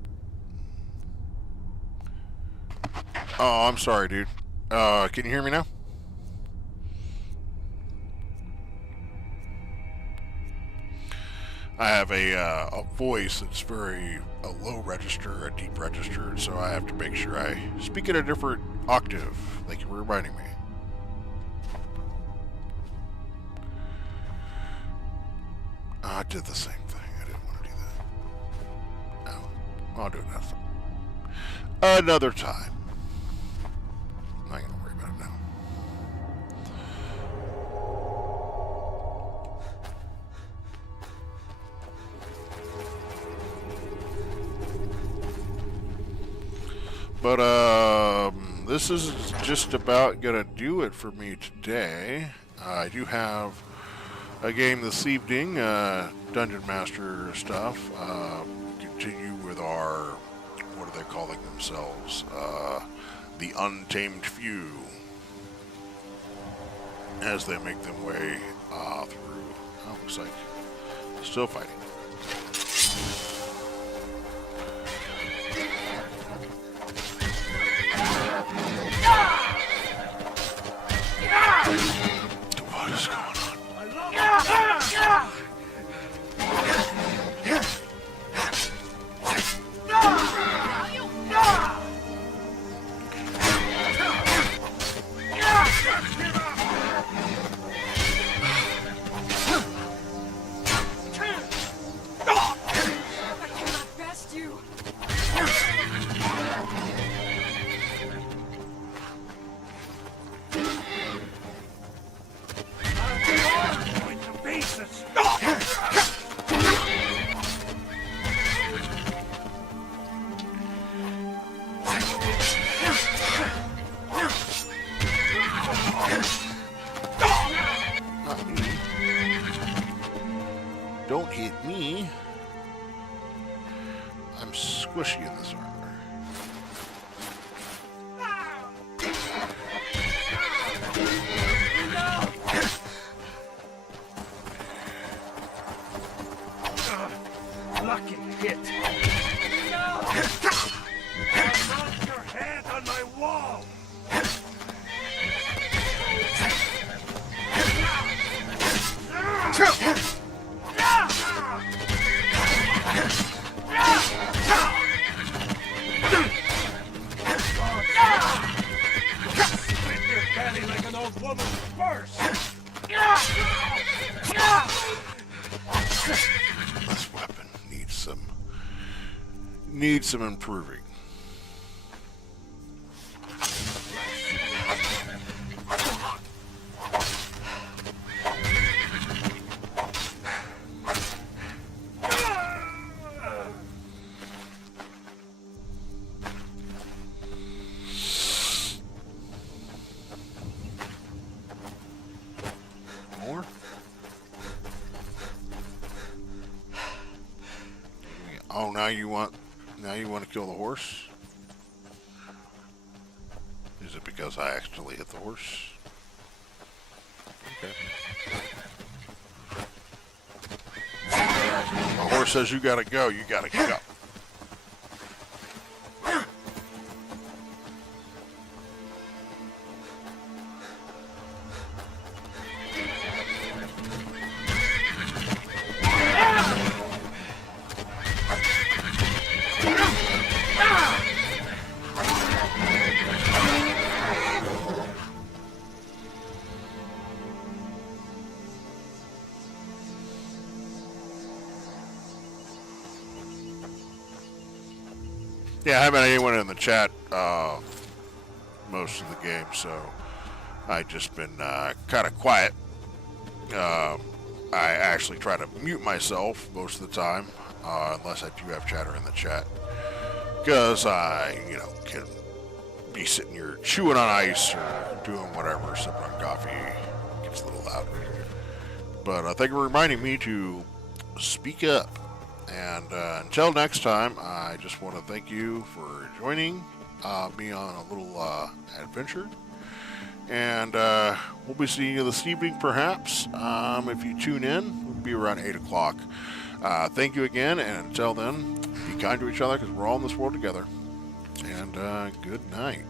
Oh, I'm sorry, dude. Can you hear me now? I have a voice that's a low register, a deep register, so I have to make sure I speak at a different octave. Thank you for reminding me. I did the same thing. I didn't want to do that. No, I'll do it another time. I'm not gonna worry about it now. But this is just about gonna do it for me today. I do have a game this evening, Dungeon Master stuff. Continue with our, what are they calling themselves? The Untamed Few. As they make them way through. Oh, looks like still fighting. What is going on? I'm squishy in this armor. Lucky hit. No! I knocked your head on my wall. Split your belly like an old woman first. This weapon needs some improving. More? Oh, now you want to kill the horse? Is it because I accidentally hit the horse? Okay. The horse says you gotta go, you gotta go. Yeah, I haven't had anyone in the chat most of the game, so I've just been kind of quiet. I actually try to mute myself most of the time, unless I do have chatter in the chat, because I, can be sitting here chewing on ice or doing whatever, sipping on coffee. It gets a little loud. But thank you for reminding me to speak up. And until next time, I just want to thank you for joining me on a little adventure. And we'll be seeing you this evening, perhaps. If you tune in, we'll be around 8 o'clock. Thank you again, and until then, be kind to each other, because we're all in this world together. And good night.